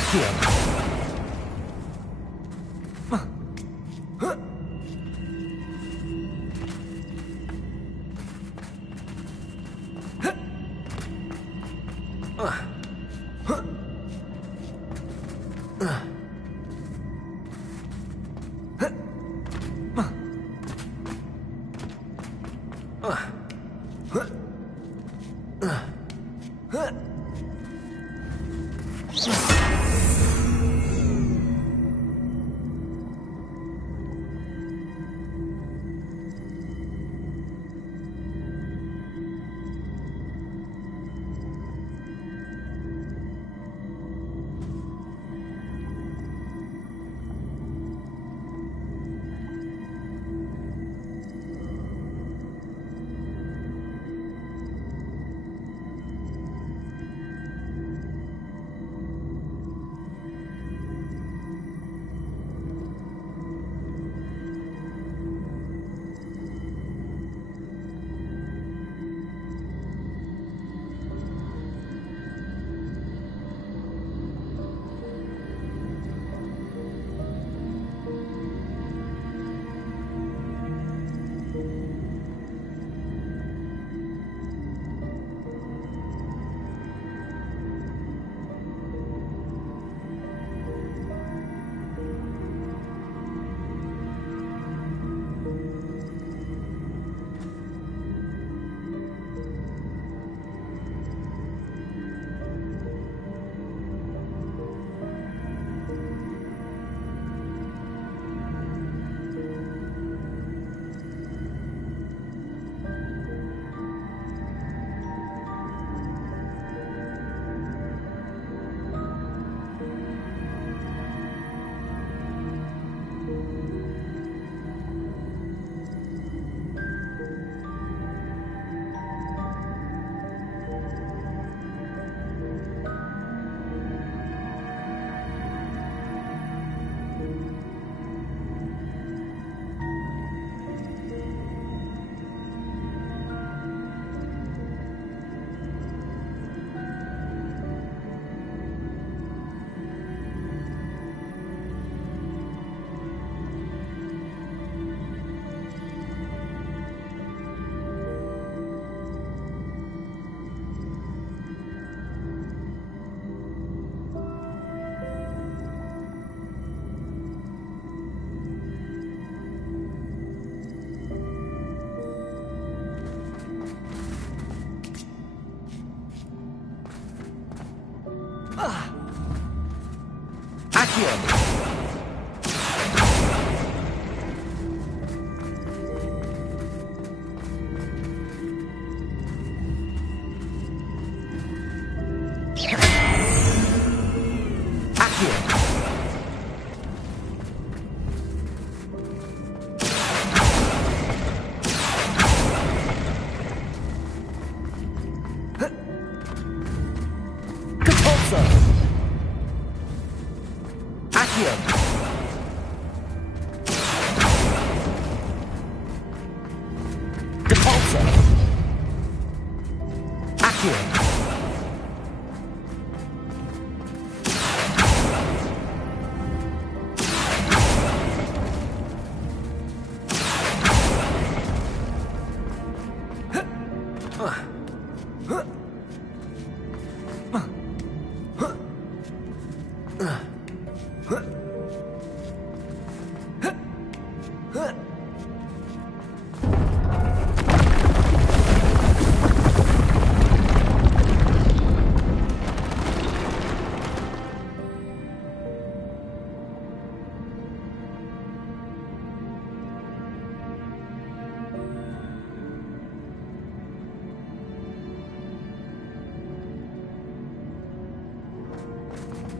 Accio.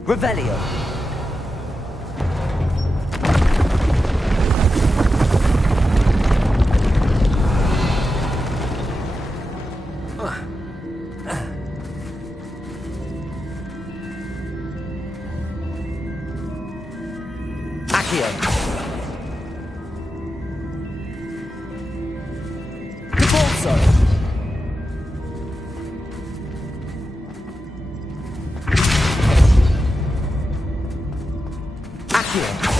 Revelio. Accio. Devolso. Accio.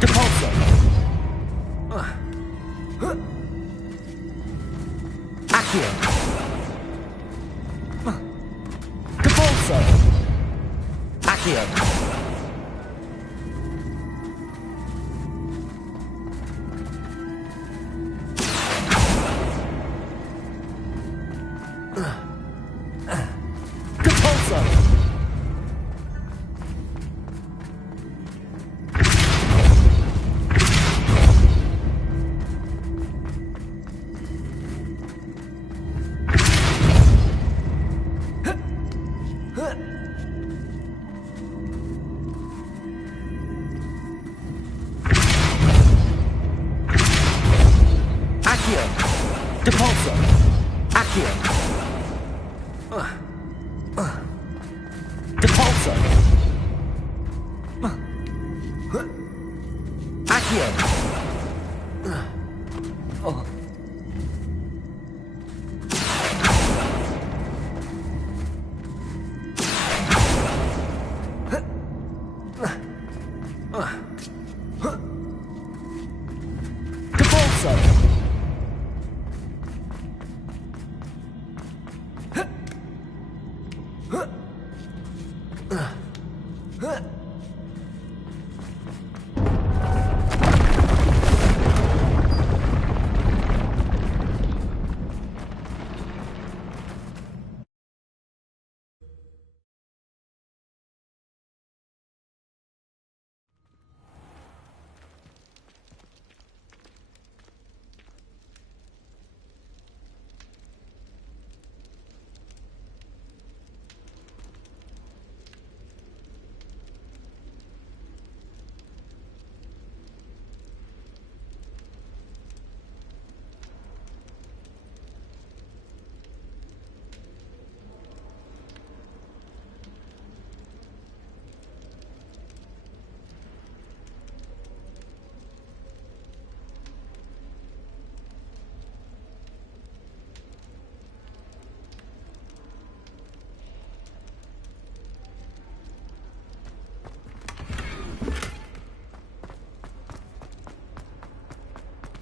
Depulso! Accio! Depulso! Accio! Depulso! Accio! Depulso! Accio! Oh. Depulso!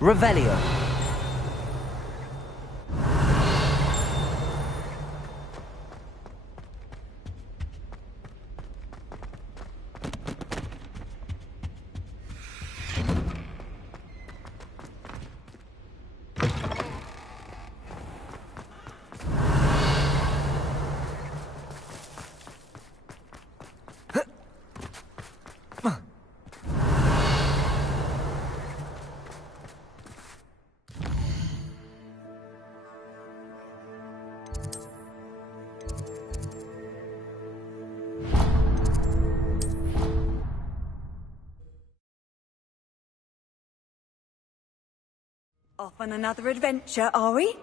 Revelio. Off on another adventure, are we?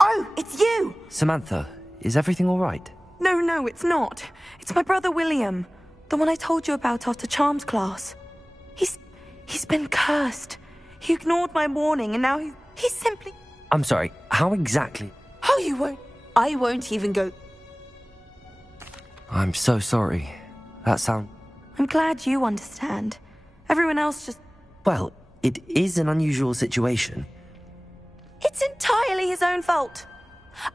Oh, it's you! Samantha, is everything all right? No, it's not. It's my brother William. The one I told you about after Charms class. He's been cursed. He ignored my warning and now he's simply... I'm sorry, how exactly? Oh, you won't. I won't even go... I'm so sorry. That sound... I'm glad you understand. Everyone else just... Well, it is an unusual situation. It's entirely his own fault.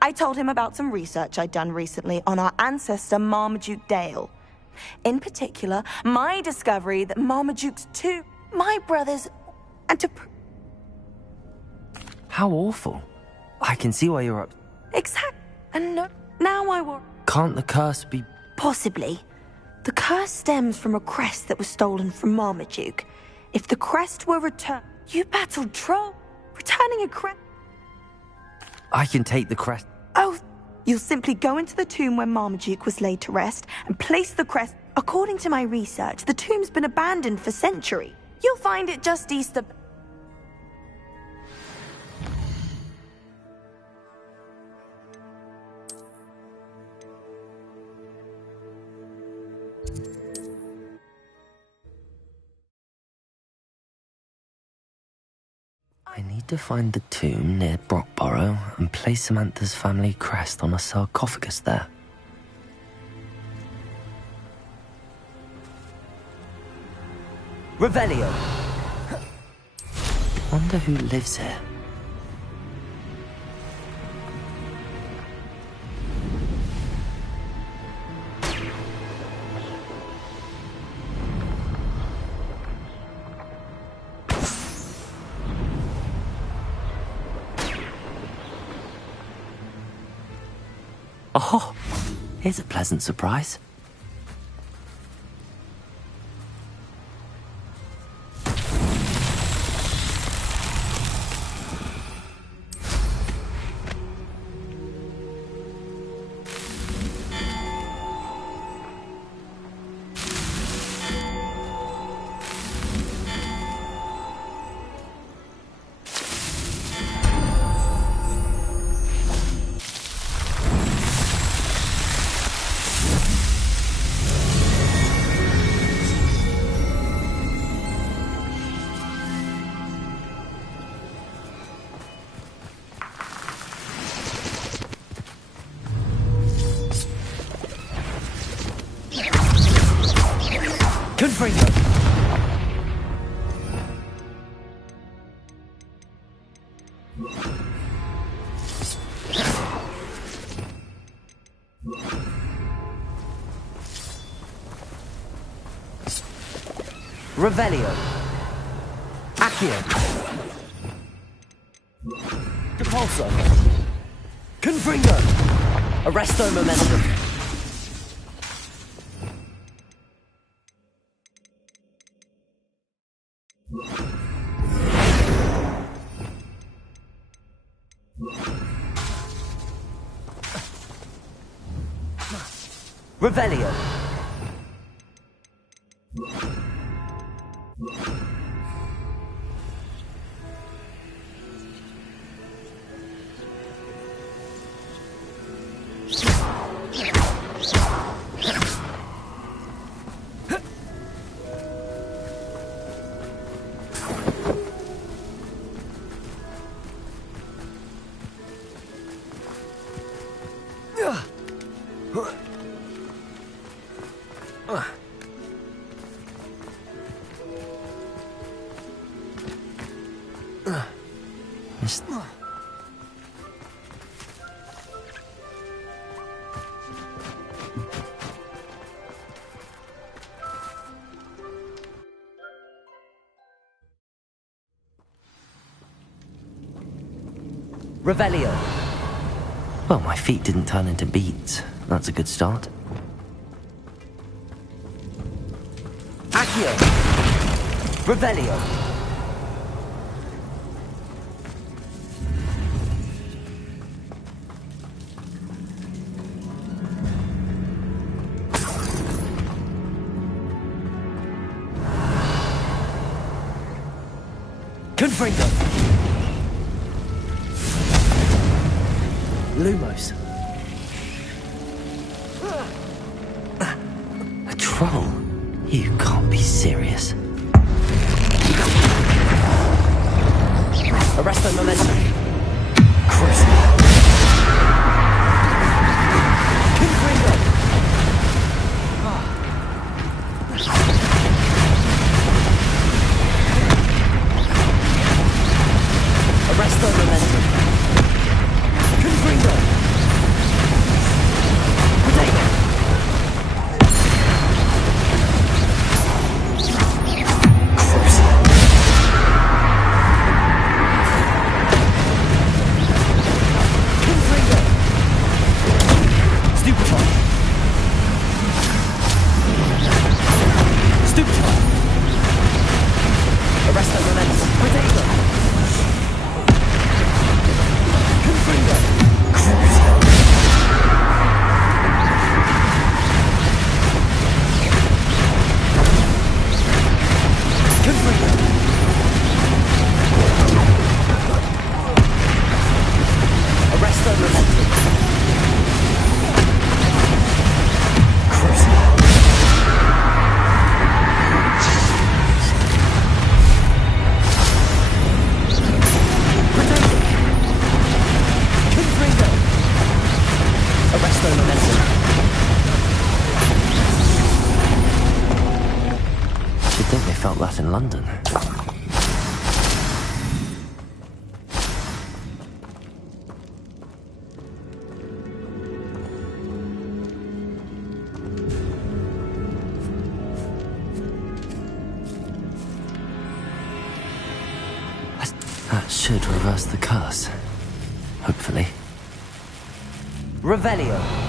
I told him about some research I'd done recently on our ancestor Marmaduke Dale. In particular, my discovery that Marmaduke's two, my brothers, and to... How awful. I can see why you're up... Exact. And no, now I will... Can't the curse be... Possibly. The curse stems from a crest that was stolen from Marmaduke. If the crest were returned... You battled Troll. Returning a crest... I can take the crest... Oh, you'll simply go into the tomb where Marmaduke was laid to rest and place the crest... According to my research, the tomb's been abandoned for centuries. You'll find it just east of... I need to find the tomb near Brockborough and place Samantha's family crest on a sarcophagus there. Revelio! Wonder who lives here. Oh, here's a pleasant surprise. Confringo! Revelio! Accio! Depulso! Confringo! Arresto Momentum! Revelio! Revelio. Well, my feet didn't turn into beets. That's a good start. Accio. Revelio. Confringo. Lumos. A troll? You can't be serious. Arresto Momentum. Crucible. Confringo. Arresto Momentum. Confringo. Potato. Crucible. That should reverse the curse. Hopefully. Revelio.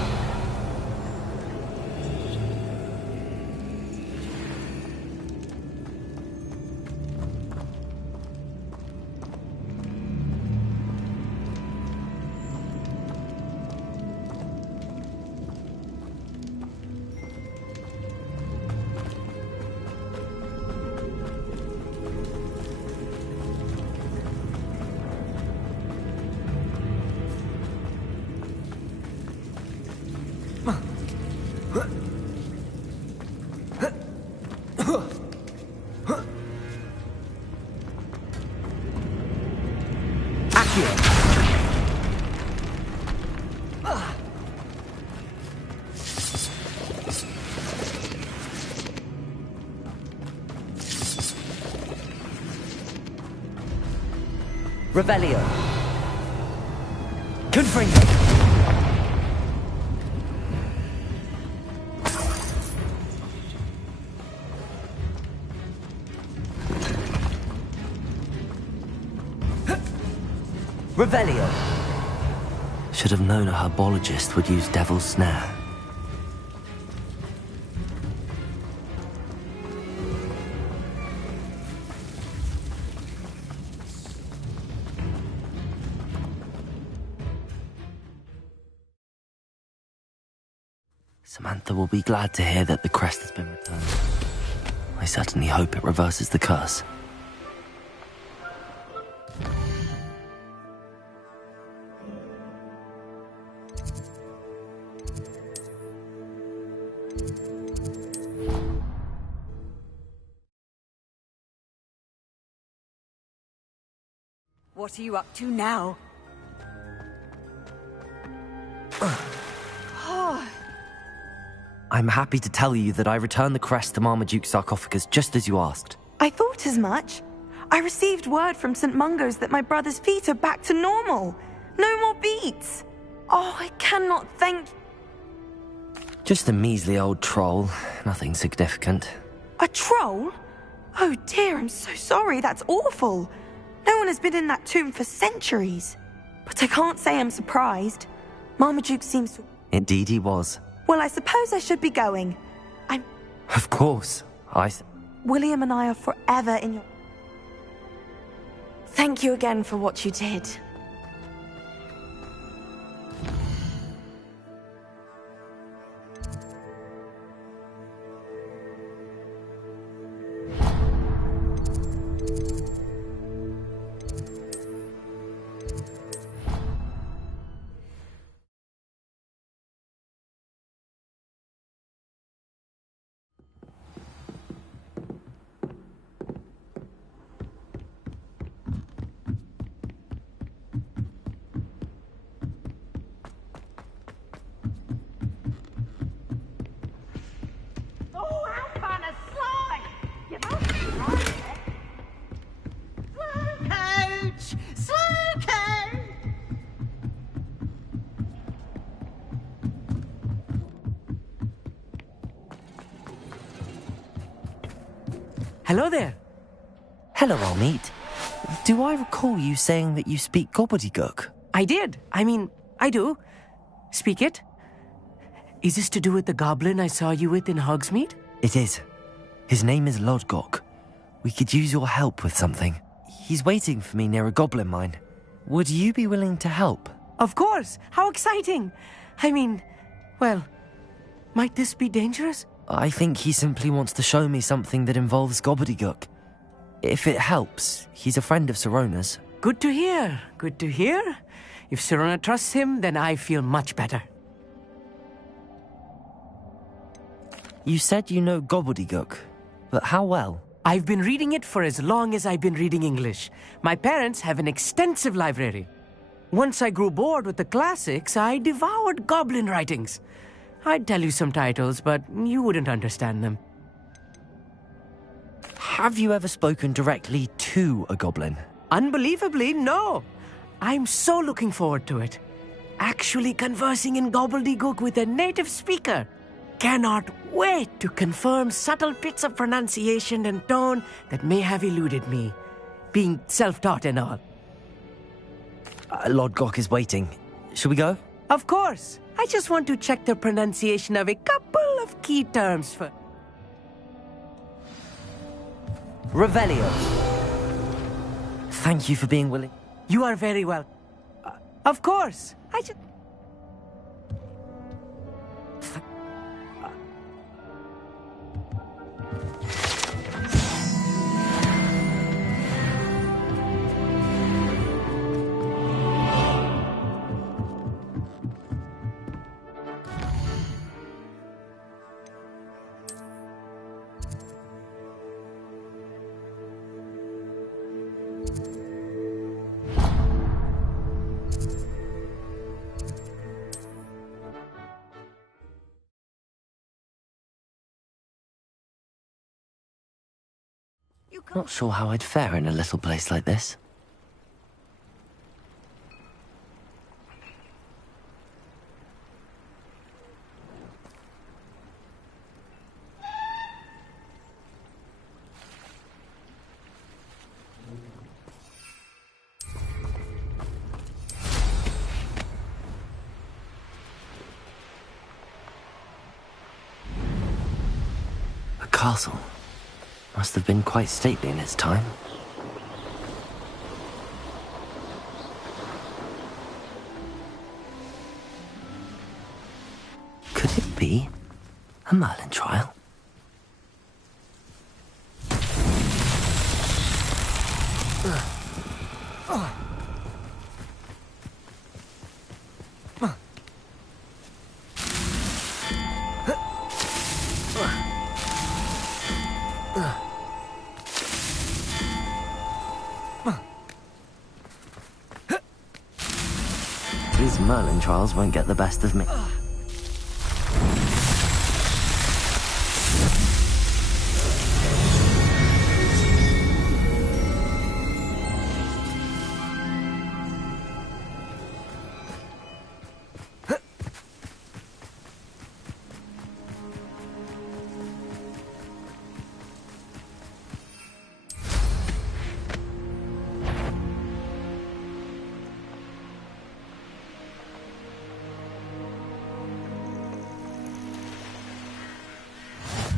Revelio. Confringo. Revelio. Should have known a herbologist would use Devil's Snare. Samantha will be glad to hear that the crest has been returned. I certainly hope it reverses the curse. What are you up to now? I'm happy to tell you that I returned the crest to Marmaduke's sarcophagus just as you asked. I thought as much. I received word from St. Mungo's that my brother's feet are back to normal. No more beats. Oh, I cannot thank... Just a measly old troll. Nothing significant. A troll? Oh dear, I'm so sorry. That's awful. No one has been in that tomb for centuries. But I can't say I'm surprised. Marmaduke seems to... Indeed he was. Well, I suppose I should be going. Of course. William and I are forever in your... Thank you again for what you did. Hello there. Hello, Almeet. Do I recall you saying that you speak gobbledygook? I did. I do. Speak it. Is this to do with the goblin I saw you with in Hogsmeade? It is. His name is Lodgok. We could use your help with something. He's waiting for me near a goblin mine. Would you be willing to help? Of course. How exciting. Well, might this be dangerous? I think he simply wants to show me something that involves gobbledygook. If it helps, he's a friend of Sirona's. Good to hear. Good to hear. If Sirona trusts him, then I feel much better. You said you know gobbledygook, but how well? I've been reading it for as long as I've been reading English. My parents have an extensive library. Once I grew bored with the classics, I devoured goblin writings. I'd tell you some titles, but you wouldn't understand them. Have you ever spoken directly to a goblin? Unbelievably, no. I'm so looking forward to it. Actually conversing in gobbledygook with a native speaker. Cannot wait to confirm subtle bits of pronunciation and tone that may have eluded me, being self-taught and all. Lord Gok is waiting. Should we go? Of course. I just want to check the pronunciation of a couple of key terms for... Revelio. Thank you for being willing. You are very well. Of course. I just... Not sure how I'd fare in a little place like this. A castle. Must have been quite stately in its time. Could it be a Merlin trial? These Merlin trials won't get the best of me.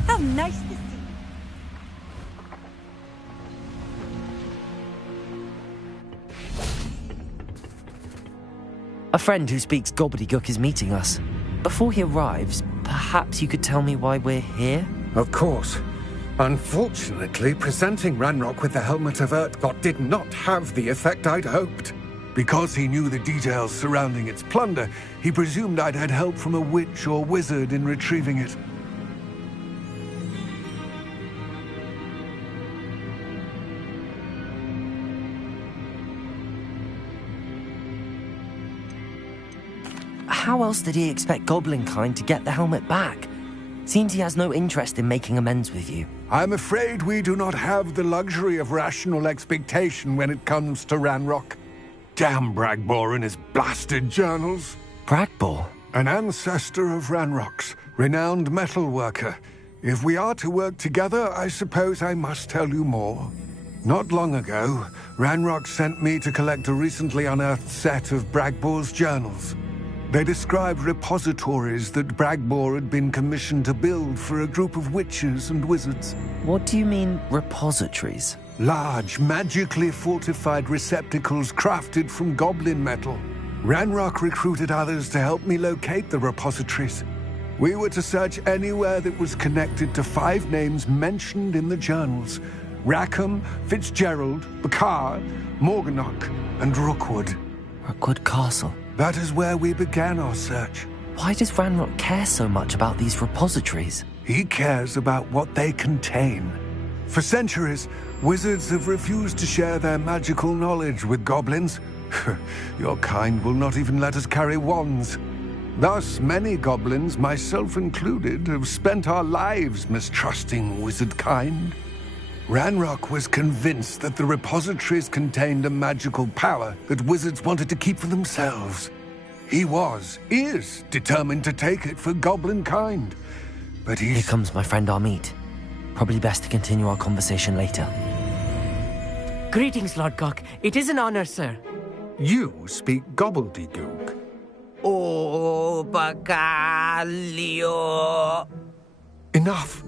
How nice to see. A friend who speaks gobbledygook is meeting us. Before he arrives, perhaps you could tell me why we're here? Of course. Unfortunately, presenting Ranrock with the Helmet of Urtkot did not have the effect I'd hoped. Because he knew the details surrounding its plunder, he presumed I'd had help from a witch or wizard in retrieving it. How else did he expect Goblinkind to get the helmet back? Seems he has no interest in making amends with you. I'm afraid we do not have the luxury of rational expectation when it comes to Ranrock. Damn Bragbor and his blasted journals. Bragbor? An ancestor of Ranrock's, renowned metal worker. If we are to work together, I suppose I must tell you more. Not long ago, Ranrock sent me to collect a recently unearthed set of Bragbor's journals. They described repositories that Bragbor had been commissioned to build for a group of witches and wizards. What do you mean, repositories? Large, magically fortified receptacles crafted from goblin metal. Ranrock recruited others to help me locate the repositories. We were to search anywhere that was connected to 5 names mentioned in the journals: Rackham, Fitzgerald, Bakar, Morganach, and Rookwood. Rookwood Castle. That is where we began our search. Why does Ranrock care so much about these repositories? He cares about what they contain. For centuries, wizards have refused to share their magical knowledge with goblins. Your kind will not even let us carry wands. Thus, many goblins, myself included, have spent our lives mistrusting wizard kind. Ranrock was convinced that the repositories contained a magical power that wizards wanted to keep for themselves. He is determined to take it for goblin kind. But Here comes my friend Amit. Probably best to continue our conversation later. Greetings, Lord Gok. It is an honor, sir. You speak gobbledygook. Oh, Bacalio. Enough.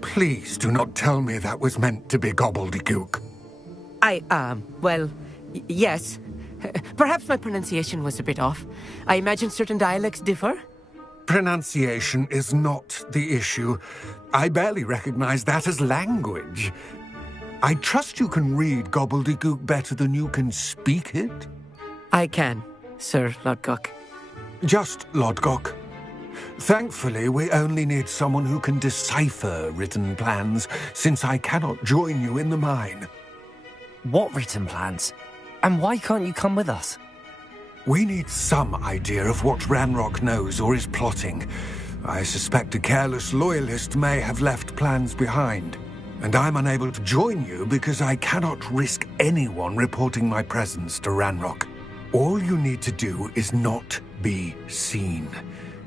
Please do not tell me that was meant to be gobbledygook. Yes. Perhaps my pronunciation was a bit off. I imagine certain dialects differ. Pronunciation is not the issue. I barely recognize that as language. I trust you can read gobbledygook better than you can speak it? I can, Sir Lodgok. Just Lodgok. Thankfully, we only need someone who can decipher written plans, since I cannot join you in the mine. What written plans? And why can't you come with us? We need some idea of what Ranrock knows or is plotting. I suspect a careless loyalist may have left plans behind. And I'm unable to join you because I cannot risk anyone reporting my presence to Ranrock. All you need to do is not be seen,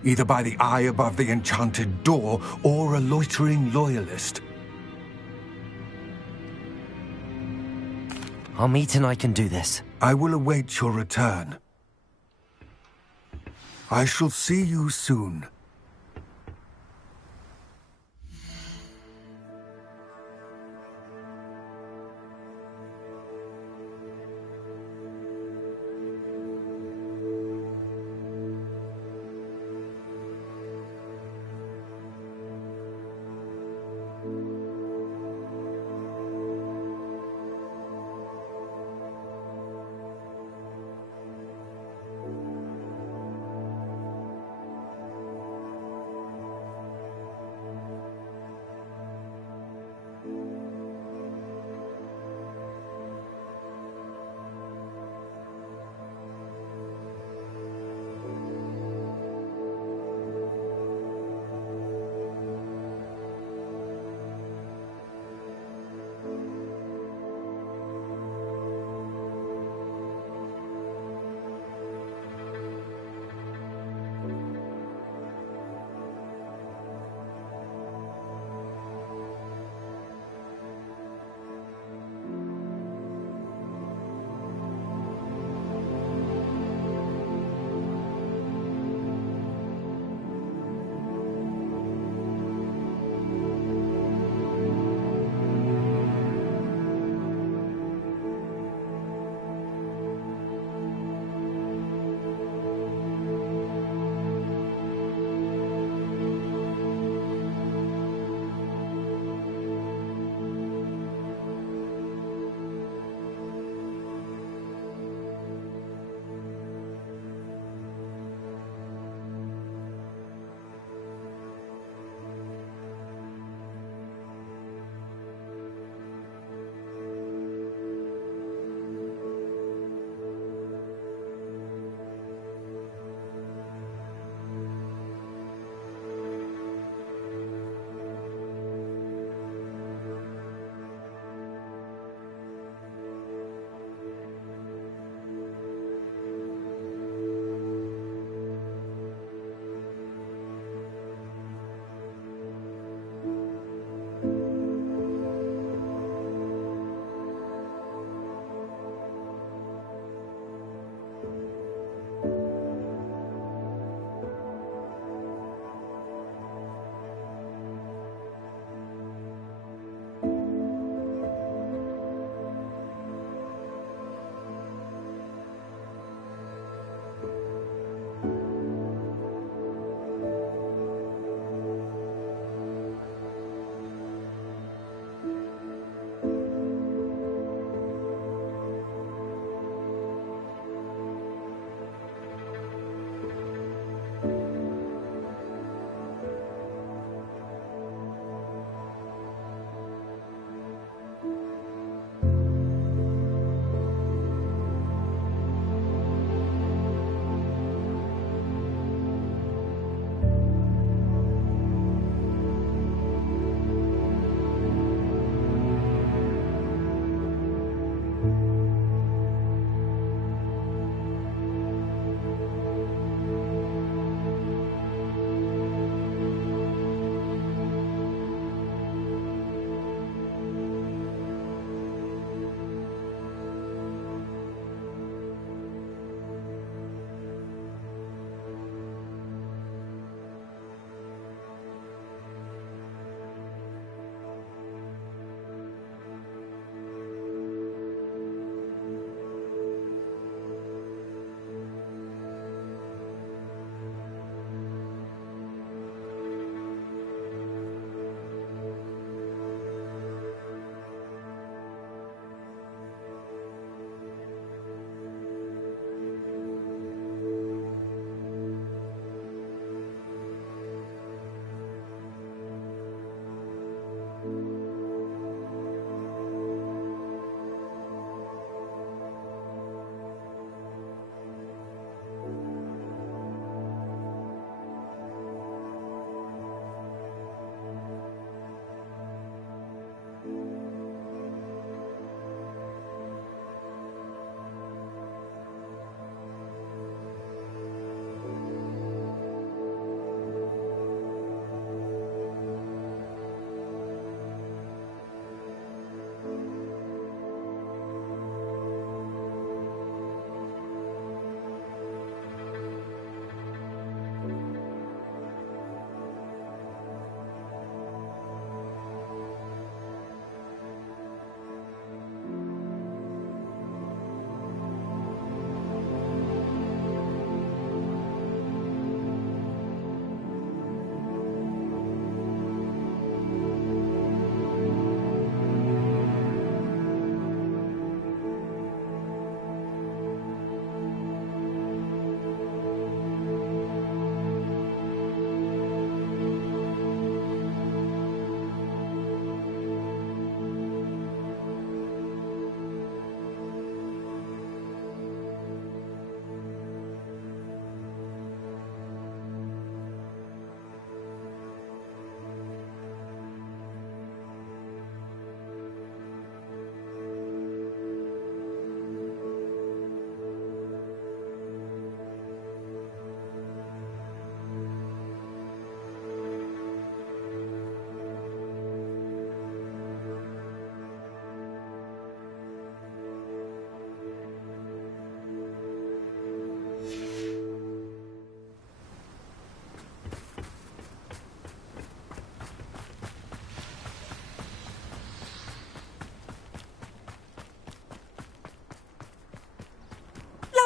either by the eye above the enchanted door or a loitering loyalist. Our meet and I can do this. I will await your return. I shall see you soon.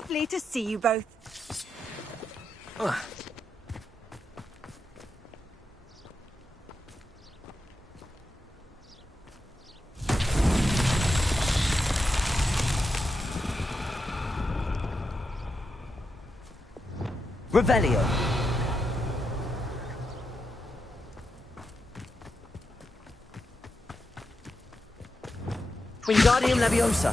Lovely to see you both. Revelio. Wingardium Leviosa.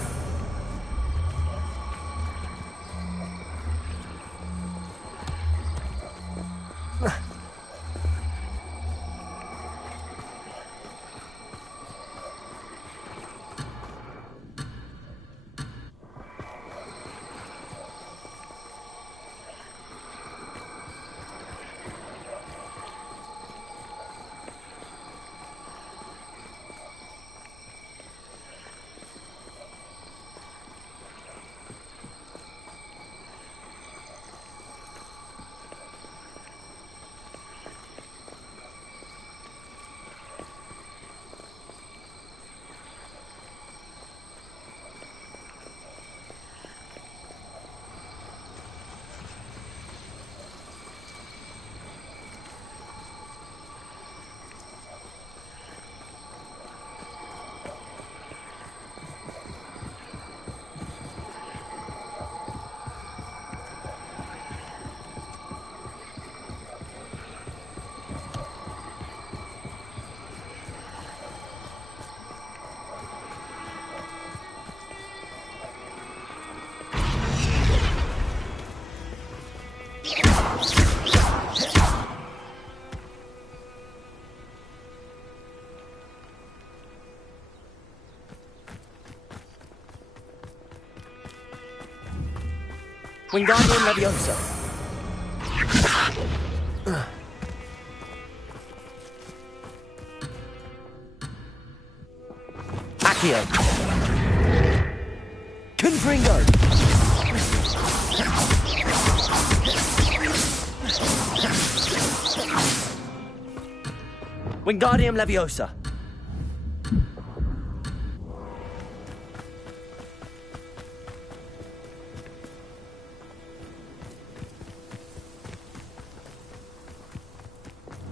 Wingardium Leviosa. Accio. Confringo. Wingardium Leviosa.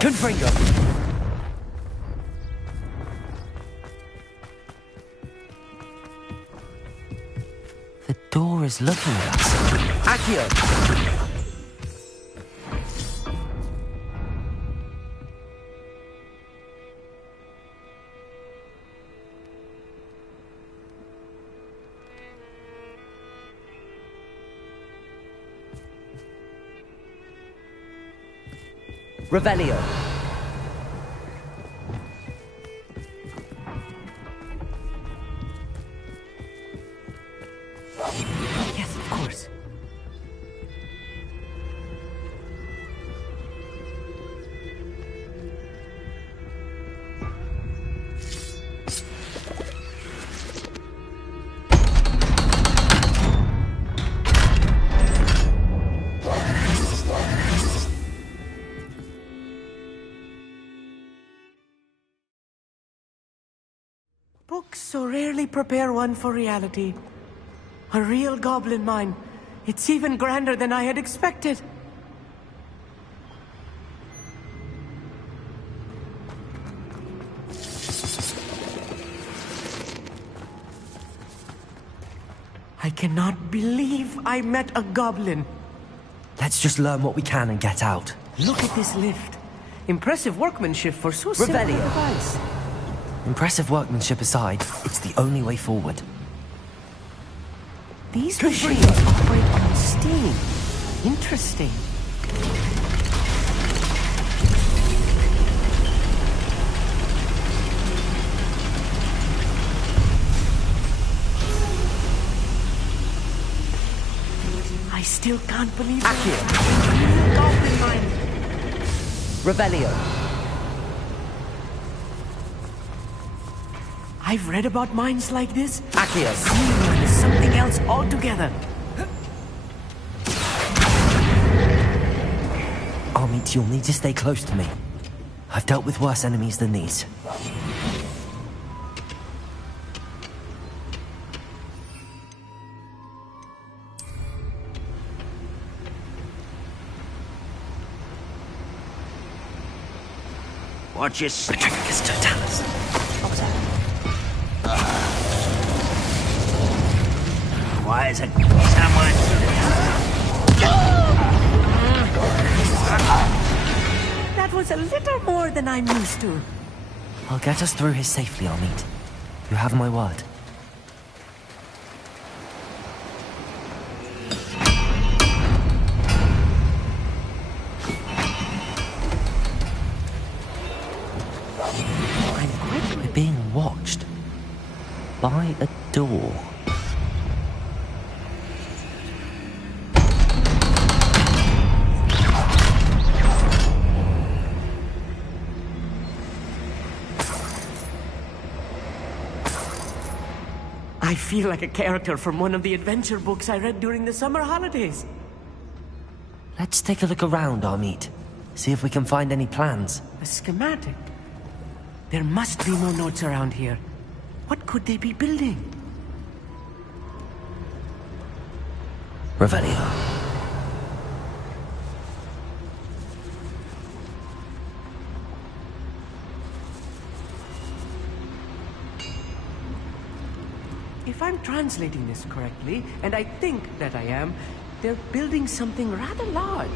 Confringo. The door is looking at us. Accio. Revelio. Yes, of course. Books so rarely prepare one for reality. A real goblin mine. It's even grander than I had expected. I cannot believe I met a goblin. Let's just learn what we can and get out. Look at this lift. Impressive workmanship for so simple a Revelio. device. Impressive workmanship aside, it's the only way forward. These machines operate on steam. Interesting. I still can't believe Accio. Real goblin mine. Revelio. I've read about mines like this. Accio. Seeing one is something else altogether. Armit, you'll need to stay close to me. I've dealt with worse enemies than these. Watch your step. Atragus totalis. Why is it someone? That was a little more than I'm used to. I'll get us through here safely, Amit. You have my word. We're being watched by a door. I feel like a character from one of the adventure books I read during the summer holidays. Let's take a look around, Amit. See if we can find any plans. A schematic. There must be more notes around here. What could they be building? Revelio. If I'm translating this correctly, and I think that I am, they're building something rather large.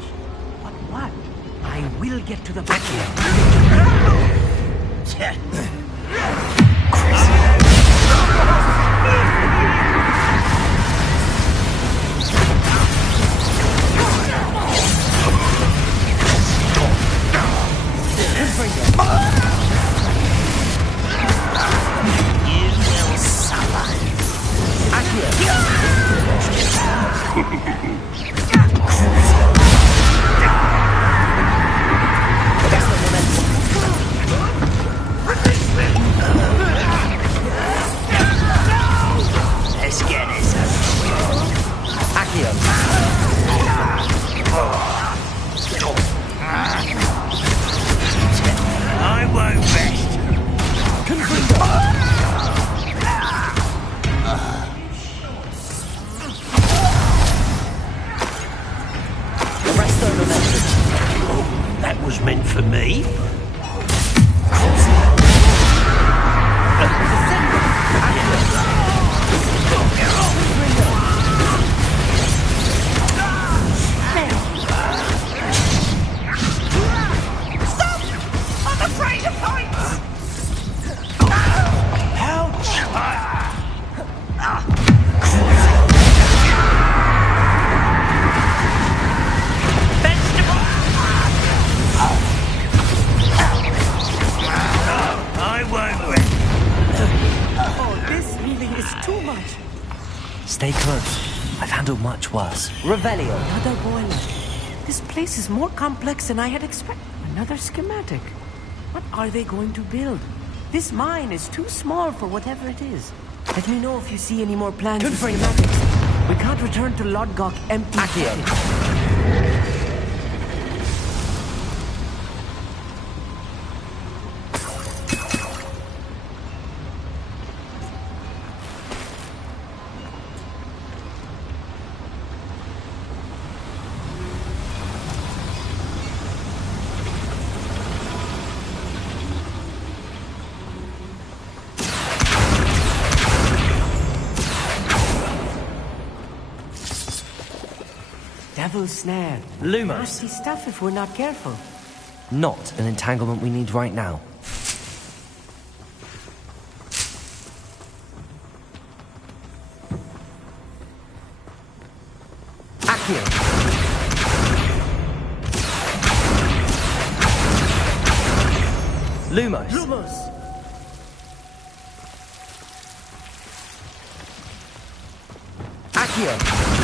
But what? I will get to the back Let's get it. I won't rest. That was meant for me. Stay close. I've handled much worse. Revelio. Another boiler. This place is more complex than I had expected. Another schematic. What are they going to build? This mine is too small for whatever it is. Let me know if you see any more plans and schematics. We can't return to Lodgok empty-handed. Devil's snare. Lumos. Nasty stuff if we're not careful. Not an entanglement we need right now. Accio. Lumos. Lumos. Accio.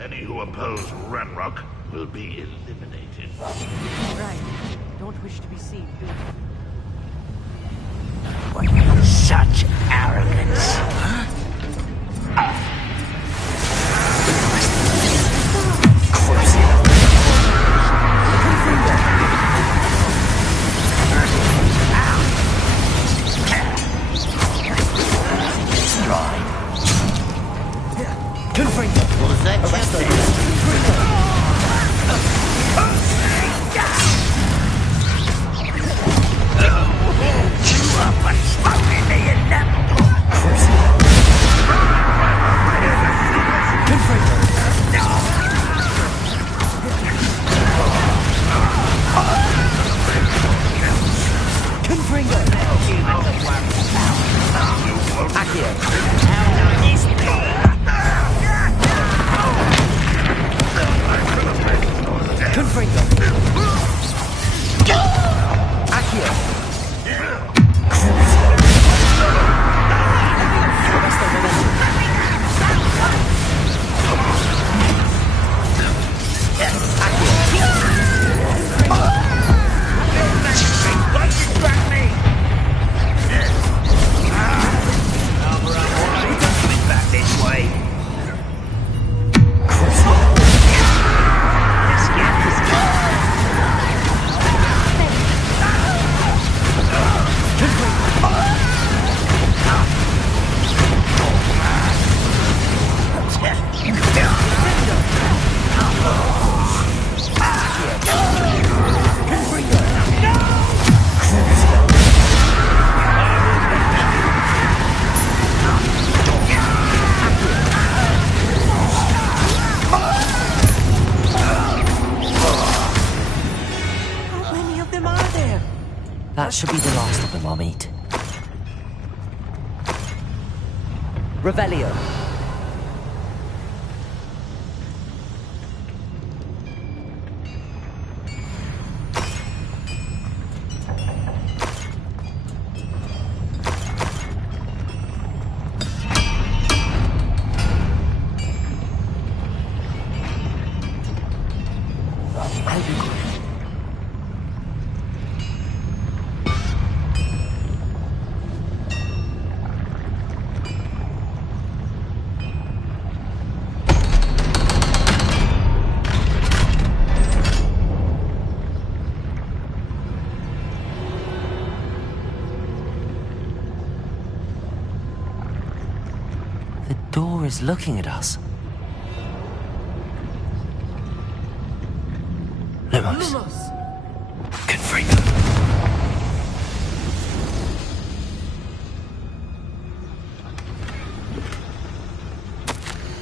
Any who oppose Ranrock will be eliminated. Right. Don't wish to be seen, do What such arrogance. Stride. That should be the last of them I'll meet. Revelio. Is looking at us. Lumos. Confringo.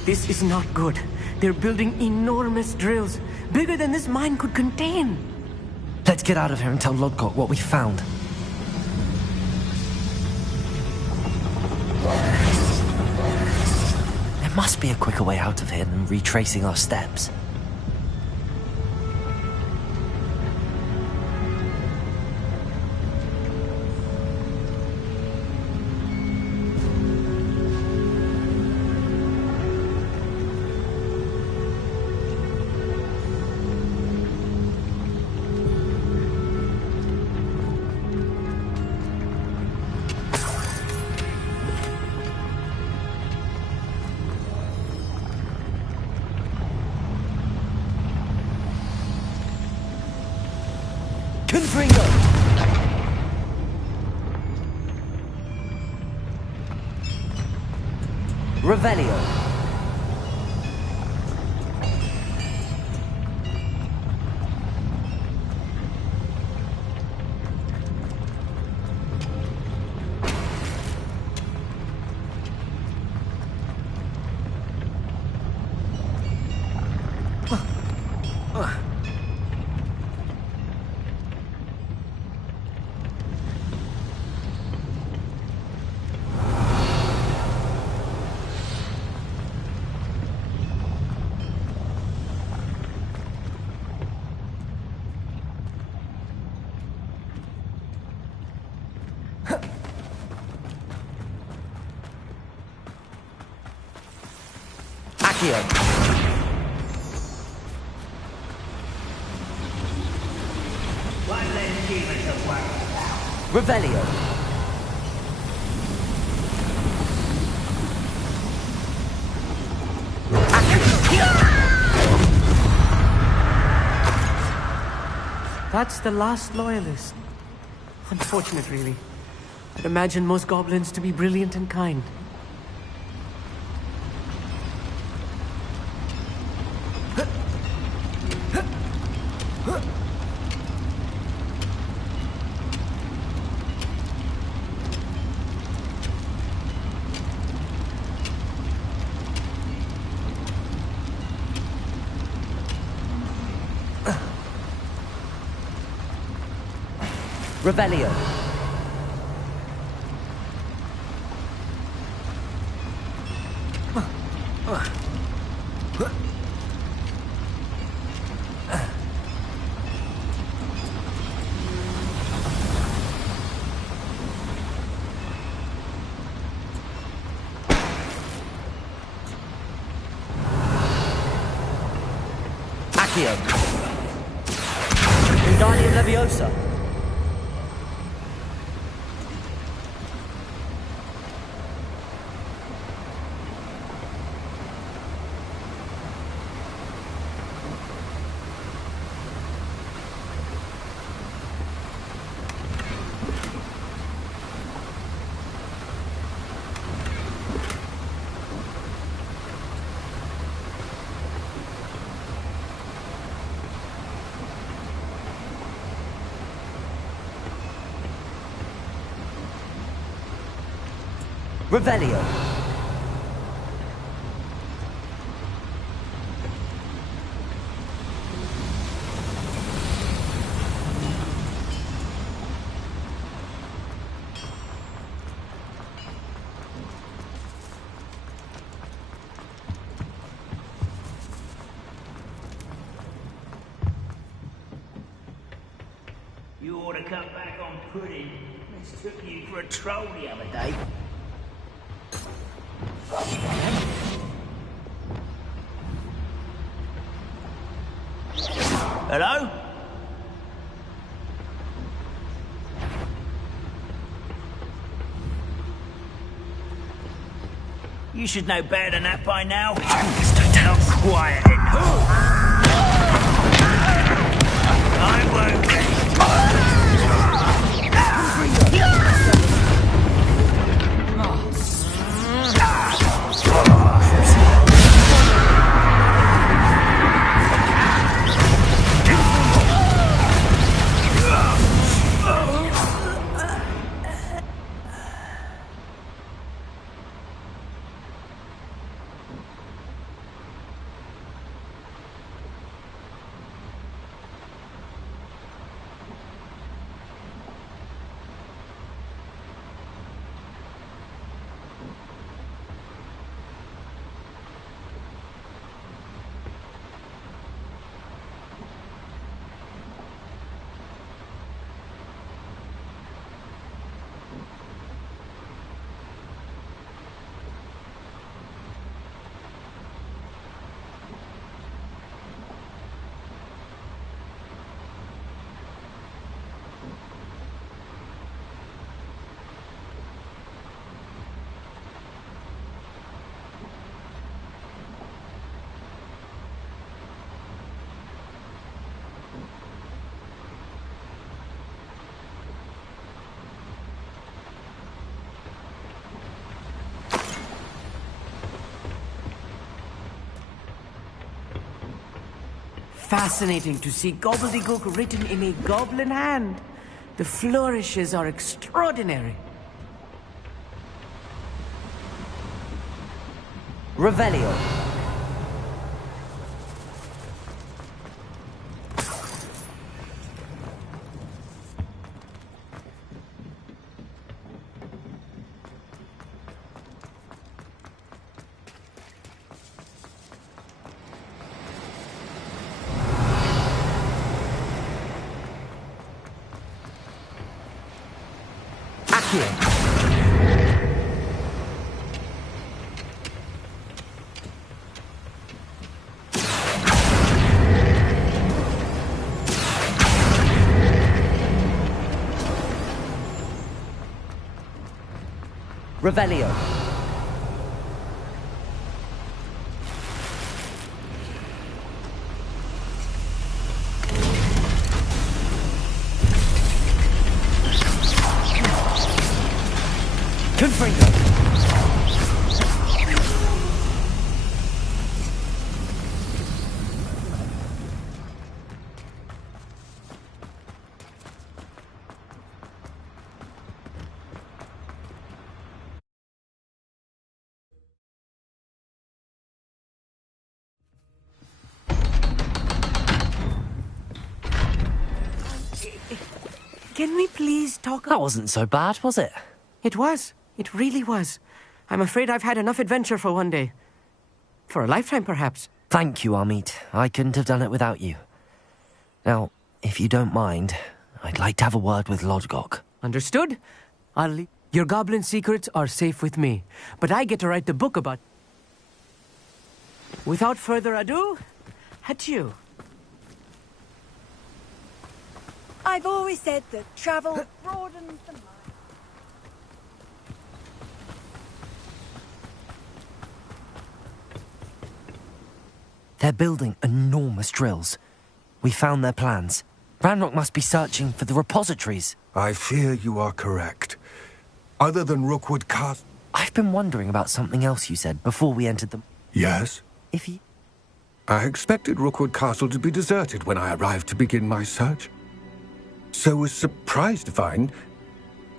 This is not good. They're building enormous drills, bigger than this mine could contain. Let's get out of here and tell Lodgok what we found. There must be a quicker way out of here than retracing our steps. Revelio. Revelio. That's the last loyalist. Unfortunate, really. I'd imagine most goblins to be brilliant and kind. Revelio. Accio. Wingardium Leviosa. Revelio. You ought to cut back on pudding. Mistook you for a troll the other day. Hello? You should know better than that by now. How quiet and I won't get Fascinating to see gobbledygook written in a goblin hand. The flourishes are extraordinary. Revelio. Revelio. Confringo. Can we please talk? That wasn't so bad, was it? It was. It really was. I'm afraid I've had enough adventure for one day. For a lifetime, perhaps. Thank you, Amit. I couldn't have done it without you. Now, if you don't mind, I'd like to have a word with Lodgok. Understood? I'll leave. Your goblin secrets are safe with me, but I get to write the book about... Without further ado, adieu. I've always said that travel broadens the mind. They're building enormous drills. We found their plans. Ranrock must be searching for the repositories. I fear you are correct. Other than Rookwood Castle... I've been wondering about something else you said before we entered the... Yes? If he... I expected Rookwood Castle to be deserted when I arrived to begin my search. So was surprised to find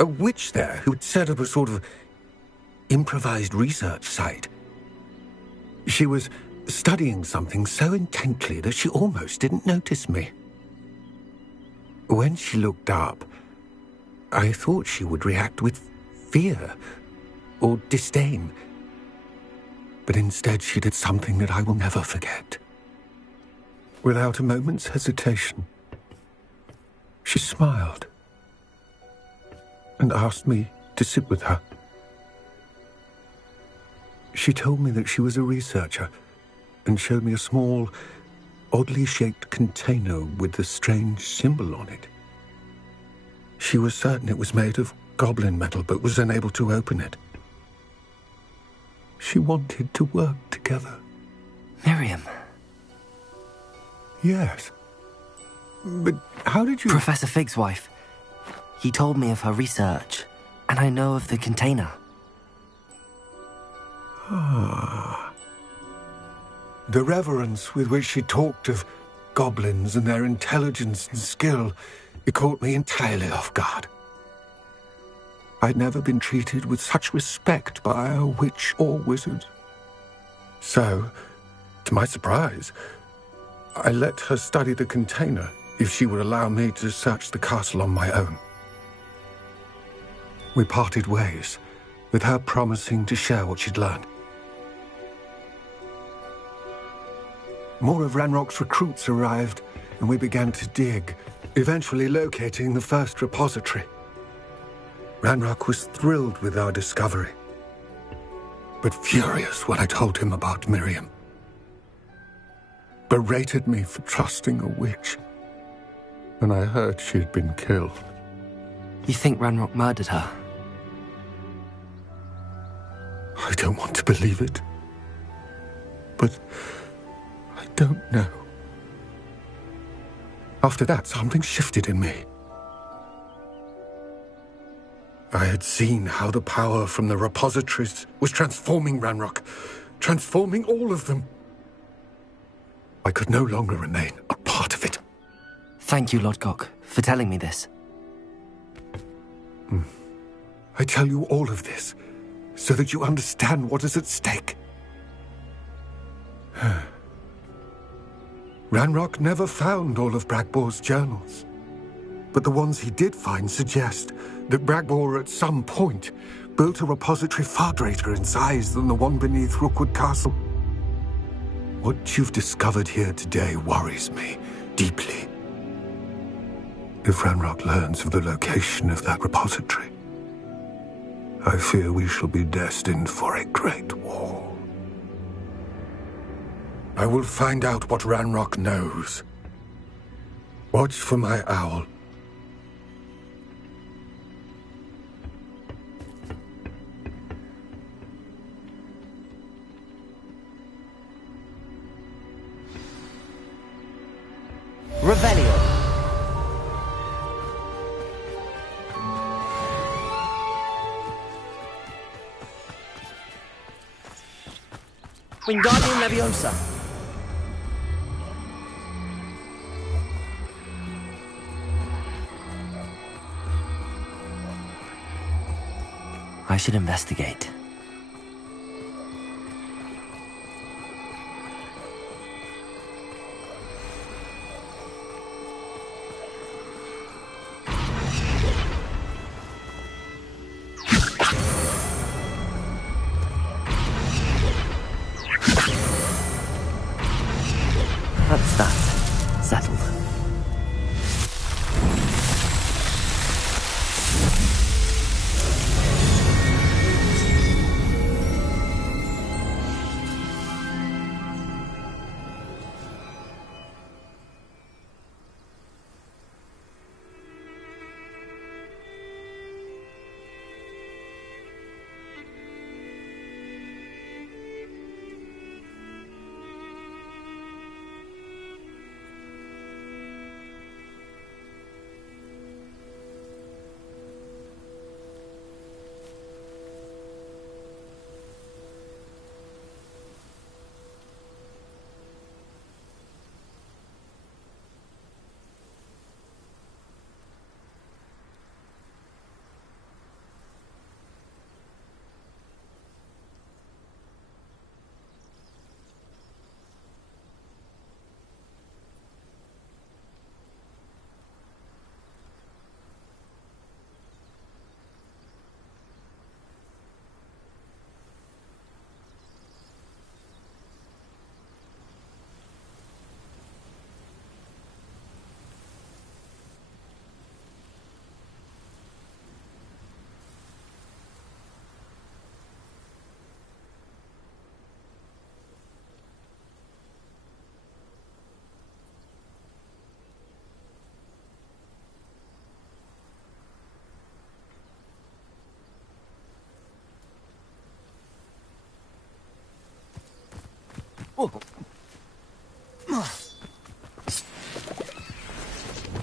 a witch there who had set up a sort of improvised research site. She was studying something so intently that she almost didn't notice me. When she looked up, I thought she would react with fear or disdain. But instead she did something that I will never forget. Without a moment's hesitation, she smiled and asked me to sit with her. She told me that she was a researcher and showed me a small, oddly shaped container with a strange symbol on it. She was certain it was made of goblin metal, but was unable to open it. She wanted to work together. Miriam. Yes. But how did you... Professor Fig's wife. He told me of her research, and I know of the container. Ah. The reverence with which she talked of goblins and their intelligence and skill, it caught me entirely off guard. I'd never been treated with such respect by a witch or wizard. So, to my surprise, I let her study the container if she would allow me to search the castle on my own. We parted ways, with her promising to share what she'd learned. More of Ranrock's recruits arrived, and we began to dig, eventually locating the first repository. Ranrock was thrilled with our discovery, but furious when I told him about Miriam. Berated me for trusting a witch, and I heard she'd been killed. You think Ranrock murdered her? I don't want to believe it, but I don't know. After that, something shifted in me. I had seen how the power from the repositories was transforming Ranrock, transforming all of them. I could no longer remain a part of it. Thank you, Lodgok, for telling me this. I tell you all of this so that you understand what is at stake. Ranrock never found all of Bragbor's journals, but the ones he did find suggest that Bragbor at some point built a repository far greater in size than the one beneath Rookwood Castle. What you've discovered here today worries me deeply. If Ranrock learns of the location of that repository, I fear we shall be destined for a great war. I will find out what Ranrock knows. Watch for my owl. Revelio. Wingardium Leviosa. I should investigate. That's that. Settled.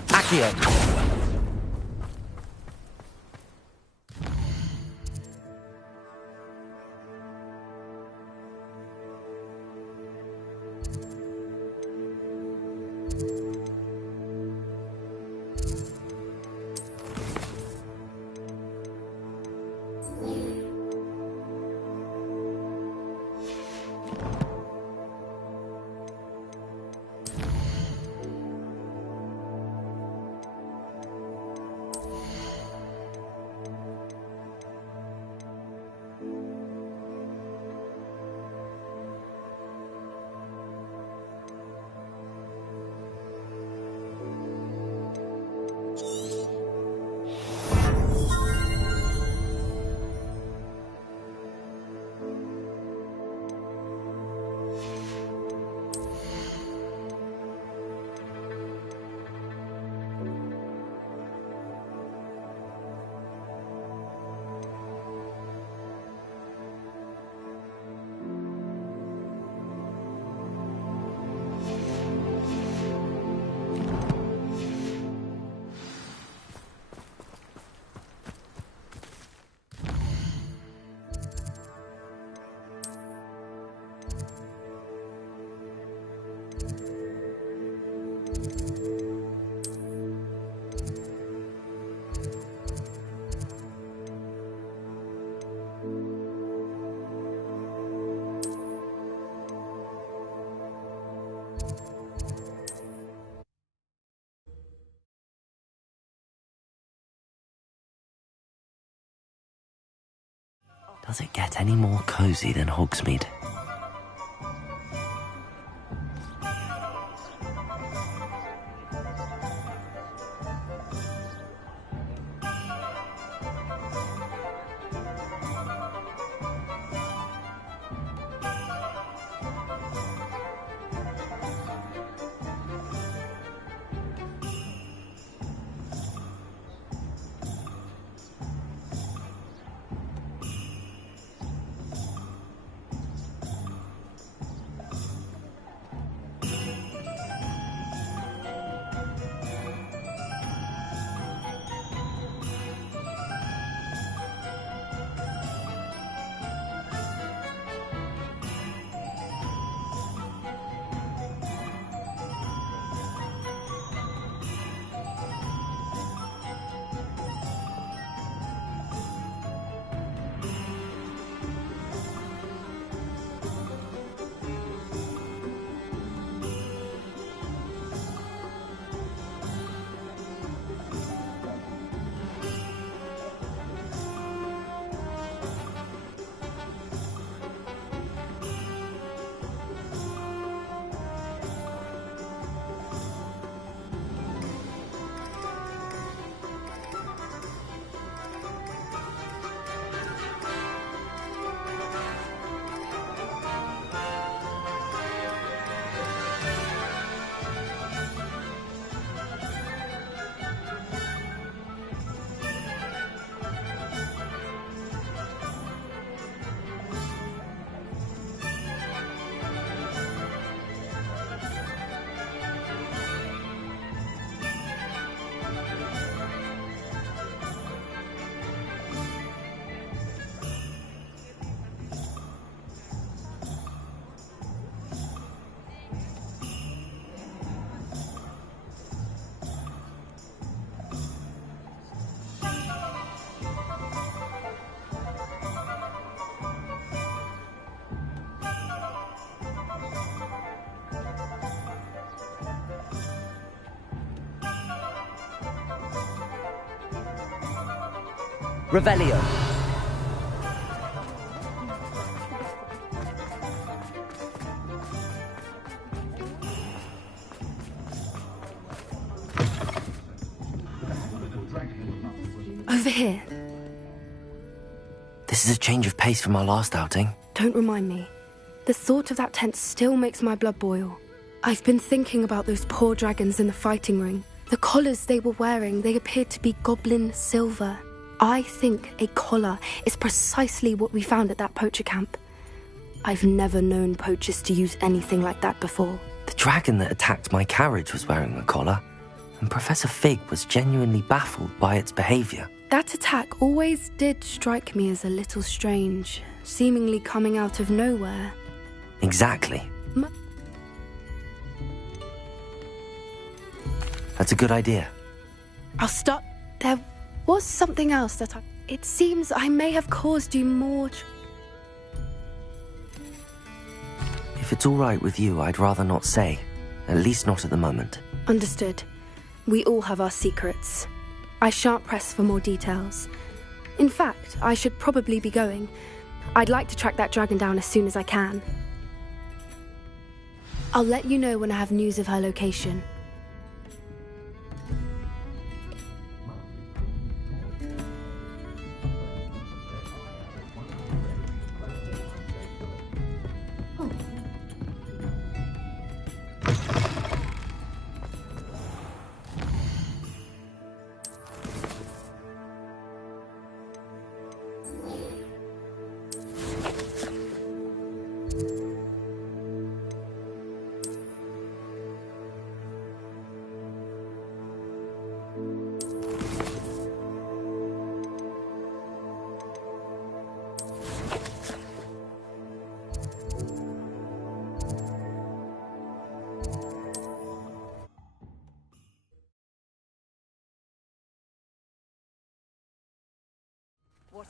Accio! Does it get any more cozy than Hogsmeade? Revelio. Over here. This is a change of pace from our last outing. Don't remind me. The thought of that tent still makes my blood boil. I've been thinking about those poor dragons in the fighting ring. The collars they were wearing, they appeared to be goblin silver. I think a collar is precisely what we found at that poacher camp. I've never known poachers to use anything like that before. The dragon that attacked my carriage was wearing a collar, and Professor Fig was genuinely baffled by its behavior. That attack always did strike me as a little strange, seemingly coming out of nowhere. Exactly. That's a good idea. I'll start. There was something else that It seems I may have caused you more. If it's all right with you, I'd rather not say. At least not at the moment. Understood. We all have our secrets. I shan't press for more details. In fact, I should probably be going. I'd like to track that dragon down as soon as I can. I'll let you know when I have news of her location.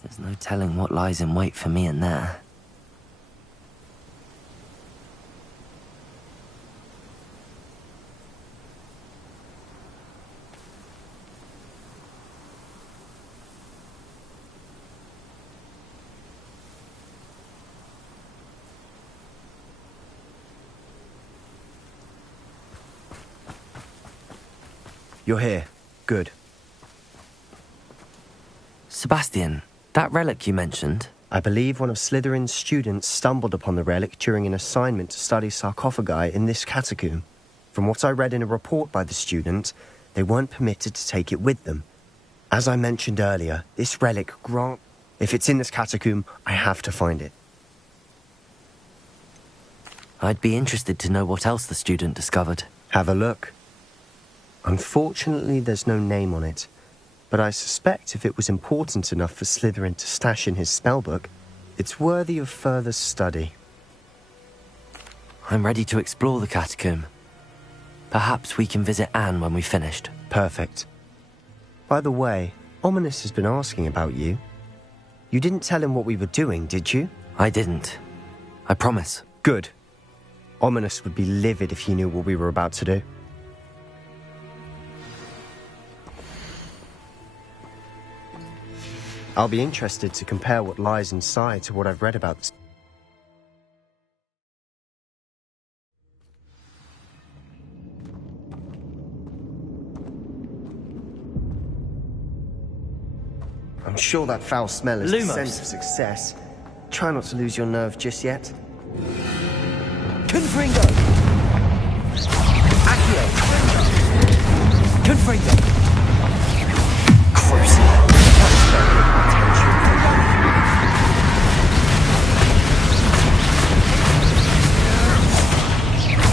There's no telling what lies in wait for me in there. You're here. Good. Sebastian, that relic you mentioned? I believe one of Slytherin's students stumbled upon the relic during an assignment to study sarcophagi in this catacomb. From what I read in a report by the student, they weren't permitted to take it with them. As I mentioned earlier, this relic if it's in this catacomb, I have to find it. I'd be interested to know what else the student discovered. Have a look. Unfortunately, there's no name on it, but I suspect if it was important enough for Slytherin to stash in his spellbook, it's worthy of further study. I'm ready to explore the catacomb. Perhaps we can visit Anne when we've finished. Perfect. By the way, Ominous has been asking about you. You didn't tell him what we were doing, did you? I didn't. I promise. Good. Ominous would be livid if he knew what we were about to do. I'll be interested to compare what lies inside to what I've read about this. I'm sure that foul smell is the sense of success. Try not to lose your nerve just yet. Confringo! Accio! Confringo! Crucible!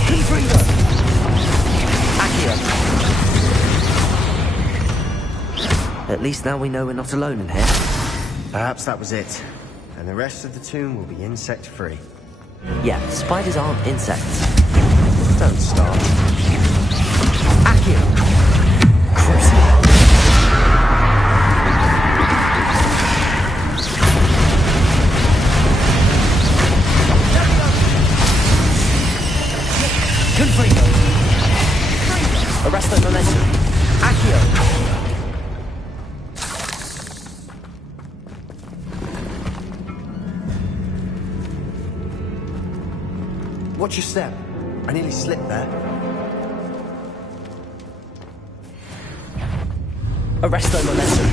Confringo! Accio! At least now we know we're not alone in here. Perhaps that was it. And the rest of the tomb will be insect-free. Yeah, spiders aren't insects. Don't start. Accio! Crucible! Confringo! Arresto momentum. Accio! Watch your step. I nearly slipped there. Arresto momentum.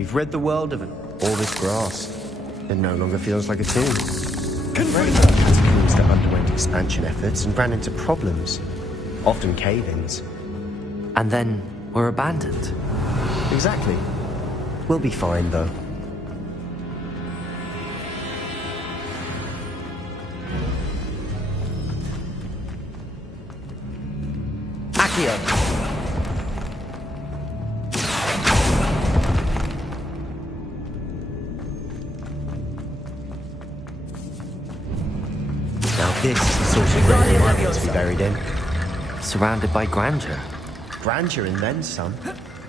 we've rid the world of all this grass. It no longer feels like a tomb. Catacombs that underwent expansion efforts and ran into problems, often cave-ins. And then were abandoned. Exactly. We'll be fine, though. Accio! Now this is the sort of grave I want to be buried in. Surrounded by grandeur. Grandeur and then some.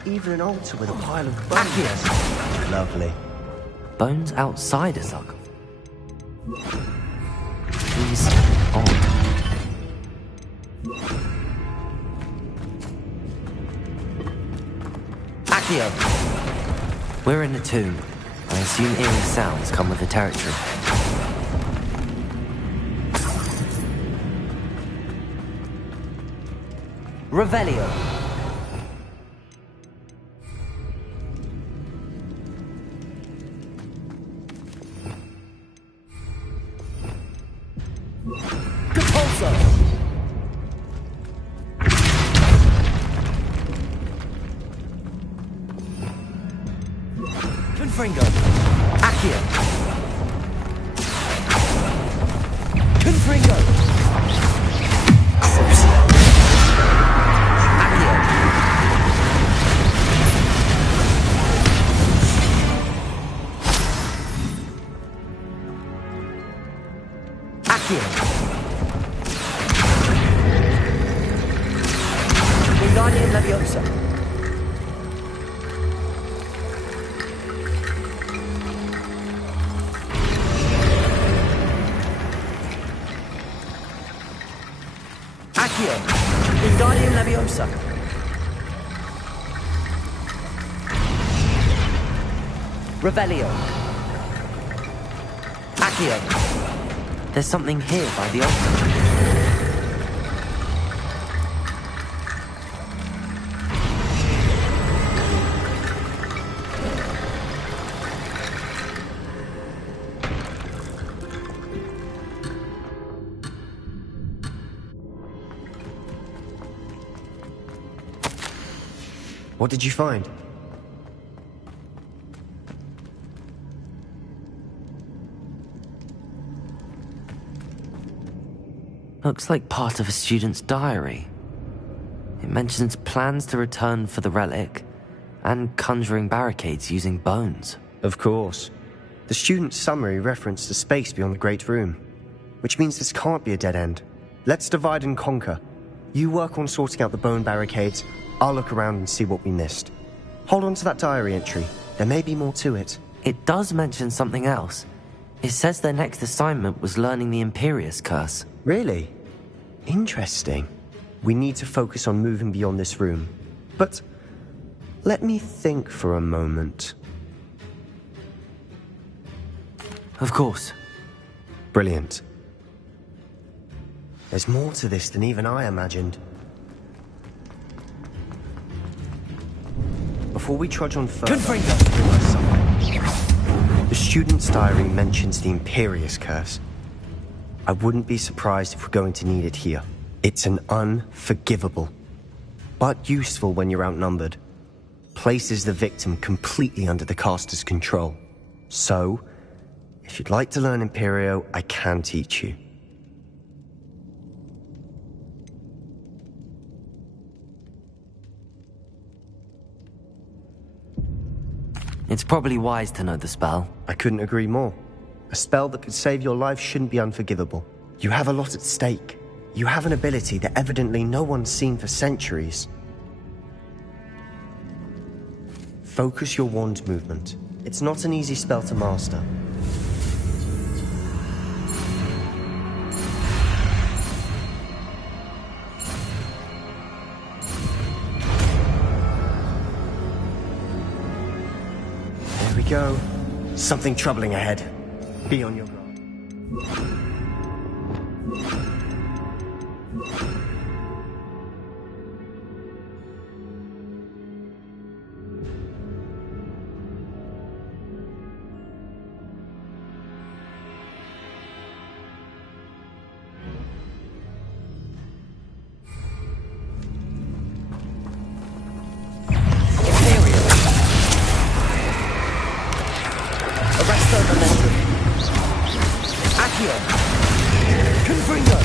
Even an altar with a pile of bones. Lovely. Bones outside a sarcophagus. He's odd. Accio! We're in a tomb. I assume eerie sounds come with the territory. Revelio. Confringo. Accio. Confringo. Accio. Accio. Wingardium Leviosa. Accio. Wingardium Leviosa. Revelio. Accio. There's something here by the altar. What did you find? Looks like part of a student's diary. It mentions plans to return for the relic and conjuring barricades using bones. Of course. The student's summary referenced the space beyond the Great Room, which means this can't be a dead end. Let's divide and conquer. You work on sorting out the bone barricades. I'll look around and see what we missed. Hold on to that diary entry. There may be more to it. It does mention something else. It says their next assignment was learning the Imperius Curse. Really? Interesting. We need to focus on moving beyond this room. But let me think for a moment. Of course. Brilliant. There's more to this than even I imagined. Before we trudge on further, the student's diary mentions the Imperius Curse. I wouldn't be surprised if we're going to need it here. It's an unforgivable, but useful when you're outnumbered. Places the victim completely under the caster's control. So, if you'd like to learn Imperio, I can teach you. It's probably wise to know the spell. I couldn't agree more. A spell that could save your life shouldn't be unforgivable. You have a lot at stake. You have an ability that evidently no one's seen for centuries. Focus your wand movement. It's not an easy spell to master. There we go. Something troubling ahead. Be on your guard. momentum. Accio. Confringo.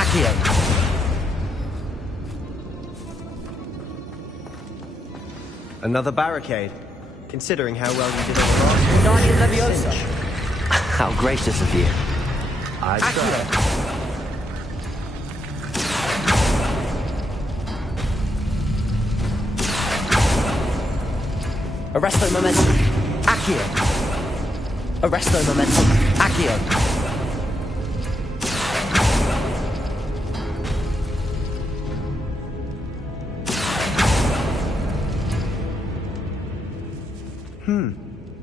Accio. Another barricade. Considering how well you did on the last Guardian Leviosa. How gracious of you. I tried. Arresto momentum. Accio. Arresto momentum. Accio.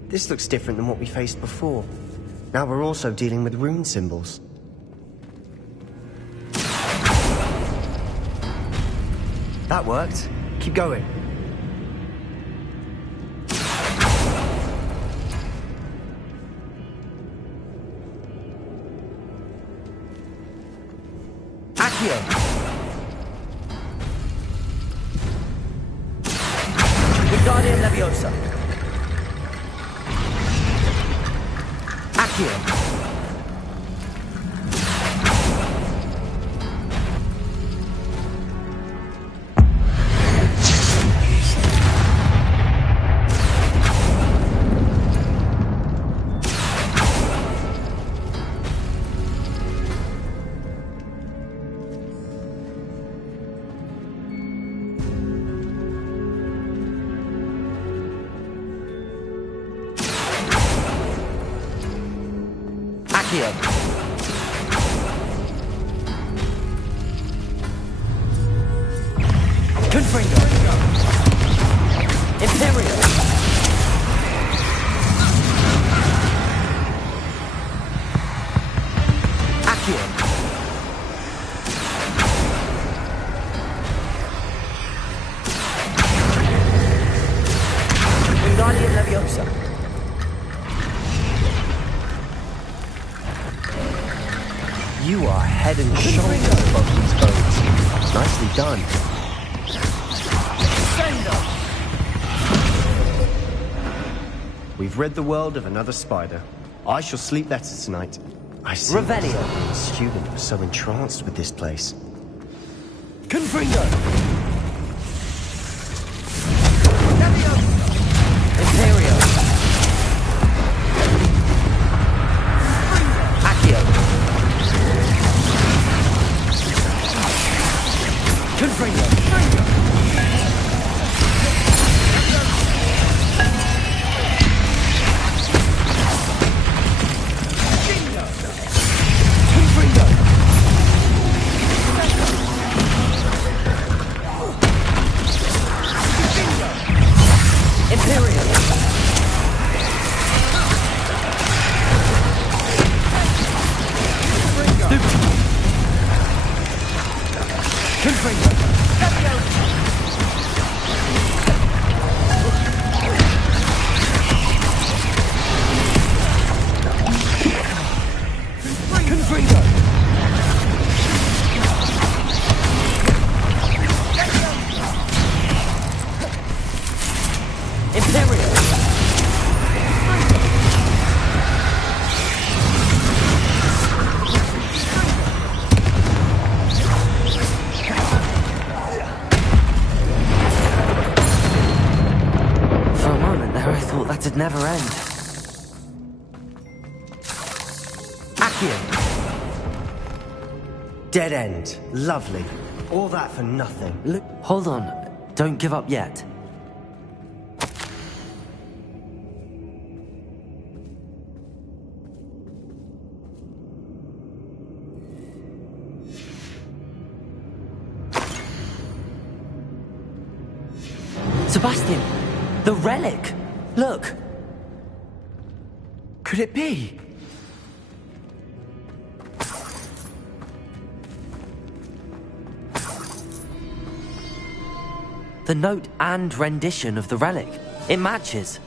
This looks different than what we faced before. Now we're also dealing with rune symbols. That worked. Keep going. Accio. Wingardium Leviosa. Accio. Accio. Confringo. Imperial. Accio. Wingardium Leviosa. You are head and shoulders above these boats. Nicely done. We've rid the world of another spider. I shall sleep better tonight. I see. Revelio. The student was so entranced with this place. Confringo. Imperial. Accio. Confringo. Imperial. Confringo. Confringo. Imperial. For a moment there, I thought that'd never end. Accio. Dead end. Lovely. All that for nothing. Look, hold on. Don't give up yet. Sebastian! The relic! Look! Could it be? The note and rendition of the relic. It matches.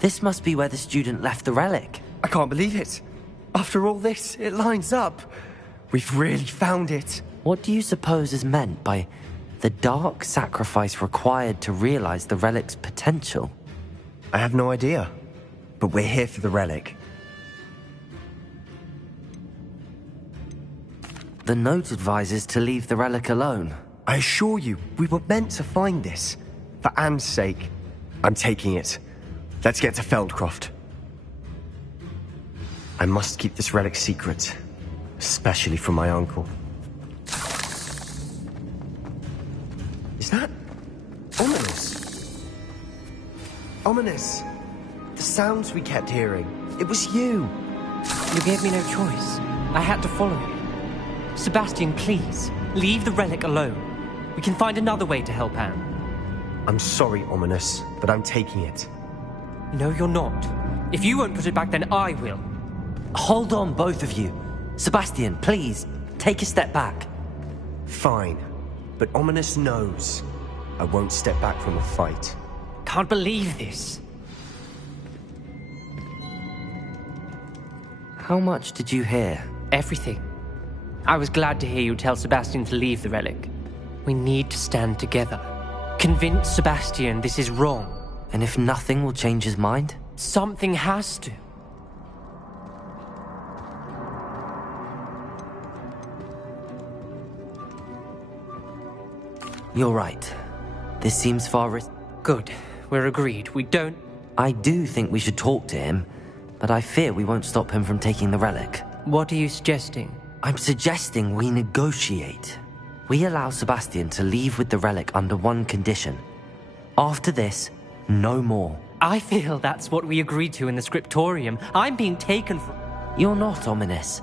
This must be where the student left the relic. I can't believe it. After all this, it lines up. We've really found it. What do you suppose is meant by The dark sacrifice required to realize the relic's potential? I have no idea. But we're here for the relic. The note advises to leave the relic alone. I assure you, we were meant to find this. For Anne's sake. I'm taking it. Let's get to Feldcroft. I must keep this relic secret. Especially from my uncle. Is that... ominous? Ominous! The sounds we kept hearing. It was you! You gave me no choice. I had to follow you. Sebastian, please, leave the relic alone. We can find another way to help Anne. I'm sorry, Ominous, but I'm taking it. No, you're not. If you won't put it back, then I will. Hold on, both of you. Sebastian, please, take a step back. Fine, but Ominous knows I won't step back from a fight. Can't believe this. How much did you hear? Everything. I was glad to hear you tell Sebastian to leave the relic. We need to stand together. Convince Sebastian this is wrong. And if nothing will change his mind? Something has to. You're right. This seems far Good. We're agreed. We don't... I do think we should talk to him, but I fear we won't stop him from taking the relic. What are you suggesting? I'm suggesting we negotiate. We allow Sebastian to leave with the relic under one condition. After this, no more. I feel that's what we agreed to in the scriptorium. I'm being taken from... You're not, Ominous.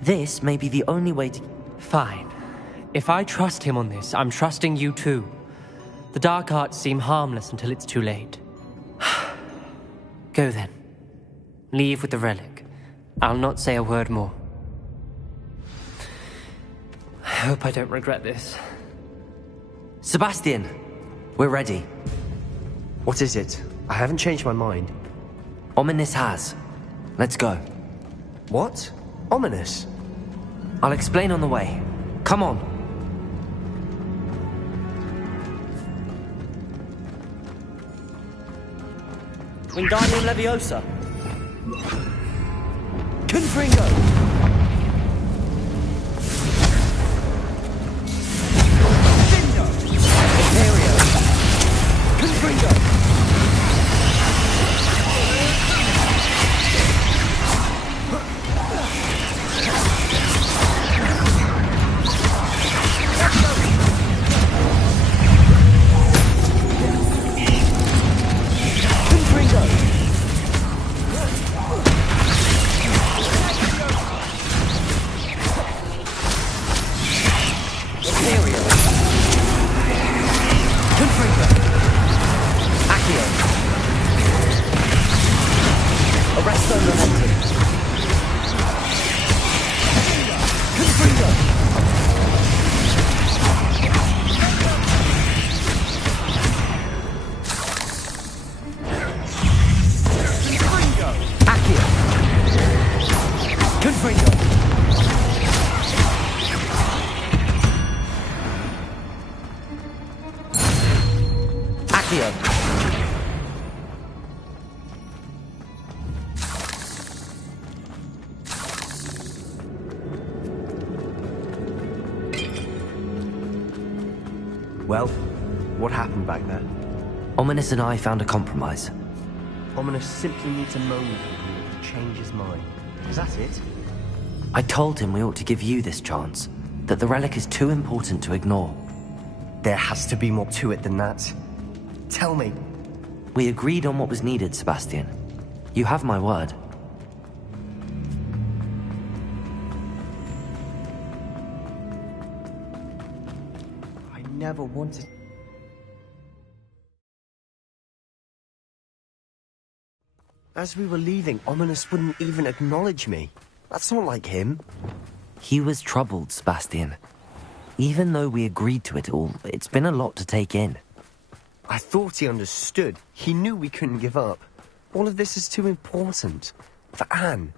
This may be the only way to... Fine. If I trust him on this, I'm trusting you too. The dark arts seem harmless until it's too late. Go then. Leave with the relic. I'll not say a word more. I hope I don't regret this. Sebastian, we're ready. What is it? I haven't changed my mind. Ominous has. Let's go. What? Ominous? I'll explain on the way. Come on. Wingardium Leviosa. Confringo! Well, what happened back there? Ominous and I found a compromise. Ominous simply needs a moment from you to change his mind. Is that it? I told him we ought to give you this chance, that the relic is too important to ignore. There has to be more to it than that. Tell me. We agreed on what was needed, Sebastian. You have my word. I never wanted... As we were leaving, Ominous wouldn't even acknowledge me. That's not like him. He was troubled, Sebastian. Even though we agreed to it all, it's been a lot to take in. I thought he understood. He knew we couldn't give up. All of this is too important. For Anne,